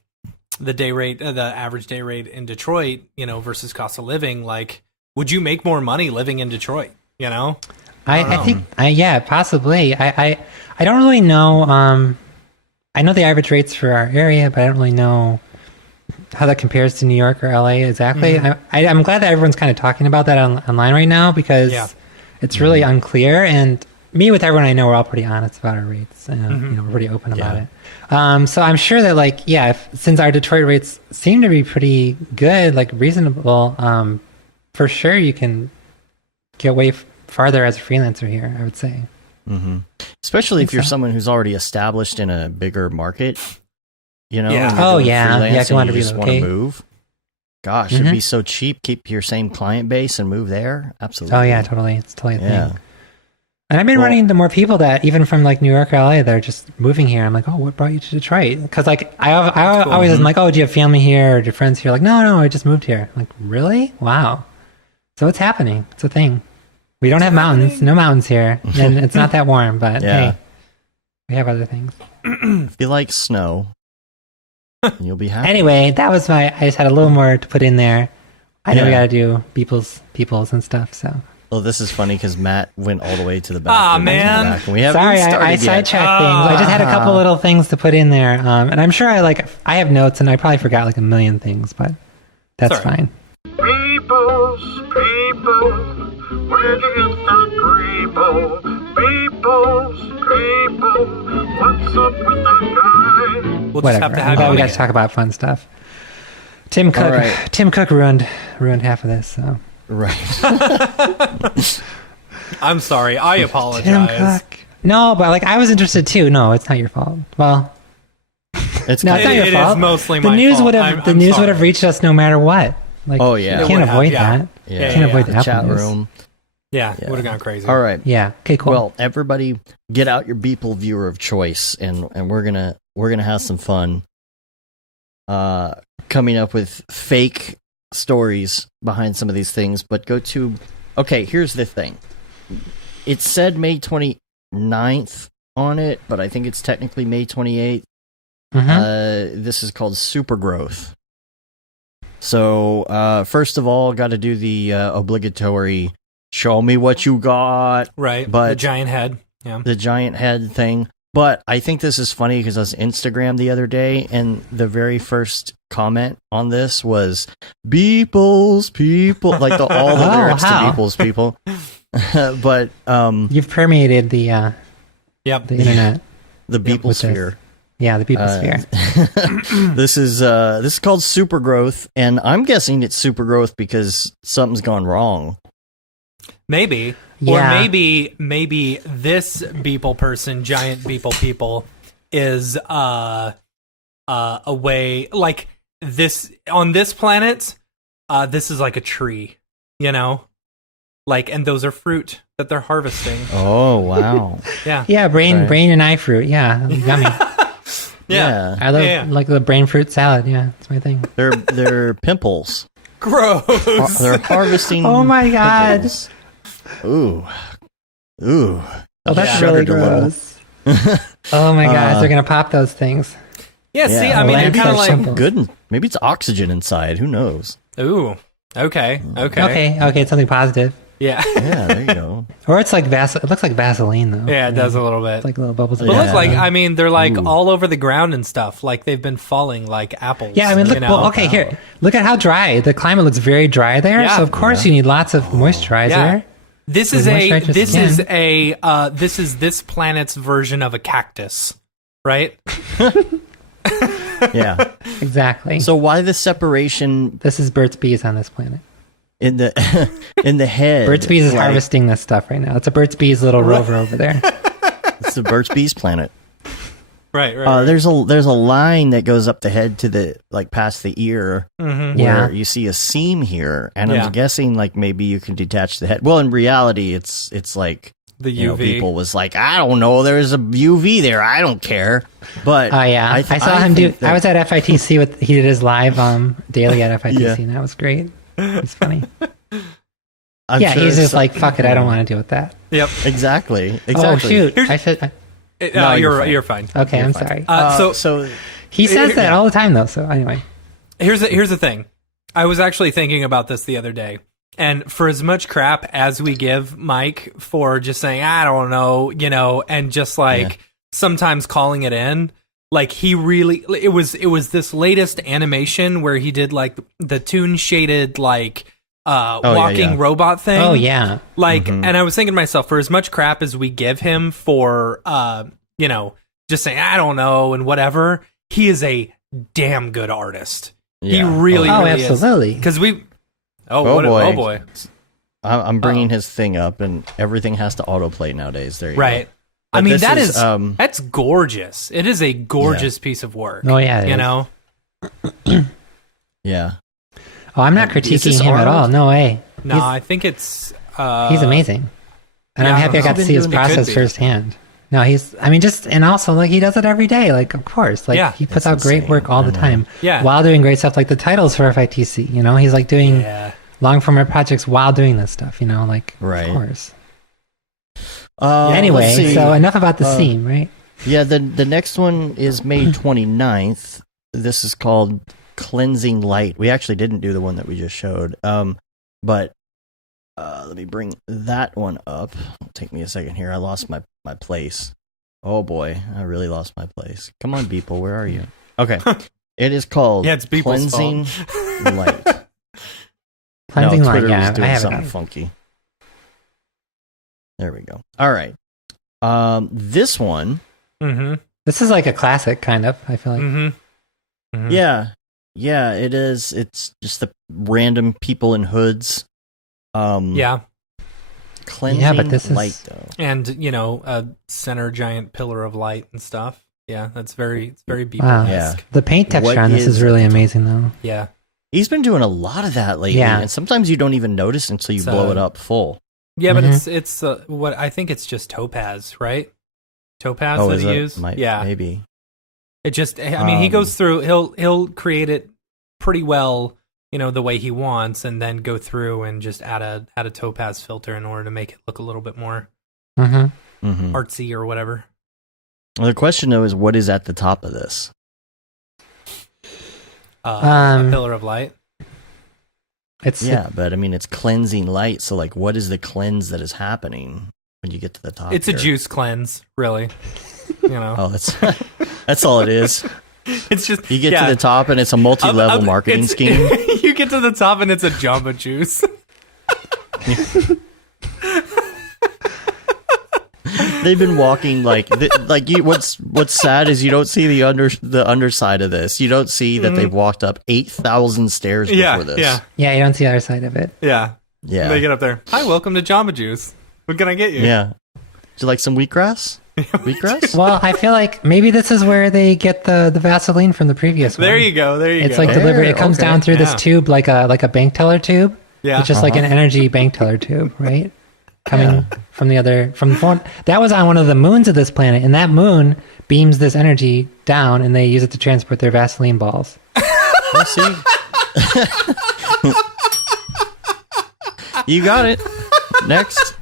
the day rate, the average day rate in Detroit, versus cost of living, like, would you make more money living in Detroit? I think, yeah, possibly. I don't really know. I know the average rates for our area, but I don't really know how that compares to New York or LA exactly. I'm glad that everyone's kind of talking about that online right now, because it's really unclear. And me with everyone I know, we're all pretty honest about our rates. And, we're pretty open about it. So I'm sure that since our Detroit rates seem to be pretty good, like reasonable, for sure you can get way farther as a freelancer here, I would say. Especially if you're someone who's already established in a bigger market, Yeah. Oh yeah, if you want to just want to move. Gosh, it'd be so cheap. Keep your same client base and move there. Absolutely. Oh yeah, totally. It's totally a thing. And I've been running into more people that even from like New York or LA, they're just moving here. I'm like, oh, what brought you to Detroit? Because like I always am like, oh, do you have family here or do you have friends here? Like, no, I just moved here. I'm like, really? Wow. So it's happening. It's a thing. We don't have mountains. No mountains here, and it's not that warm. But hey, we have other things. If you like snow, you'll be happy. Anyway, that was I just had a little more to put in there. I know we got to do peoples and stuff. So. Well, this is funny because Matt went all the way to the back. Ah, man. And we haven't Sorry, started I yet. sidetracked things. I just had a couple little things to put in there, and I'm sure I have notes, and I probably forgot like a million things, but that's fine. Peoples, where'd you get that Grebo? People, what's up with that guy? We'll Whatever. just have to I'm have glad you we on got to again. talk about fun stuff. Tim Cook ruined half of this. So Right. I'm sorry. I Tim apologize. Cook. No, but I was interested too. No, it's not your fault. Well, It's no, it's not your It fault. is mostly the my news fault. would have I'm would sorry. have reached us no matter what. Like, Oh, yeah. you It can't would have, avoid yeah. that. Yeah. Can't avoid The the chat Apple news. room. Yeah, would have gone crazy. All right. Yeah. Okay. Cool. Well, everybody, get out your Beeple viewer of choice, and we're gonna have some fun. Coming up with fake stories behind some of these things, but okay, here's the thing. It said May 29th on it, but I think it's technically May 28th. This is called super growth. So, first of all, got to do the obligatory show me what you got. Right. But the giant head. Yeah. the giant head thing. But I think this is funny because I was Instagram the other day, and the very first comment on this was Beeples people, like all the lyrics to how? Beeples people. But You've permeated the Yep. the internet. the Beeple with this. sphere. Yeah, the people sphere. This is called super growth, and I'm guessing it's super growth because something's gone wrong. Maybe. Yeah. Or maybe this Beeple person, giant Beeple people, is a way like this on this planet. This is like a tree, and those are fruit that they're harvesting. Oh wow! Yeah. Yeah, brain Right. and eye fruit. Yeah, yummy. Yeah. I love Yeah. like the brain fruit salad. Yeah, it's my thing. They're pimples. Gross. They're harvesting. Oh my God. pimples. Ooh. Oh, that's Yeah. really Shuddered a little. gross. Oh my gosh, they're gonna pop those things. Yeah, see, Yeah. I mean, Well, it kind of that's like, simple. Good. Maybe it's oxygen inside. Who knows? ooh, okay. Okay, it's something positive. Yeah. Yeah, there you go. Or it's like it looks like Vaseline though. Yeah, it does a little bit. It's like little bubbles. of But Yeah. look, like, Vaseline. I mean, they're like Ooh. all over the ground and stuff. Like they've been falling like apples. Yeah, I mean, look. Well, okay, here. Look at how dry the climate looks. Very dry there. Yeah. So of course you need lots of moisturizer. Yeah. This is Moisturize your skin. this is this planet's version of a cactus, right? Yeah. Exactly. So why the separation this is Burt's Bees on this planet. in the head? Burt's Bees is like, harvesting this stuff right now. It's a Burt's Bees little rover over there. It's the Burt's Bees planet. Right. Right. There's a line that goes up the head to the past the ear, Mm-hmm. Yeah. where you see a seam here, and Yeah. I'm guessing maybe you can detach the head. Well, in reality, it's like The you know, UV. people was like, I don't know, there's a UV there, I don't care. But Oh yeah, I saw him do. think that- I was at FITC with. He did his live daily at FITC, Yeah. and that was great. It's funny. I'm Yeah, sure he's just some- like, fuck it, I don't want to deal with that. Yep. exactly. Oh shoot, Here's- I should. No, you're fine. you're fine. Okay, You're I'm fine. sorry. So So He says that all the time, though. So anyway, Here's the thing. I was actually thinking about this the other day. And for as much crap as we give Mike for just saying, I don't know, and just like sometimes calling it in, like he really, it was this latest animation where he did like the toon shaded, like, walking robot thing. Oh, yeah. Like, and I was thinking to myself, for as much crap as we give him for, just saying, I don't know, and whatever, he is a damn good artist. Yeah. He really, Oh, really absolutely. Because we... Oh boy. I'm bringing his thing up, and everything has to autoplay nowadays. There you right. go. I mean, But this that's gorgeous. It is a gorgeous piece of work. Oh, yeah. it is. Yeah. Oh, I'm not Is this critiquing him at Arnold? all. No way. No, I think it's... He's amazing. And yeah, I'm I happy don't I got know. to see his It could process be. firsthand. No, and also, like, he does it every day, like, of course. Like, Yeah. he puts It's out great insane. work all the time. Yeah. While doing great stuff like the titles for FITC, He's, like, doing long-form projects while doing this stuff, like, Right. of course. Let's Anyway, see. so enough about the theme, right? Yeah, the next one is May 29th. This is called Cleansing Light. We actually didn't do the one that we just showed. But let me bring that one up. It'll take me a second here. I lost my place. Oh boy, I really lost my place. Come on, Beeple, where are you? Okay. It is called Yeah, it's Beeple's Cleansing Light. Cleansing no, Light, Twitter was doing I have something it. funky. There we go. All right. This one, Mm-hmm. This is like a classic, kind of, I feel like. Mm-hmm. Mm-hmm. yeah, it is. It's just the random people in hoods. Yeah. Cleansing but this is- Light, though. And, a center giant pillar of light and stuff. Yeah, it's very Wow. Beeple-esque. The paint texture What on this is is really it? amazing, though. Yeah. He's been doing a lot of that lately, Yeah. and sometimes you don't even notice until you So- blow it up full. Yeah, but Mhm. it's what I think it's just topaz, right? Topaz Oh, that is he it? used. Yeah, Maybe. it just. I mean, he Um, goes through. He'll create it pretty well, the way he wants, and then go through and just add a topaz filter in order to make it look a little bit more Mm-hmm. Mm-hmm. artsy or whatever. Well, the question, though, is what is at the top of this? A pillar of light. It's Yeah, but I mean, it's cleansing light, so like, what is the cleanse that is happening when you get to the top? It's a here? juice cleanse, really. Oh, that's that's all it is. It's just You get to the top, and it's a multi-level marketing scheme. You get to the top, and it's a Jamba Juice. They've been walking what's sad is you don't see the underside of this. You don't see that they've walked up 8,000 stairs before this. Yeah, you don't see the other side of it. Yeah. Yeah. They get up there. Hi, welcome to Jamba Juice. What can I get you? Yeah. Would you like some wheatgrass? Wheatgrass? Well, I feel like maybe this is where they get the Vaseline from the previous one. There you go. There you It's go. like deliberate. It comes okay. down through Yeah. this tube like a bank teller tube. Yeah. It's just like an energy bank teller tube, right? Coming from that was on one of the moons of this planet, and that moon beams this energy down, and they use it to transport their Vaseline balls. Well, see? You got it. Next.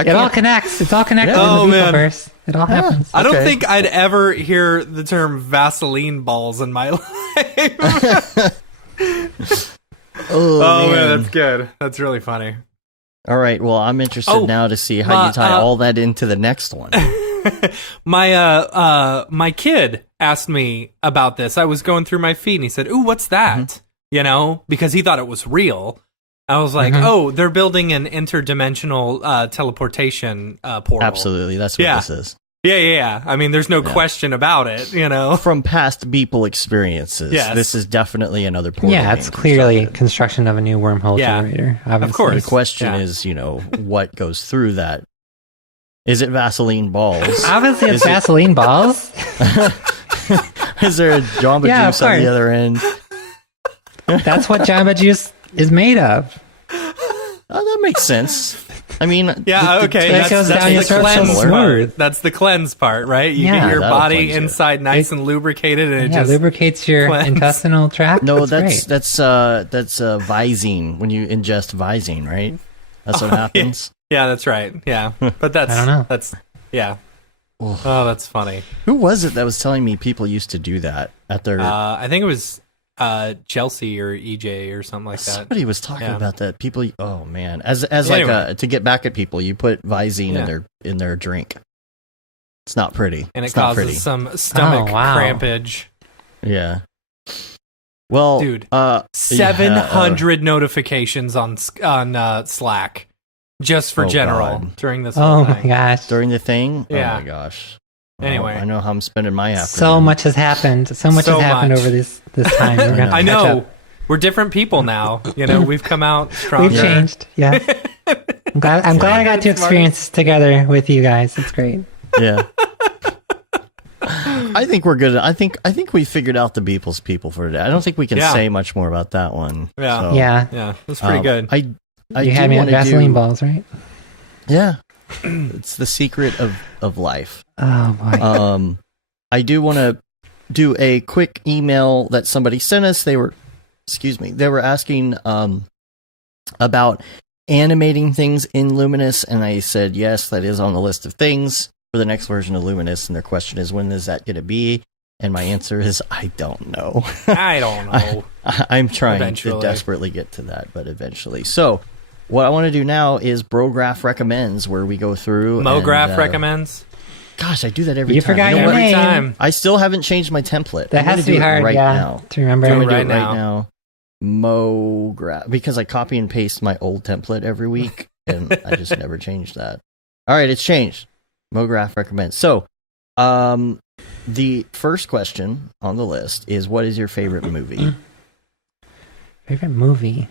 It all connects. It's all connected Yeah. Oh, in the man. Beepleverse. It all happens. I don't Okay. think I'd ever hear the term Vaseline balls in my life. Oh, man, that's good. That's really funny. All right. Well, I'm interested now to see how you tie all that into the next one. My kid asked me about this. I was going through my feed and he said, "Ooh, what's that?" Because he thought it was real. I was like, "Oh, they're building an interdimensional teleportation portal." Absolutely. That's what Yeah. this is. Yeah. I mean, there's no question about it, From past Beeple experiences, Yes. this is definitely another portal. Yeah, being it's clearly constructed. construction of a new wormhole Yeah. generator. Obviously. Of course. The question Yeah. is, what goes through that? Is it Vaseline balls? Obviously, it's Is it- Vaseline balls. Is there a Jamba Yeah, of Juice on the course. other end? That's what Jamba Juice is made of. Oh, that makes sense. I mean, Yeah, okay. That goes down your the throat so cleanse smooth. part. That's the cleanse part, right? You Yeah. get your That'll body cleanse you. inside nice and lubricated, and it Yeah, just lubricates your cleanse. intestinal tract. no, great. that's Visine when you ingest Visine, right? That's what happens. yeah, that's right. Yeah, but that's I don't know. That's yeah. Oh, that's funny. Who was it that was telling me people used to do that at their? I think it was Chelsea or EJ or something like that. Somebody was talking Yeah. about that. People, oh man, as Anyway. like to get back at people, you put Visine in their drink. It's not pretty, And it it's not causes pretty. some stomach Oh, wow. crampage. Yeah. Well, Dude, yeah, 700 notifications on Slack just for Oh, general God. during this whole Oh my thing. gosh. during the thing. Yeah. Oh my gosh. Well, Anyway. I know how I'm spending my afternoon. So much has happened. So much So has happened much. over this time. We're gonna have to I catch know. up. We're different people now. You know, we've come out stronger. We've changed. Yeah. I'm glad I got to experience this together with you guys. It's great. Yeah. I think we're good. I think we figured out the Beeple's people for today. I don't think we can Yeah. say much more about that one. Yeah. So, Yeah. Yeah, that's pretty good. I You do had me at wanna Vaseline do- balls, right? Yeah. It's the secret of life. Oh boy. I do want to do a quick email that somebody sent us. They were asking about animating things in Luminous, and I said yes, that is on the list of things for the next version of Luminous. And their question is, when is that going to be? And my answer is, I don't know. I don't know. I'm trying Eventually. to desperately get to that, but eventually. So, what I want to do now is Brograph recommends, where we go through. Mograph and, recommends. Gosh, I do that every You time. forgot know your what? Every name. time. I still haven't changed my template. That I'm has gonna to be do it hard, right yeah, now. to remember. I'm Do gonna it do it right right now. Mograph, because I copy and paste my old template every week, and I just never changed that. All right, it's changed. Mograph recommends. So, the first question on the list is, what is your favorite movie? Favorite movie?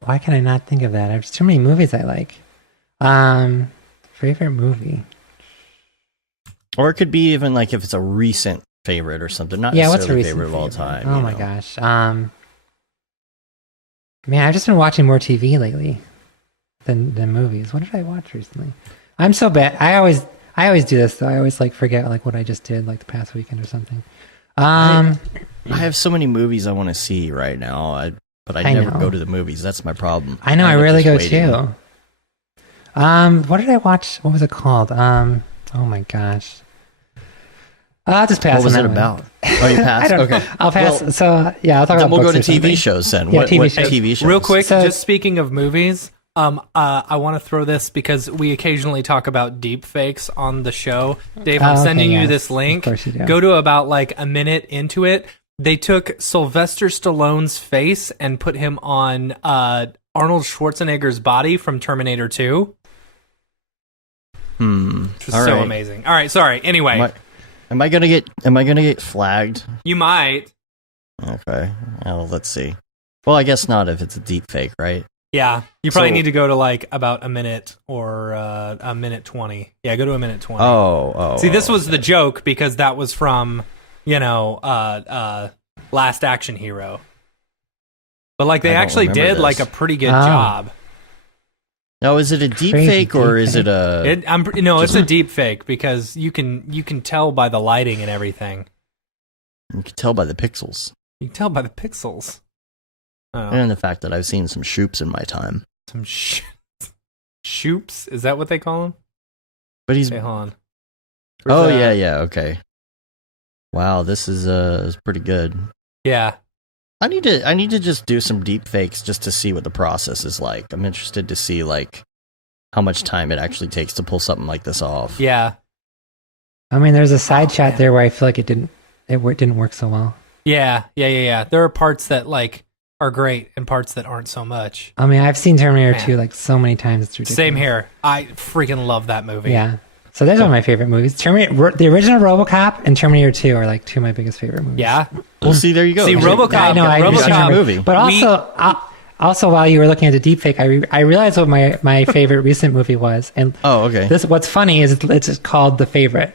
Why can I not think of that? There's too many movies I like. Favorite movie? Or it could be even like if it's a recent favorite or something, not Yeah, what's a necessarily recent favorite of all favorite? time. Oh you my know. gosh. Man, I've just been watching more TV lately than movies. What did I watch recently? I'm so bad. I always do this though. I always like forget like what I just did like the past weekend or something. I have so many movies I want to see right now, but I I never know. go to the movies. That's my problem. I know. I end up rarely just go waiting. too. What did I watch? What was it called? Oh my gosh. I'll just pass. What was on it that one. about? Oh, you I passed? don't Okay. I'll pass. Well, so yeah, I'll talk then about we'll go books to or TV something. shows then. Yeah, what TV what shows. TV shows? Real quick, So- just speaking of movies, I want to throw this because we occasionally talk about deep fakes on the show. Dave, I'm Oh, okay, sending you yes. this link. Of course you do. Go to about like a minute into it. They took Sylvester Stallone's face and put him on Arnold Schwarzenegger's body from Terminator 2. Which was All so right. amazing. All right, sorry. Anyway, Am I gonna get flagged? you might. Okay. Well, let's see. Well, I guess not if it's a deep fake, right? Yeah, you probably So- need to go to like about a minute or a minute 20. Yeah, go to a minute 20. Oh. See, this was the joke because that was from, Last Action Hero. But like they I don't actually remember did this. like a pretty good Oh. job. Now, is it a deep Crazy fake or deep is it a? It's a deep fake because you can tell by the lighting and everything. You can tell by the pixels You can tell by the pixels. Oh, and the fact that I've seen some shoops in my time. some shoops. Is that what they call them? But he's. Hey, hold on. Oh Where's yeah. Okay. Wow, this is pretty good. Yeah. I need to just do some deep fakes just to see what the process is like. I'm interested to see like how much time it actually takes to pull something like this off. Yeah. I mean, there's a side shot man. there where I feel like it didn't work so well. Yeah. There are parts that like are great and parts that aren't so much. I mean, I've seen Terminator Man. 2 like so many times. It's ridiculous. Same here. I freaking love that movie. Yeah. So there's one of my favorite movies. The original RoboCop and Terminator 2 are like two of my biggest favorite movies. Yeah. Well, see, there you go. See, RoboCop. I know. I RoboCop understand your movie. But We- also, while you were looking at the deepfake, I realized what my favorite recent movie was. And Oh, okay. what's funny is it's called The Favorite.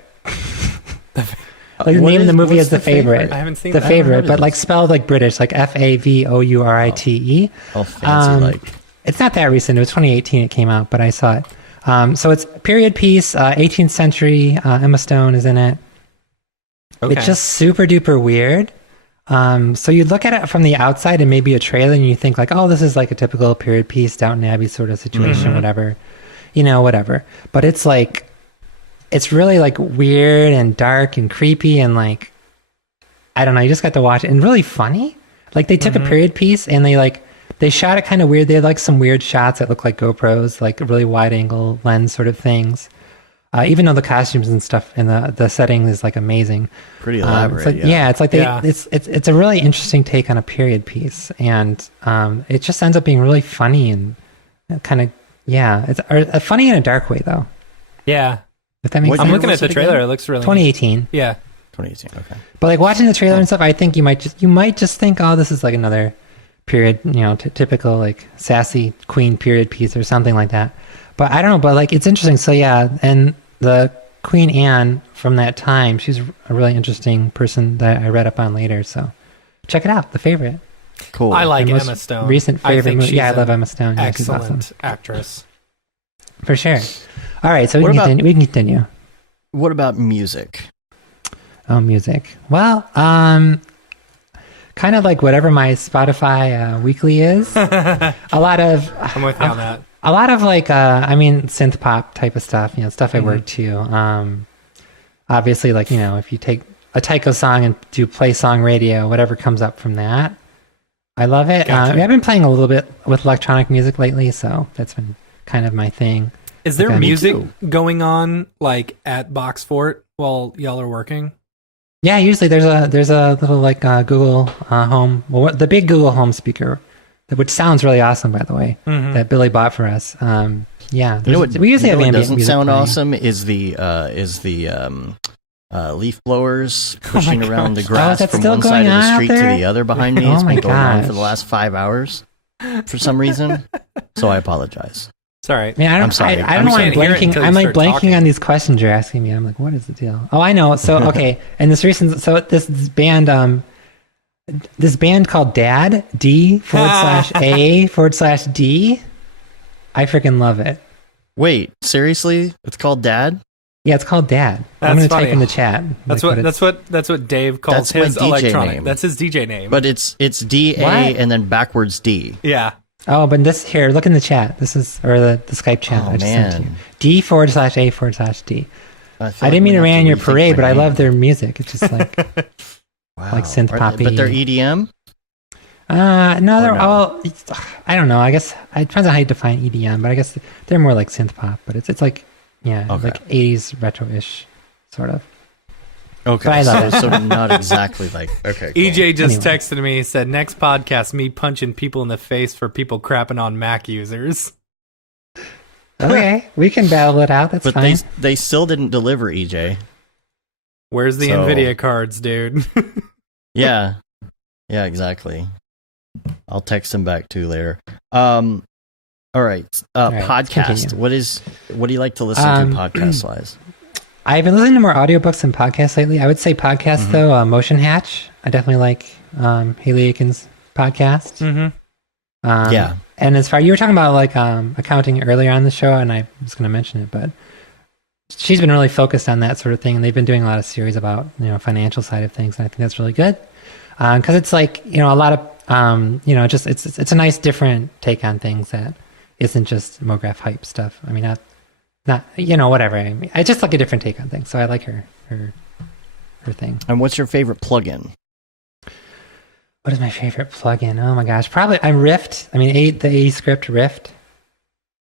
Like the What name of the is- movie what's is The Favorite. I haven't seen The that. Favorite, heard of but like this. spelled like British, like Favorite. Oh, fancy like. It's not that recent. It was 2018 it came out, but I saw it. So it's period piece, 18th century. Emma Stone is in it. Okay. It's just super duper weird. So you look at it from the outside and maybe a trailer and you think like, oh, this is like a typical period piece, Downton Abbey sort of situation, whatever. whatever. But it's like, it's really like weird and dark and creepy and like, I don't know, you just got to watch it and really funny. Like they took a period piece and they shot it kind of weird. They had like some weird shots that look like GoPros, like really wide angle lens sort of things. Even though the costumes and stuff and the setting is like amazing. Pretty elaborate. It's like it's a really interesting take on a period piece. And it just ends up being really funny and kind of, it's funny in a dark way though. Yeah. If that makes sense. I'm looking at the trailer. Again? It looks really 2018. Yeah. 2018. Okay. But like watching the trailer and stuff, I think you might just think, oh, this is like another period, typical like sassy queen period piece or something like that. But I don't know. But like it's interesting. So yeah, and the Queen Anne from that time, she's a really interesting person that I read up on later. So check it out. The Favorite. Cool. I like Emma Stone. Recent favorite movie. Yeah, I love Emma Stone. Yeah, Excellent she's awesome. actress. For sure. All right, so we can continue. What about music? Oh, music. Well, kind of like whatever my Spotify weekly is. A lot of I'm with you on that. A lot of like synth pop type of stuff, stuff I work to. Obviously, like, if you take a Tycho song and do play song radio, whatever comes up from that, I love it. Gotcha. I've been playing a little bit with electronic music lately, so that's been kind of my thing. Is there music going on like at Box Fort while y'all are working? Yeah, usually there's a little like Google Home, the big Google Home speaker, which sounds really awesome, by the way, that Billy bought for us. Yeah, we usually have ambient doesn't music sound playing. awesome is the leaf blowers pushing around the grass from still one going side of on the out street to there? the other behind me. Oh It's my been going on gosh. for the last 5 hours for some reason. So I apologize. It's all right. Man, I'm sorry. I don't know why I'm can't hear it blanking. until you I'm like start blanking talking. on these questions you're asking me. I'm like, what is the deal? Oh, I know. So okay, and this band, called Dad D /A/D. I freaking love it. Wait, seriously? It's called Dad? Yeah, it's called Dad. I'm That's gonna type funny. in the chat. That's what Dave calls That's my his DJ electronic. name. That's his DJ name. But it's DA What? and then backwards D. yeah. Oh, but look in the chat. This is, or the Skype chat. Oh, I just sent to you. man. D /A/D. I I didn't mean to ran your parade, but I love their their music. It's just like, like synth poppy. But they're EDM? no, they're no? all, I don't know. I guess it depends on how you define EDM, but I guess they're more like synth pop, but it's like, yeah, Okay. like 80s retro-ish sort of. Okay, But I love so not exactly like, okay, cool. EJ just Anyway. texted me. He said, "Next podcast, me punching people in the face for people crapping on Mac users." Okay, we can battle it out. That's But fine. they still didn't deliver, EJ. Where's the So- Nvidia cards, dude? Yeah. Yeah, exactly. I'll text him back too later. All right. All right, let's Podcast. continue. What do you like to listen to podcast wise? I've been listening to more audiobooks than podcasts lately. I would say podcasts, though, Motion Hatch. I definitely like Haley Aiken's podcast. Yeah. And as far, you were talking about like accounting earlier on the show, and I was going to mention it, but she's been really focused on that sort of thing, and they've been doing a lot of series about financial side of things, and I think that's really good because it's like a lot of just it's a nice different take on things that isn't just Mograph hype stuff. I mean, not whatever. I mean, I just like a different take on things, so I like her thing. And what's your favorite plugin? What is my favorite plugin? Oh my gosh, probably I'm Rift. I mean, the A script Rift.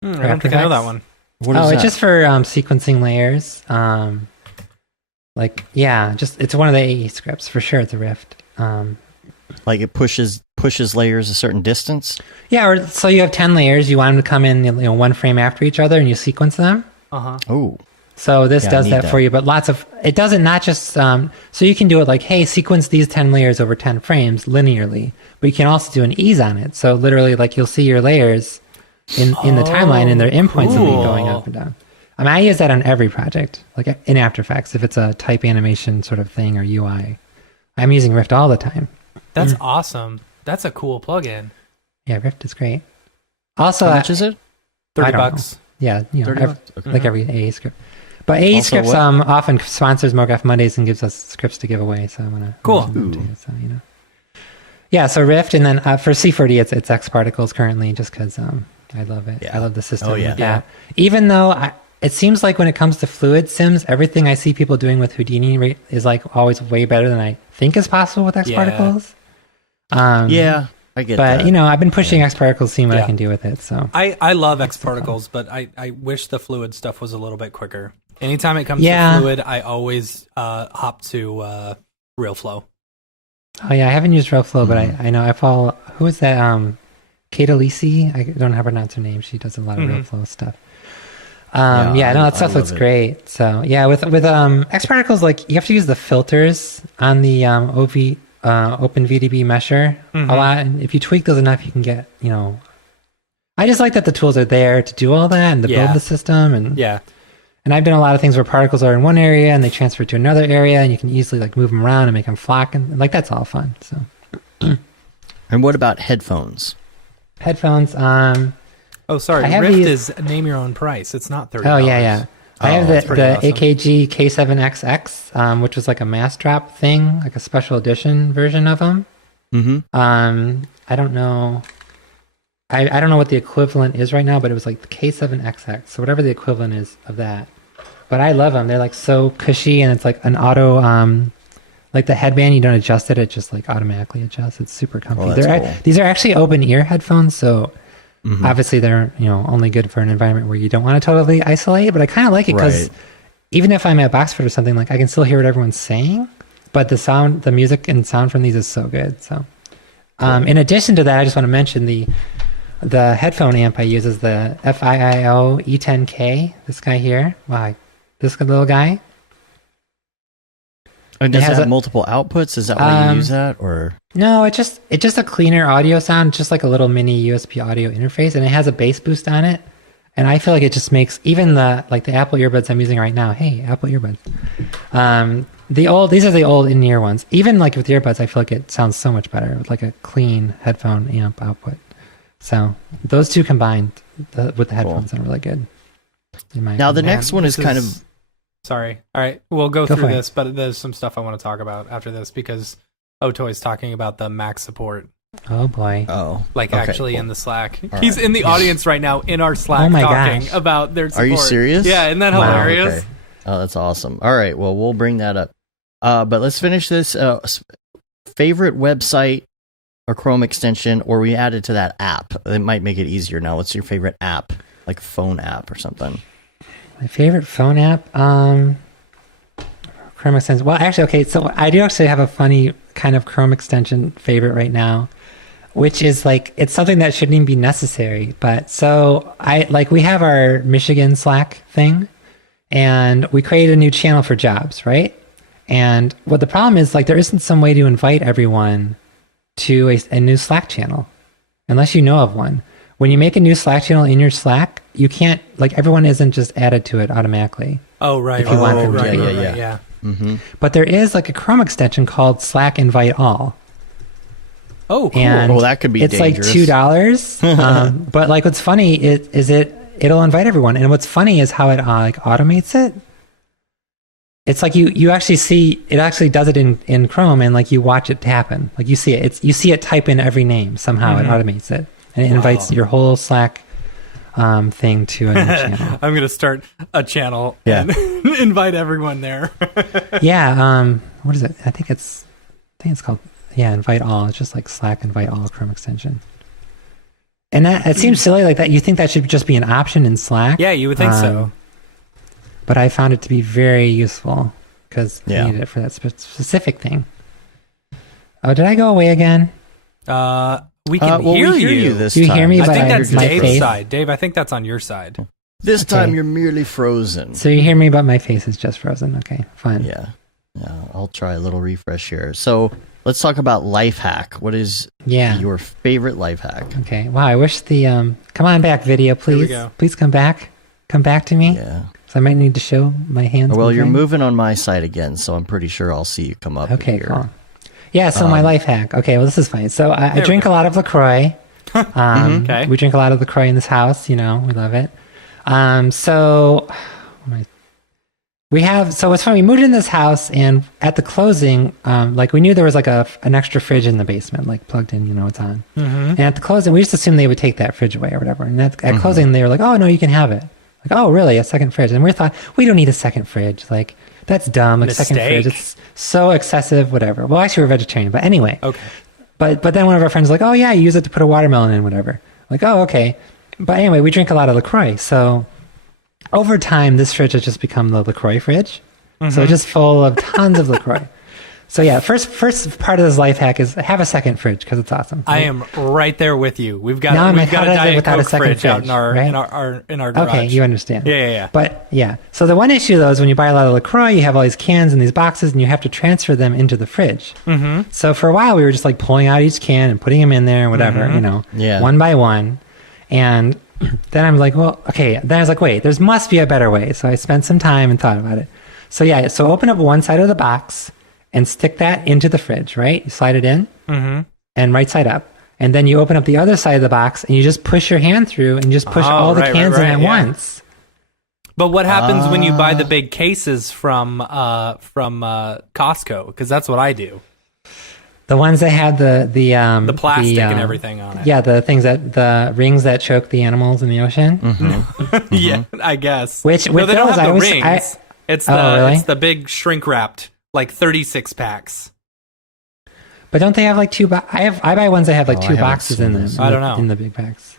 I don't think I know that one. What is It's that? just for sequencing layers. It's one of the AE scripts for sure. It's a Rift. Like it pushes layers a certain distance? Yeah, or so you have 10 layers. You want them to come in, one frame after each other, and you sequence them. Oh. So this Yeah, I does need that that. for you, but it doesn't not just so you can do it like, hey, sequence these 10 layers over 10 frames linearly, but you can also do an ease on it. So literally, like you'll see your layers in the timeline, and their endpoints will be going up and down. I mean, I use that on every project, like in After Effects, if it's a type animation sort of thing or UI. I'm using Rift all the time. That's awesome. That's a cool plugin. Yeah, Rift is great. Also, How much is it? I don't $30. yeah, 30 bucks? Okay. like every AE script. But AE Also scripts what? often sponsors Mograph Mondays and gives us scripts to give away. So I want to Cool. too, so Yeah, so Rift, and then for C4D, it's X Particles currently, just because I love it. Yeah. I love the system Oh, yeah. with that. Even though it seems like when it comes to fluid sims, everything I see people doing with Houdini is like always way better than I think is possible with X particles. Yeah, I get that. But I've been pushing X particles, seeing what I can do with it. So I love X particles, but I wish the fluid stuff was a little bit quicker. Anytime it comes to fluid, I always hop to real flow. Oh yeah, I haven't used real flow, but I know I follow. Who is that? Kate Alisi. I don't have her pronounce her name. She does a lot of real flow stuff. That stuff looks great. So yeah, with X particles, like you have to use the filters on the OpenVDB mesher a lot, and if you tweak those enough, you can get I just like that the tools are there to do all that and to build the system and I've done a lot of things where particles are in one area and they transfer to another area, and you can easily like move them around and make them flock, and like that's all fun. So. And what about headphones? Headphones. Oh, sorry. Rift is name your own price. It's not $30. Oh yeah. I have the awesome. AKG K7XX, which was like a mass drop thing, like a special edition version of them. I don't know. I don't know what the equivalent is right now, but it was like the K7XX, so whatever the equivalent is of that. But I love them. They're like so cushy, and it's like an auto, like the headband. You don't adjust it; it just like automatically adjusts. It's super comfy. Oh, that's cool. These are actually open ear headphones, so obviously they're only good for an environment where you don't want to totally isolate. But I kind of like it because even if I'm at Boxford or something, like I can still hear what everyone's saying, but the music and sound from these is so good. So, in addition to that, I just want to mention the headphone amp I use is the FIIO E10K. This guy here. Wow, this little guy. And does it have multiple outputs? Is that why you use that, or no? It's just a cleaner audio sound, just like a little mini USB audio interface, and it has a bass boost on it. And I feel like it just makes even the Apple earbuds I'm using right now. Hey, Apple earbuds. These are the old in-ear ones. Even like with the earbuds, I feel like it sounds so much better with like a clean headphone amp output. So those two combined with the headphones sound really good. Now the next one is kind of... Sorry. All right. We'll go through this, but there's some stuff I want to talk about after this because Otoy's talking about the Mac support. Oh, boy. Oh. Actually in the Slack. He's in the audience right now in our Slack talking about their support. Are you serious? Yeah, isn't that hilarious? Okay. Oh, that's awesome. All right. Well, we'll bring that up. But let's finish this. Favorite website or Chrome extension, or we add it to that app. It might make it easier now. What's your favorite app? Like phone app or something? My favorite phone app? Chrome extension. Well, actually, okay, so I do actually have a funny kind of Chrome extension favorite right now, which is like, it's something that shouldn't even be necessary. But so we have our Michigan Slack thing, and we created a new channel for jobs, right? And what the problem is, like, there isn't some way to invite everyone to a new Slack channel unless you know of one. When you make a new Slack channel in your Slack, you can't, like, everyone isn't just added to it automatically. Oh, right. If you want them to be. Yeah. Mm-hmm. But there is like a Chrome extension called Slack Invite All. Oh, cool. And well, that could be dangerous. It's like $2. But like, what's funny is it'll invite everyone. And what's funny is how it like automates it. It's like you actually see, it actually does it in Chrome, and like you watch it happen. Like you see it. You see it type in every name somehow. It automates it. And it invites your whole Slack thing to a new channel. I'm going to start a channel and invite everyone there. What is it? I think it's called Invite All. It's just like Slack Invite All Chrome extension. And that it seems silly like that. You think that should just be an option in Slack? Yeah, you would think so. But I found it to be very useful because I needed it for that specific thing. Oh, did I go away again? We can hear you this you time. hear me? I think that's my Dave's face? side. Dave, I think that's on your side. This time you're merely frozen. So you hear me, but my face is just frozen. Okay, fine. Yeah. I'll try a little refresh here. So let's talk about life hack. What is your favorite life hack? Okay. Wow. I wish the come on back video, please. Here we go. Please come back. Come back to me. Yeah. So I might need to show my hands. Well, you're moving on my side again, so I'm pretty sure I'll see you come up. Okay, here. cool. Yeah, so my life hack. Okay, well, this is fine. So I drink a lot of LaCroix. Okay. We drink a lot of LaCroix in this house. We love it. We have, so it's funny, we moved in this house, and at the closing, like we knew there was like an extra fridge in the basement, like plugged in, it's on. And at the closing, we just assumed they would take that fridge away or whatever. And at closing, they were like, oh, no, you can have it. Like, oh, really? A second fridge? And we thought, we don't need a second fridge. Like, that's dumb. Like, second fridge, it's so excessive, whatever. Well, actually, we're vegetarian, but anyway. Okay. But then one of our friends was like, oh, yeah, you use it to put a watermelon in, whatever. Like, oh, okay. But anyway, we drink a lot of LaCroix, so over time, this fridge has just become the LaCroix fridge. So it's just full of tons of LaCroix. So yeah, first part of this life hack is have a second fridge because it's awesome. I am right there with you. We've got now we've got a Diet without Coke a second fridge out in our right? in our garage. Okay, you understand. Yeah. But yeah, so the one issue though is when you buy a lot of LaCroix, you have all these cans and these boxes, and you have to transfer them into the fridge. So for a while, we were just like pulling out each can and putting them in there and whatever, one by one. And then I'm like, well, okay. Then I was like, wait, there must be a better way. So I spent some time and thought about it. So yeah, so open up one side of the box and stick that into the fridge, right? You slide it in and right side up. And then you open up the other side of the box and you just push your hand through and just push all the cans in at once. But what happens when you buy the big cases from Costco? Because that's what I do. The ones that have the plastic and everything on it. Yeah, the rings that choke the animals in the ocean. Yeah, I guess. Which with they don't those, have the I always, rings. It's really? It's the big shrink wrapped, like 36 packs. But don't they have like two? I buy ones that have like two boxes in them. I don't know. In the big packs.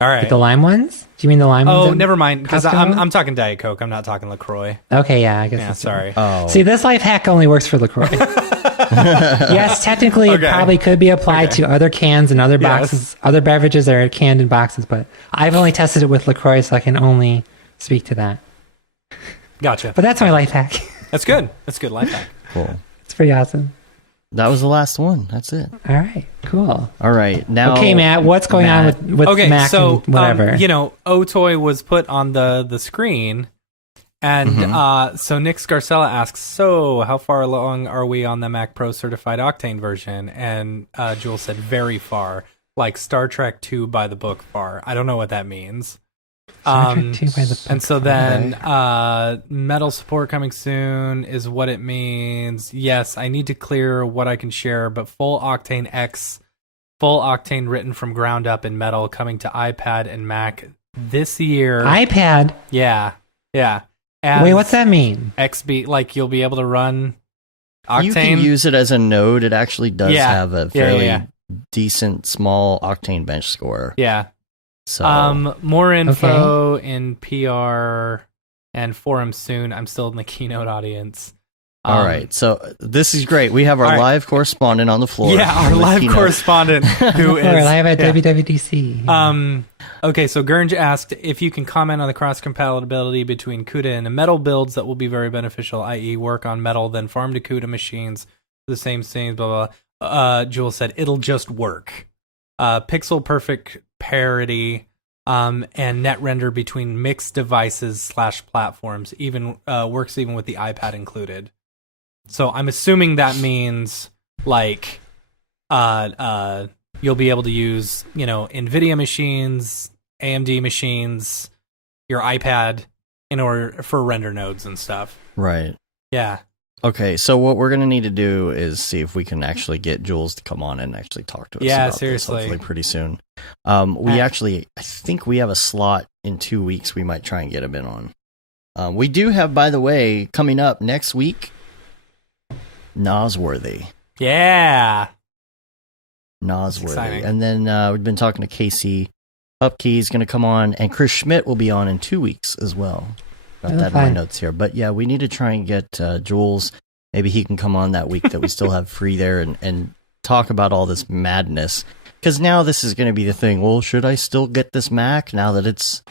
All right. Like the lime ones? Do you mean the lime ones? Oh, never mind. Because Costco? I'm talking Diet Coke. I'm not talking LaCroix. Okay, yeah, I guess. Yeah, that's sorry. Oh. See, this life hack only works for LaCroix. Yes, technically it probably could be applied to other cans and other boxes, other beverages that are canned in boxes, but I've only tested it with LaCroix, so I can only speak to that. Gotcha. But that's my life hack. That's good. That's a good life hack. Cool. It's pretty awesome. That was the last one. That's it. All right, cool. All right, now. Okay, Matt, what's going on with Mac so, and whatever? Otoy was put on the screen, and so Nick Scarcella asks, so how far along are we on the Mac Pro certified Octane version? And Jules said, very far, like Star Trek 2 by the book far. I don't know what that means. And so then metal support coming soon is what it means. Yes, I need to clear what I can share, but full Octane X, full Octane written from ground up in metal coming to iPad and Mac this year. iPad? Yeah. Wait, what's that mean? XB, like you'll be able to run Octane. You can use it as a node. It actually does have a fairly decent small Octane bench score. Yeah. So more info in PR and forum soon. I'm still in the keynote audience. All right, so this is great. We have our live correspondent on the floor. Yeah, our live correspondent who is live at WWDC. Okay, so Gurnge asked if you can comment on the cross compatibility between CUDA and the metal builds that will be very beneficial, i.e., work on metal, then farm to CUDA machines for the same things. Blah blah. Jules said it'll just work. Pixel perfect parity and net render between mixed devices / platforms even works even with the iPad included. So I'm assuming that means like you'll be able to use NVIDIA machines, AMD machines, your iPad in order for render nodes and stuff. Right. Yeah. Okay, so what we're going to need to do is see if we can actually get Jules to come on and actually talk to us about seriously. this, hopefully pretty soon. I think we have a slot in 2 weeks we might try and get him in on. We do have, by the way, coming up next week, Nosworthy. Yeah. Nosworthy. And then we've been talking to Casey Upkey's going to come on, and Chris Schmidt will be on in 2 weeks as well. Got that in my notes here. But yeah, we need to try and get Jules. Maybe he can come on that week that we still have free there and talk about all this madness. Because now this is going to be the thing. Well, should I still get this Mac now that it's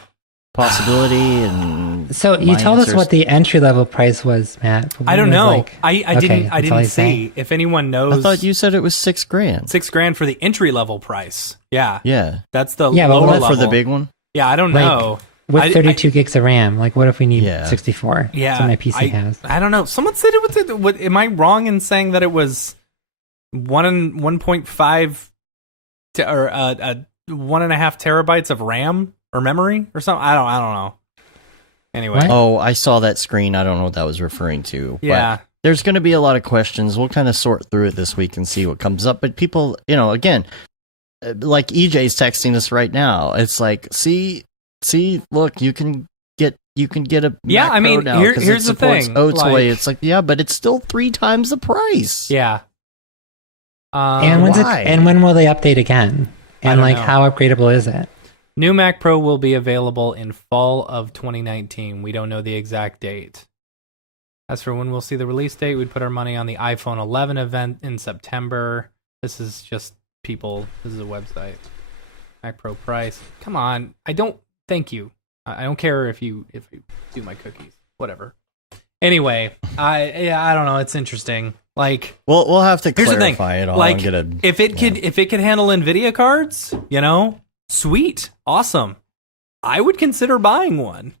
possibility? And so you told us what the entry level price was, Matt. I don't know. I didn't see. If anyone knows, I thought you said it was $6,000. $6,000 for the entry level price. Yeah. That's the lower level for the big one. Yeah, I don't know. With 32 gigs of RAM, like what if we need 64? Yeah, that's what my PC has. I don't know. Someone said it was. Am I wrong in saying that it was 1.5 or 1.5 terabytes of RAM or memory or something? I don't know. Anyway. What? Oh, I saw that screen. I don't know what that was referring to. Yeah. But there's going to be a lot of questions. We'll kind of sort through it this week and see what comes up. But people, again, like EJ's texting us right now. It's like, see, look, you can get a Yeah, Mac I mean, Pro now 'cause here's it the supports thing, OTA. like- It's like, yeah, but it's still 3 times the price. Yeah. And why? when will they update again? I And don't like, know. how upgradable is it? New Mac Pro will be available in fall of 2019. We don't know the exact date. As for when we'll see the release date, we'd put our money on the iPhone 11 event in September. This is just people. This is a website. Mac Pro price. Come on. Thank you. I don't care if you do my cookies. Whatever. Anyway, I don't know. It's interesting. Like, We'll have to here's the thing. clarify it all. Like, and get if it could handle NVIDIA cards, sweet, awesome. I would consider buying one.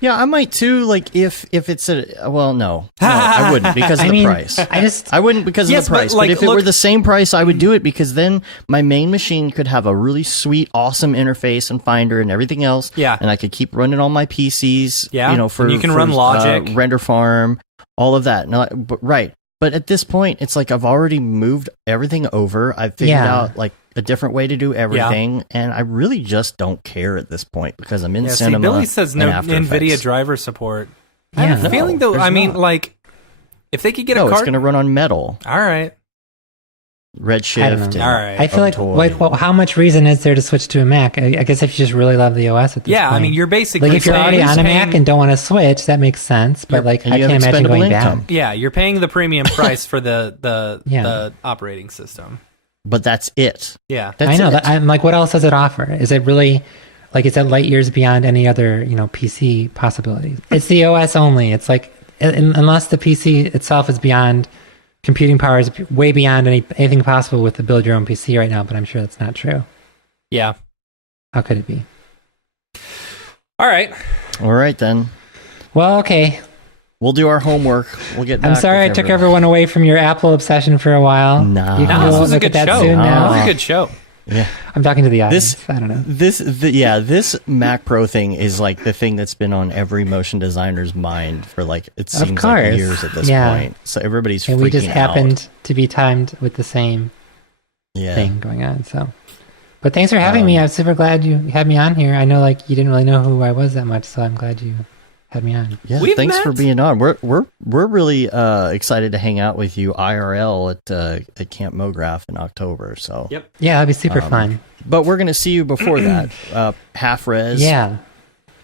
Yeah, I might too. Like if it's no, I wouldn't because of the price. I wouldn't because Yes, of the price. but, like, But if it look- were the same price, I would do it because then my main machine could have a really sweet, awesome interface and Finder and everything else. Yeah. and I could keep running all my PCs. Yeah, for and you can run Logic. Render Farm, all of that. No, but at this point, it's like I've already moved everything over. I've figured out like a different way to do everything, and I really just don't care at this point because I'm in Cinema. Billy says no and After NVIDIA Effects. driver support. I Yeah. have a feeling though. there's I mean, not. like, if they could get No, a it's card, going to run on Metal, all right. Redshift. I don't know. and All right. I feel like, Toy. how much reason is there to switch to a Mac? I guess if you just really love the OS at this Yeah, point. I mean, you're basically like if you're already paying- on a Mac and don't want to switch, that makes sense. But like, and I you have can't imagine expendable going income. back. yeah, you're paying the premium price for the Yeah. operating system. But that's it. Yeah, That's I know it. that. I'm like, what else does it offer? Is it really like is it light years beyond any other PC possibilities? It's the OS only. It's like unless the PC itself is beyond computing power is way beyond anything possible with the build your own PC right now. But I'm sure that's not true. yeah. How could it be? All right. All right, then. Well, okay. We'll do our homework. We'll get back I'm sorry I with took everyone away from your Apple obsession for a while. Nah. You can No, go this was a look good at that show. soon This now. was a good show. Yeah. I'm talking to the audience. This- I don't know. This Mac Pro thing is like the thing that's been on every motion designer's mind for like it seems like course. years at this Yeah. point. So everybody's And freaking we just out. happened to be timed with the same Yeah. thing going on. So, but thanks for having me. I'm super glad you had me on here. I know like you didn't really know who I was that much, so I'm glad you had me on. Yeah, We've thanks for met. being on. We're really excited to hang out with you IRL at Camp Mograph in October. So Yep. Yeah, that'd be super fun. but we're gonna see you before that. Half res. Yeah,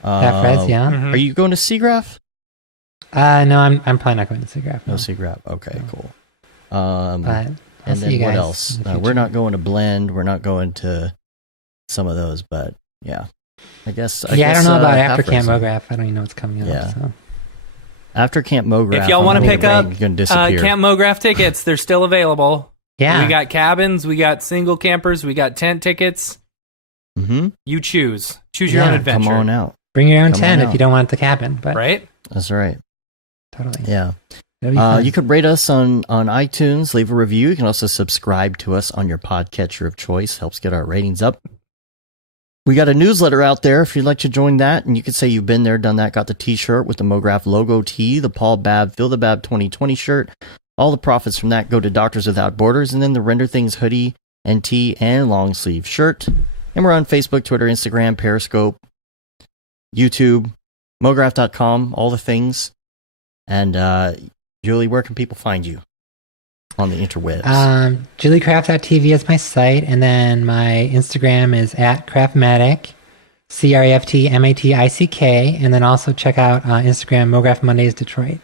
half res. Yeah. Mhm. Are you going to Seagraph? No, I'm probably not going to SIGGRAPH. No No. Seagraph. Okay, cool. But I'll And see then you guys what else? in the We're future. not going to Blend. We're not going to some of those, but yeah. I guess. I don't know about after half Camp res. Mograph. I don't even know what's coming up. Yeah. So. After Camp Mograph. If y'all want to pick up you're gonna disappear. Camp Mograph tickets, they're still available. Yeah. We got cabins, we got single campers, we got tent tickets. Mm-hmm. You choose. Choose your Yeah, own come adventure. Come on out. Bring your own Come tent on if out. you don't want the cabin. But Right? That's right. totally. Yeah. That'd be fun. You could rate us on iTunes, leave a review. You can also subscribe to us on your podcatcher of choice. Helps get our ratings up. We got a newsletter out there if you'd like to join that. And you could say you've been there, done that, got the t-shirt with the Mograph logo tee, the Paul Babb, Feel the Babb 2020 shirt. All the profits from that go to Doctors Without Borders. And then the Render Things hoodie and tee and long sleeve shirt. And we're on Facebook, Twitter, Instagram, Periscope, YouTube, Mograph.com, all the things. And Julie, where can people find you on the interwebs? JulieCraft.tv is my site, and then my Instagram is at Craftmatic, CRAFTMATICK, and then also check out Instagram Mograph Mondays Detroit.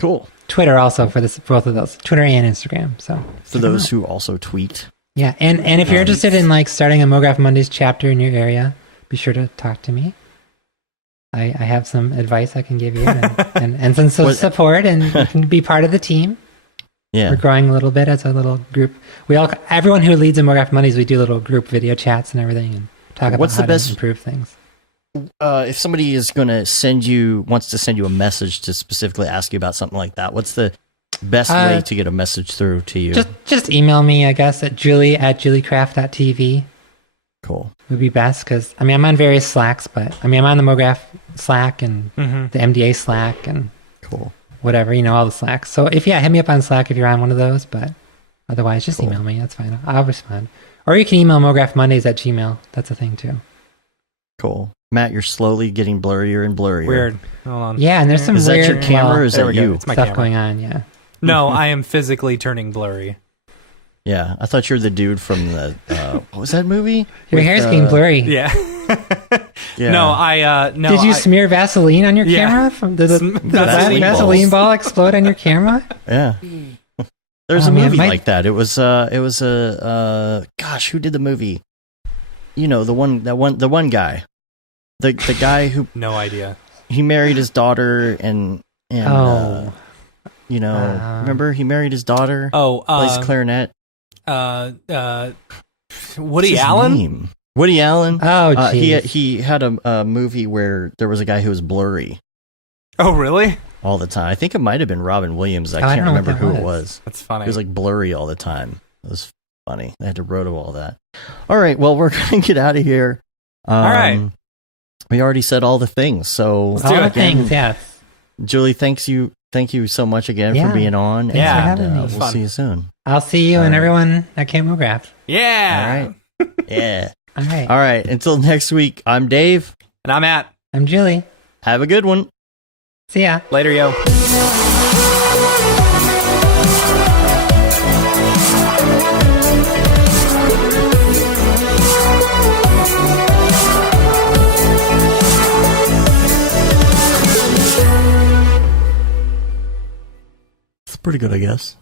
Cool. Twitter also for both of those, Twitter and Instagram. So For those who also tweet. yeah, and if you're interested in like starting a Mograph Mondays chapter in your area, be sure to talk to me. I have some advice I can give you and some support, and you can be part of the team. Yeah. We're growing a little bit as a little group. Everyone who leads in Mograph Mondays, we do little group video chats and everything, and talk about What's how the best- to improve things. If somebody is going to wants to send you a message to specifically ask you about something like that, what's the best way to get a message through to you? Just email me, I guess, at julie@juliecraft.tv. Cool. would be best because I mean I'm on various Slacks, but I mean I'm on the Mograph Slack and the MDA Slack and Cool. whatever, all the Slacks. So if hit me up on Slack if you're on one of those, but otherwise just email me. That's fine. I'll respond. Or you can email mographmondays@gmail. That's a thing too. Cool. Matt, you're slowly getting blurrier and blurrier. Weird. Hold on. Yeah, and there's some Is that weird your camera or is There that we go. you? It's my stuff camera. going on. Yeah. No, I am physically turning blurry. Yeah, I thought you were the dude from the what was that movie? Your With, hair's getting blurry. Yeah. Yeah. No, Did you smear Vaseline on your Yeah. camera? Did the Vaseline Vaseline balls. ball explode on your camera? Yeah. There's Oh, a man, movie my- like that. It was gosh, who did the movie? The one guy. The guy who No idea. he married his daughter and Oh. remember he married his daughter? Oh, Plays clarinet. Woody What's his Allen? name? Woody Allen. Oh, He jeez. he had a movie where there was a guy who was blurry Oh, really? all the time. I think it might have been Robin Williams. I I can't don't know what remember that who it was. was. That's funny. It was like blurry all the time. It was funny. I had to roto all that. All right. Well, we're going to get out of here. All right. We already said all the things. So Let's All do the it. things, yes. Julie, thank you so much again Yeah. for being on. Thanks for and, having me. We'll Fun. see you soon. I'll see you All and right. everyone at Camp Mograph. yeah. All right. Yeah. All right. All right. Until next week, I'm Dave. And I'm at. I'm Julie. Have a good one. See ya. Later, yo. It's pretty good, I guess.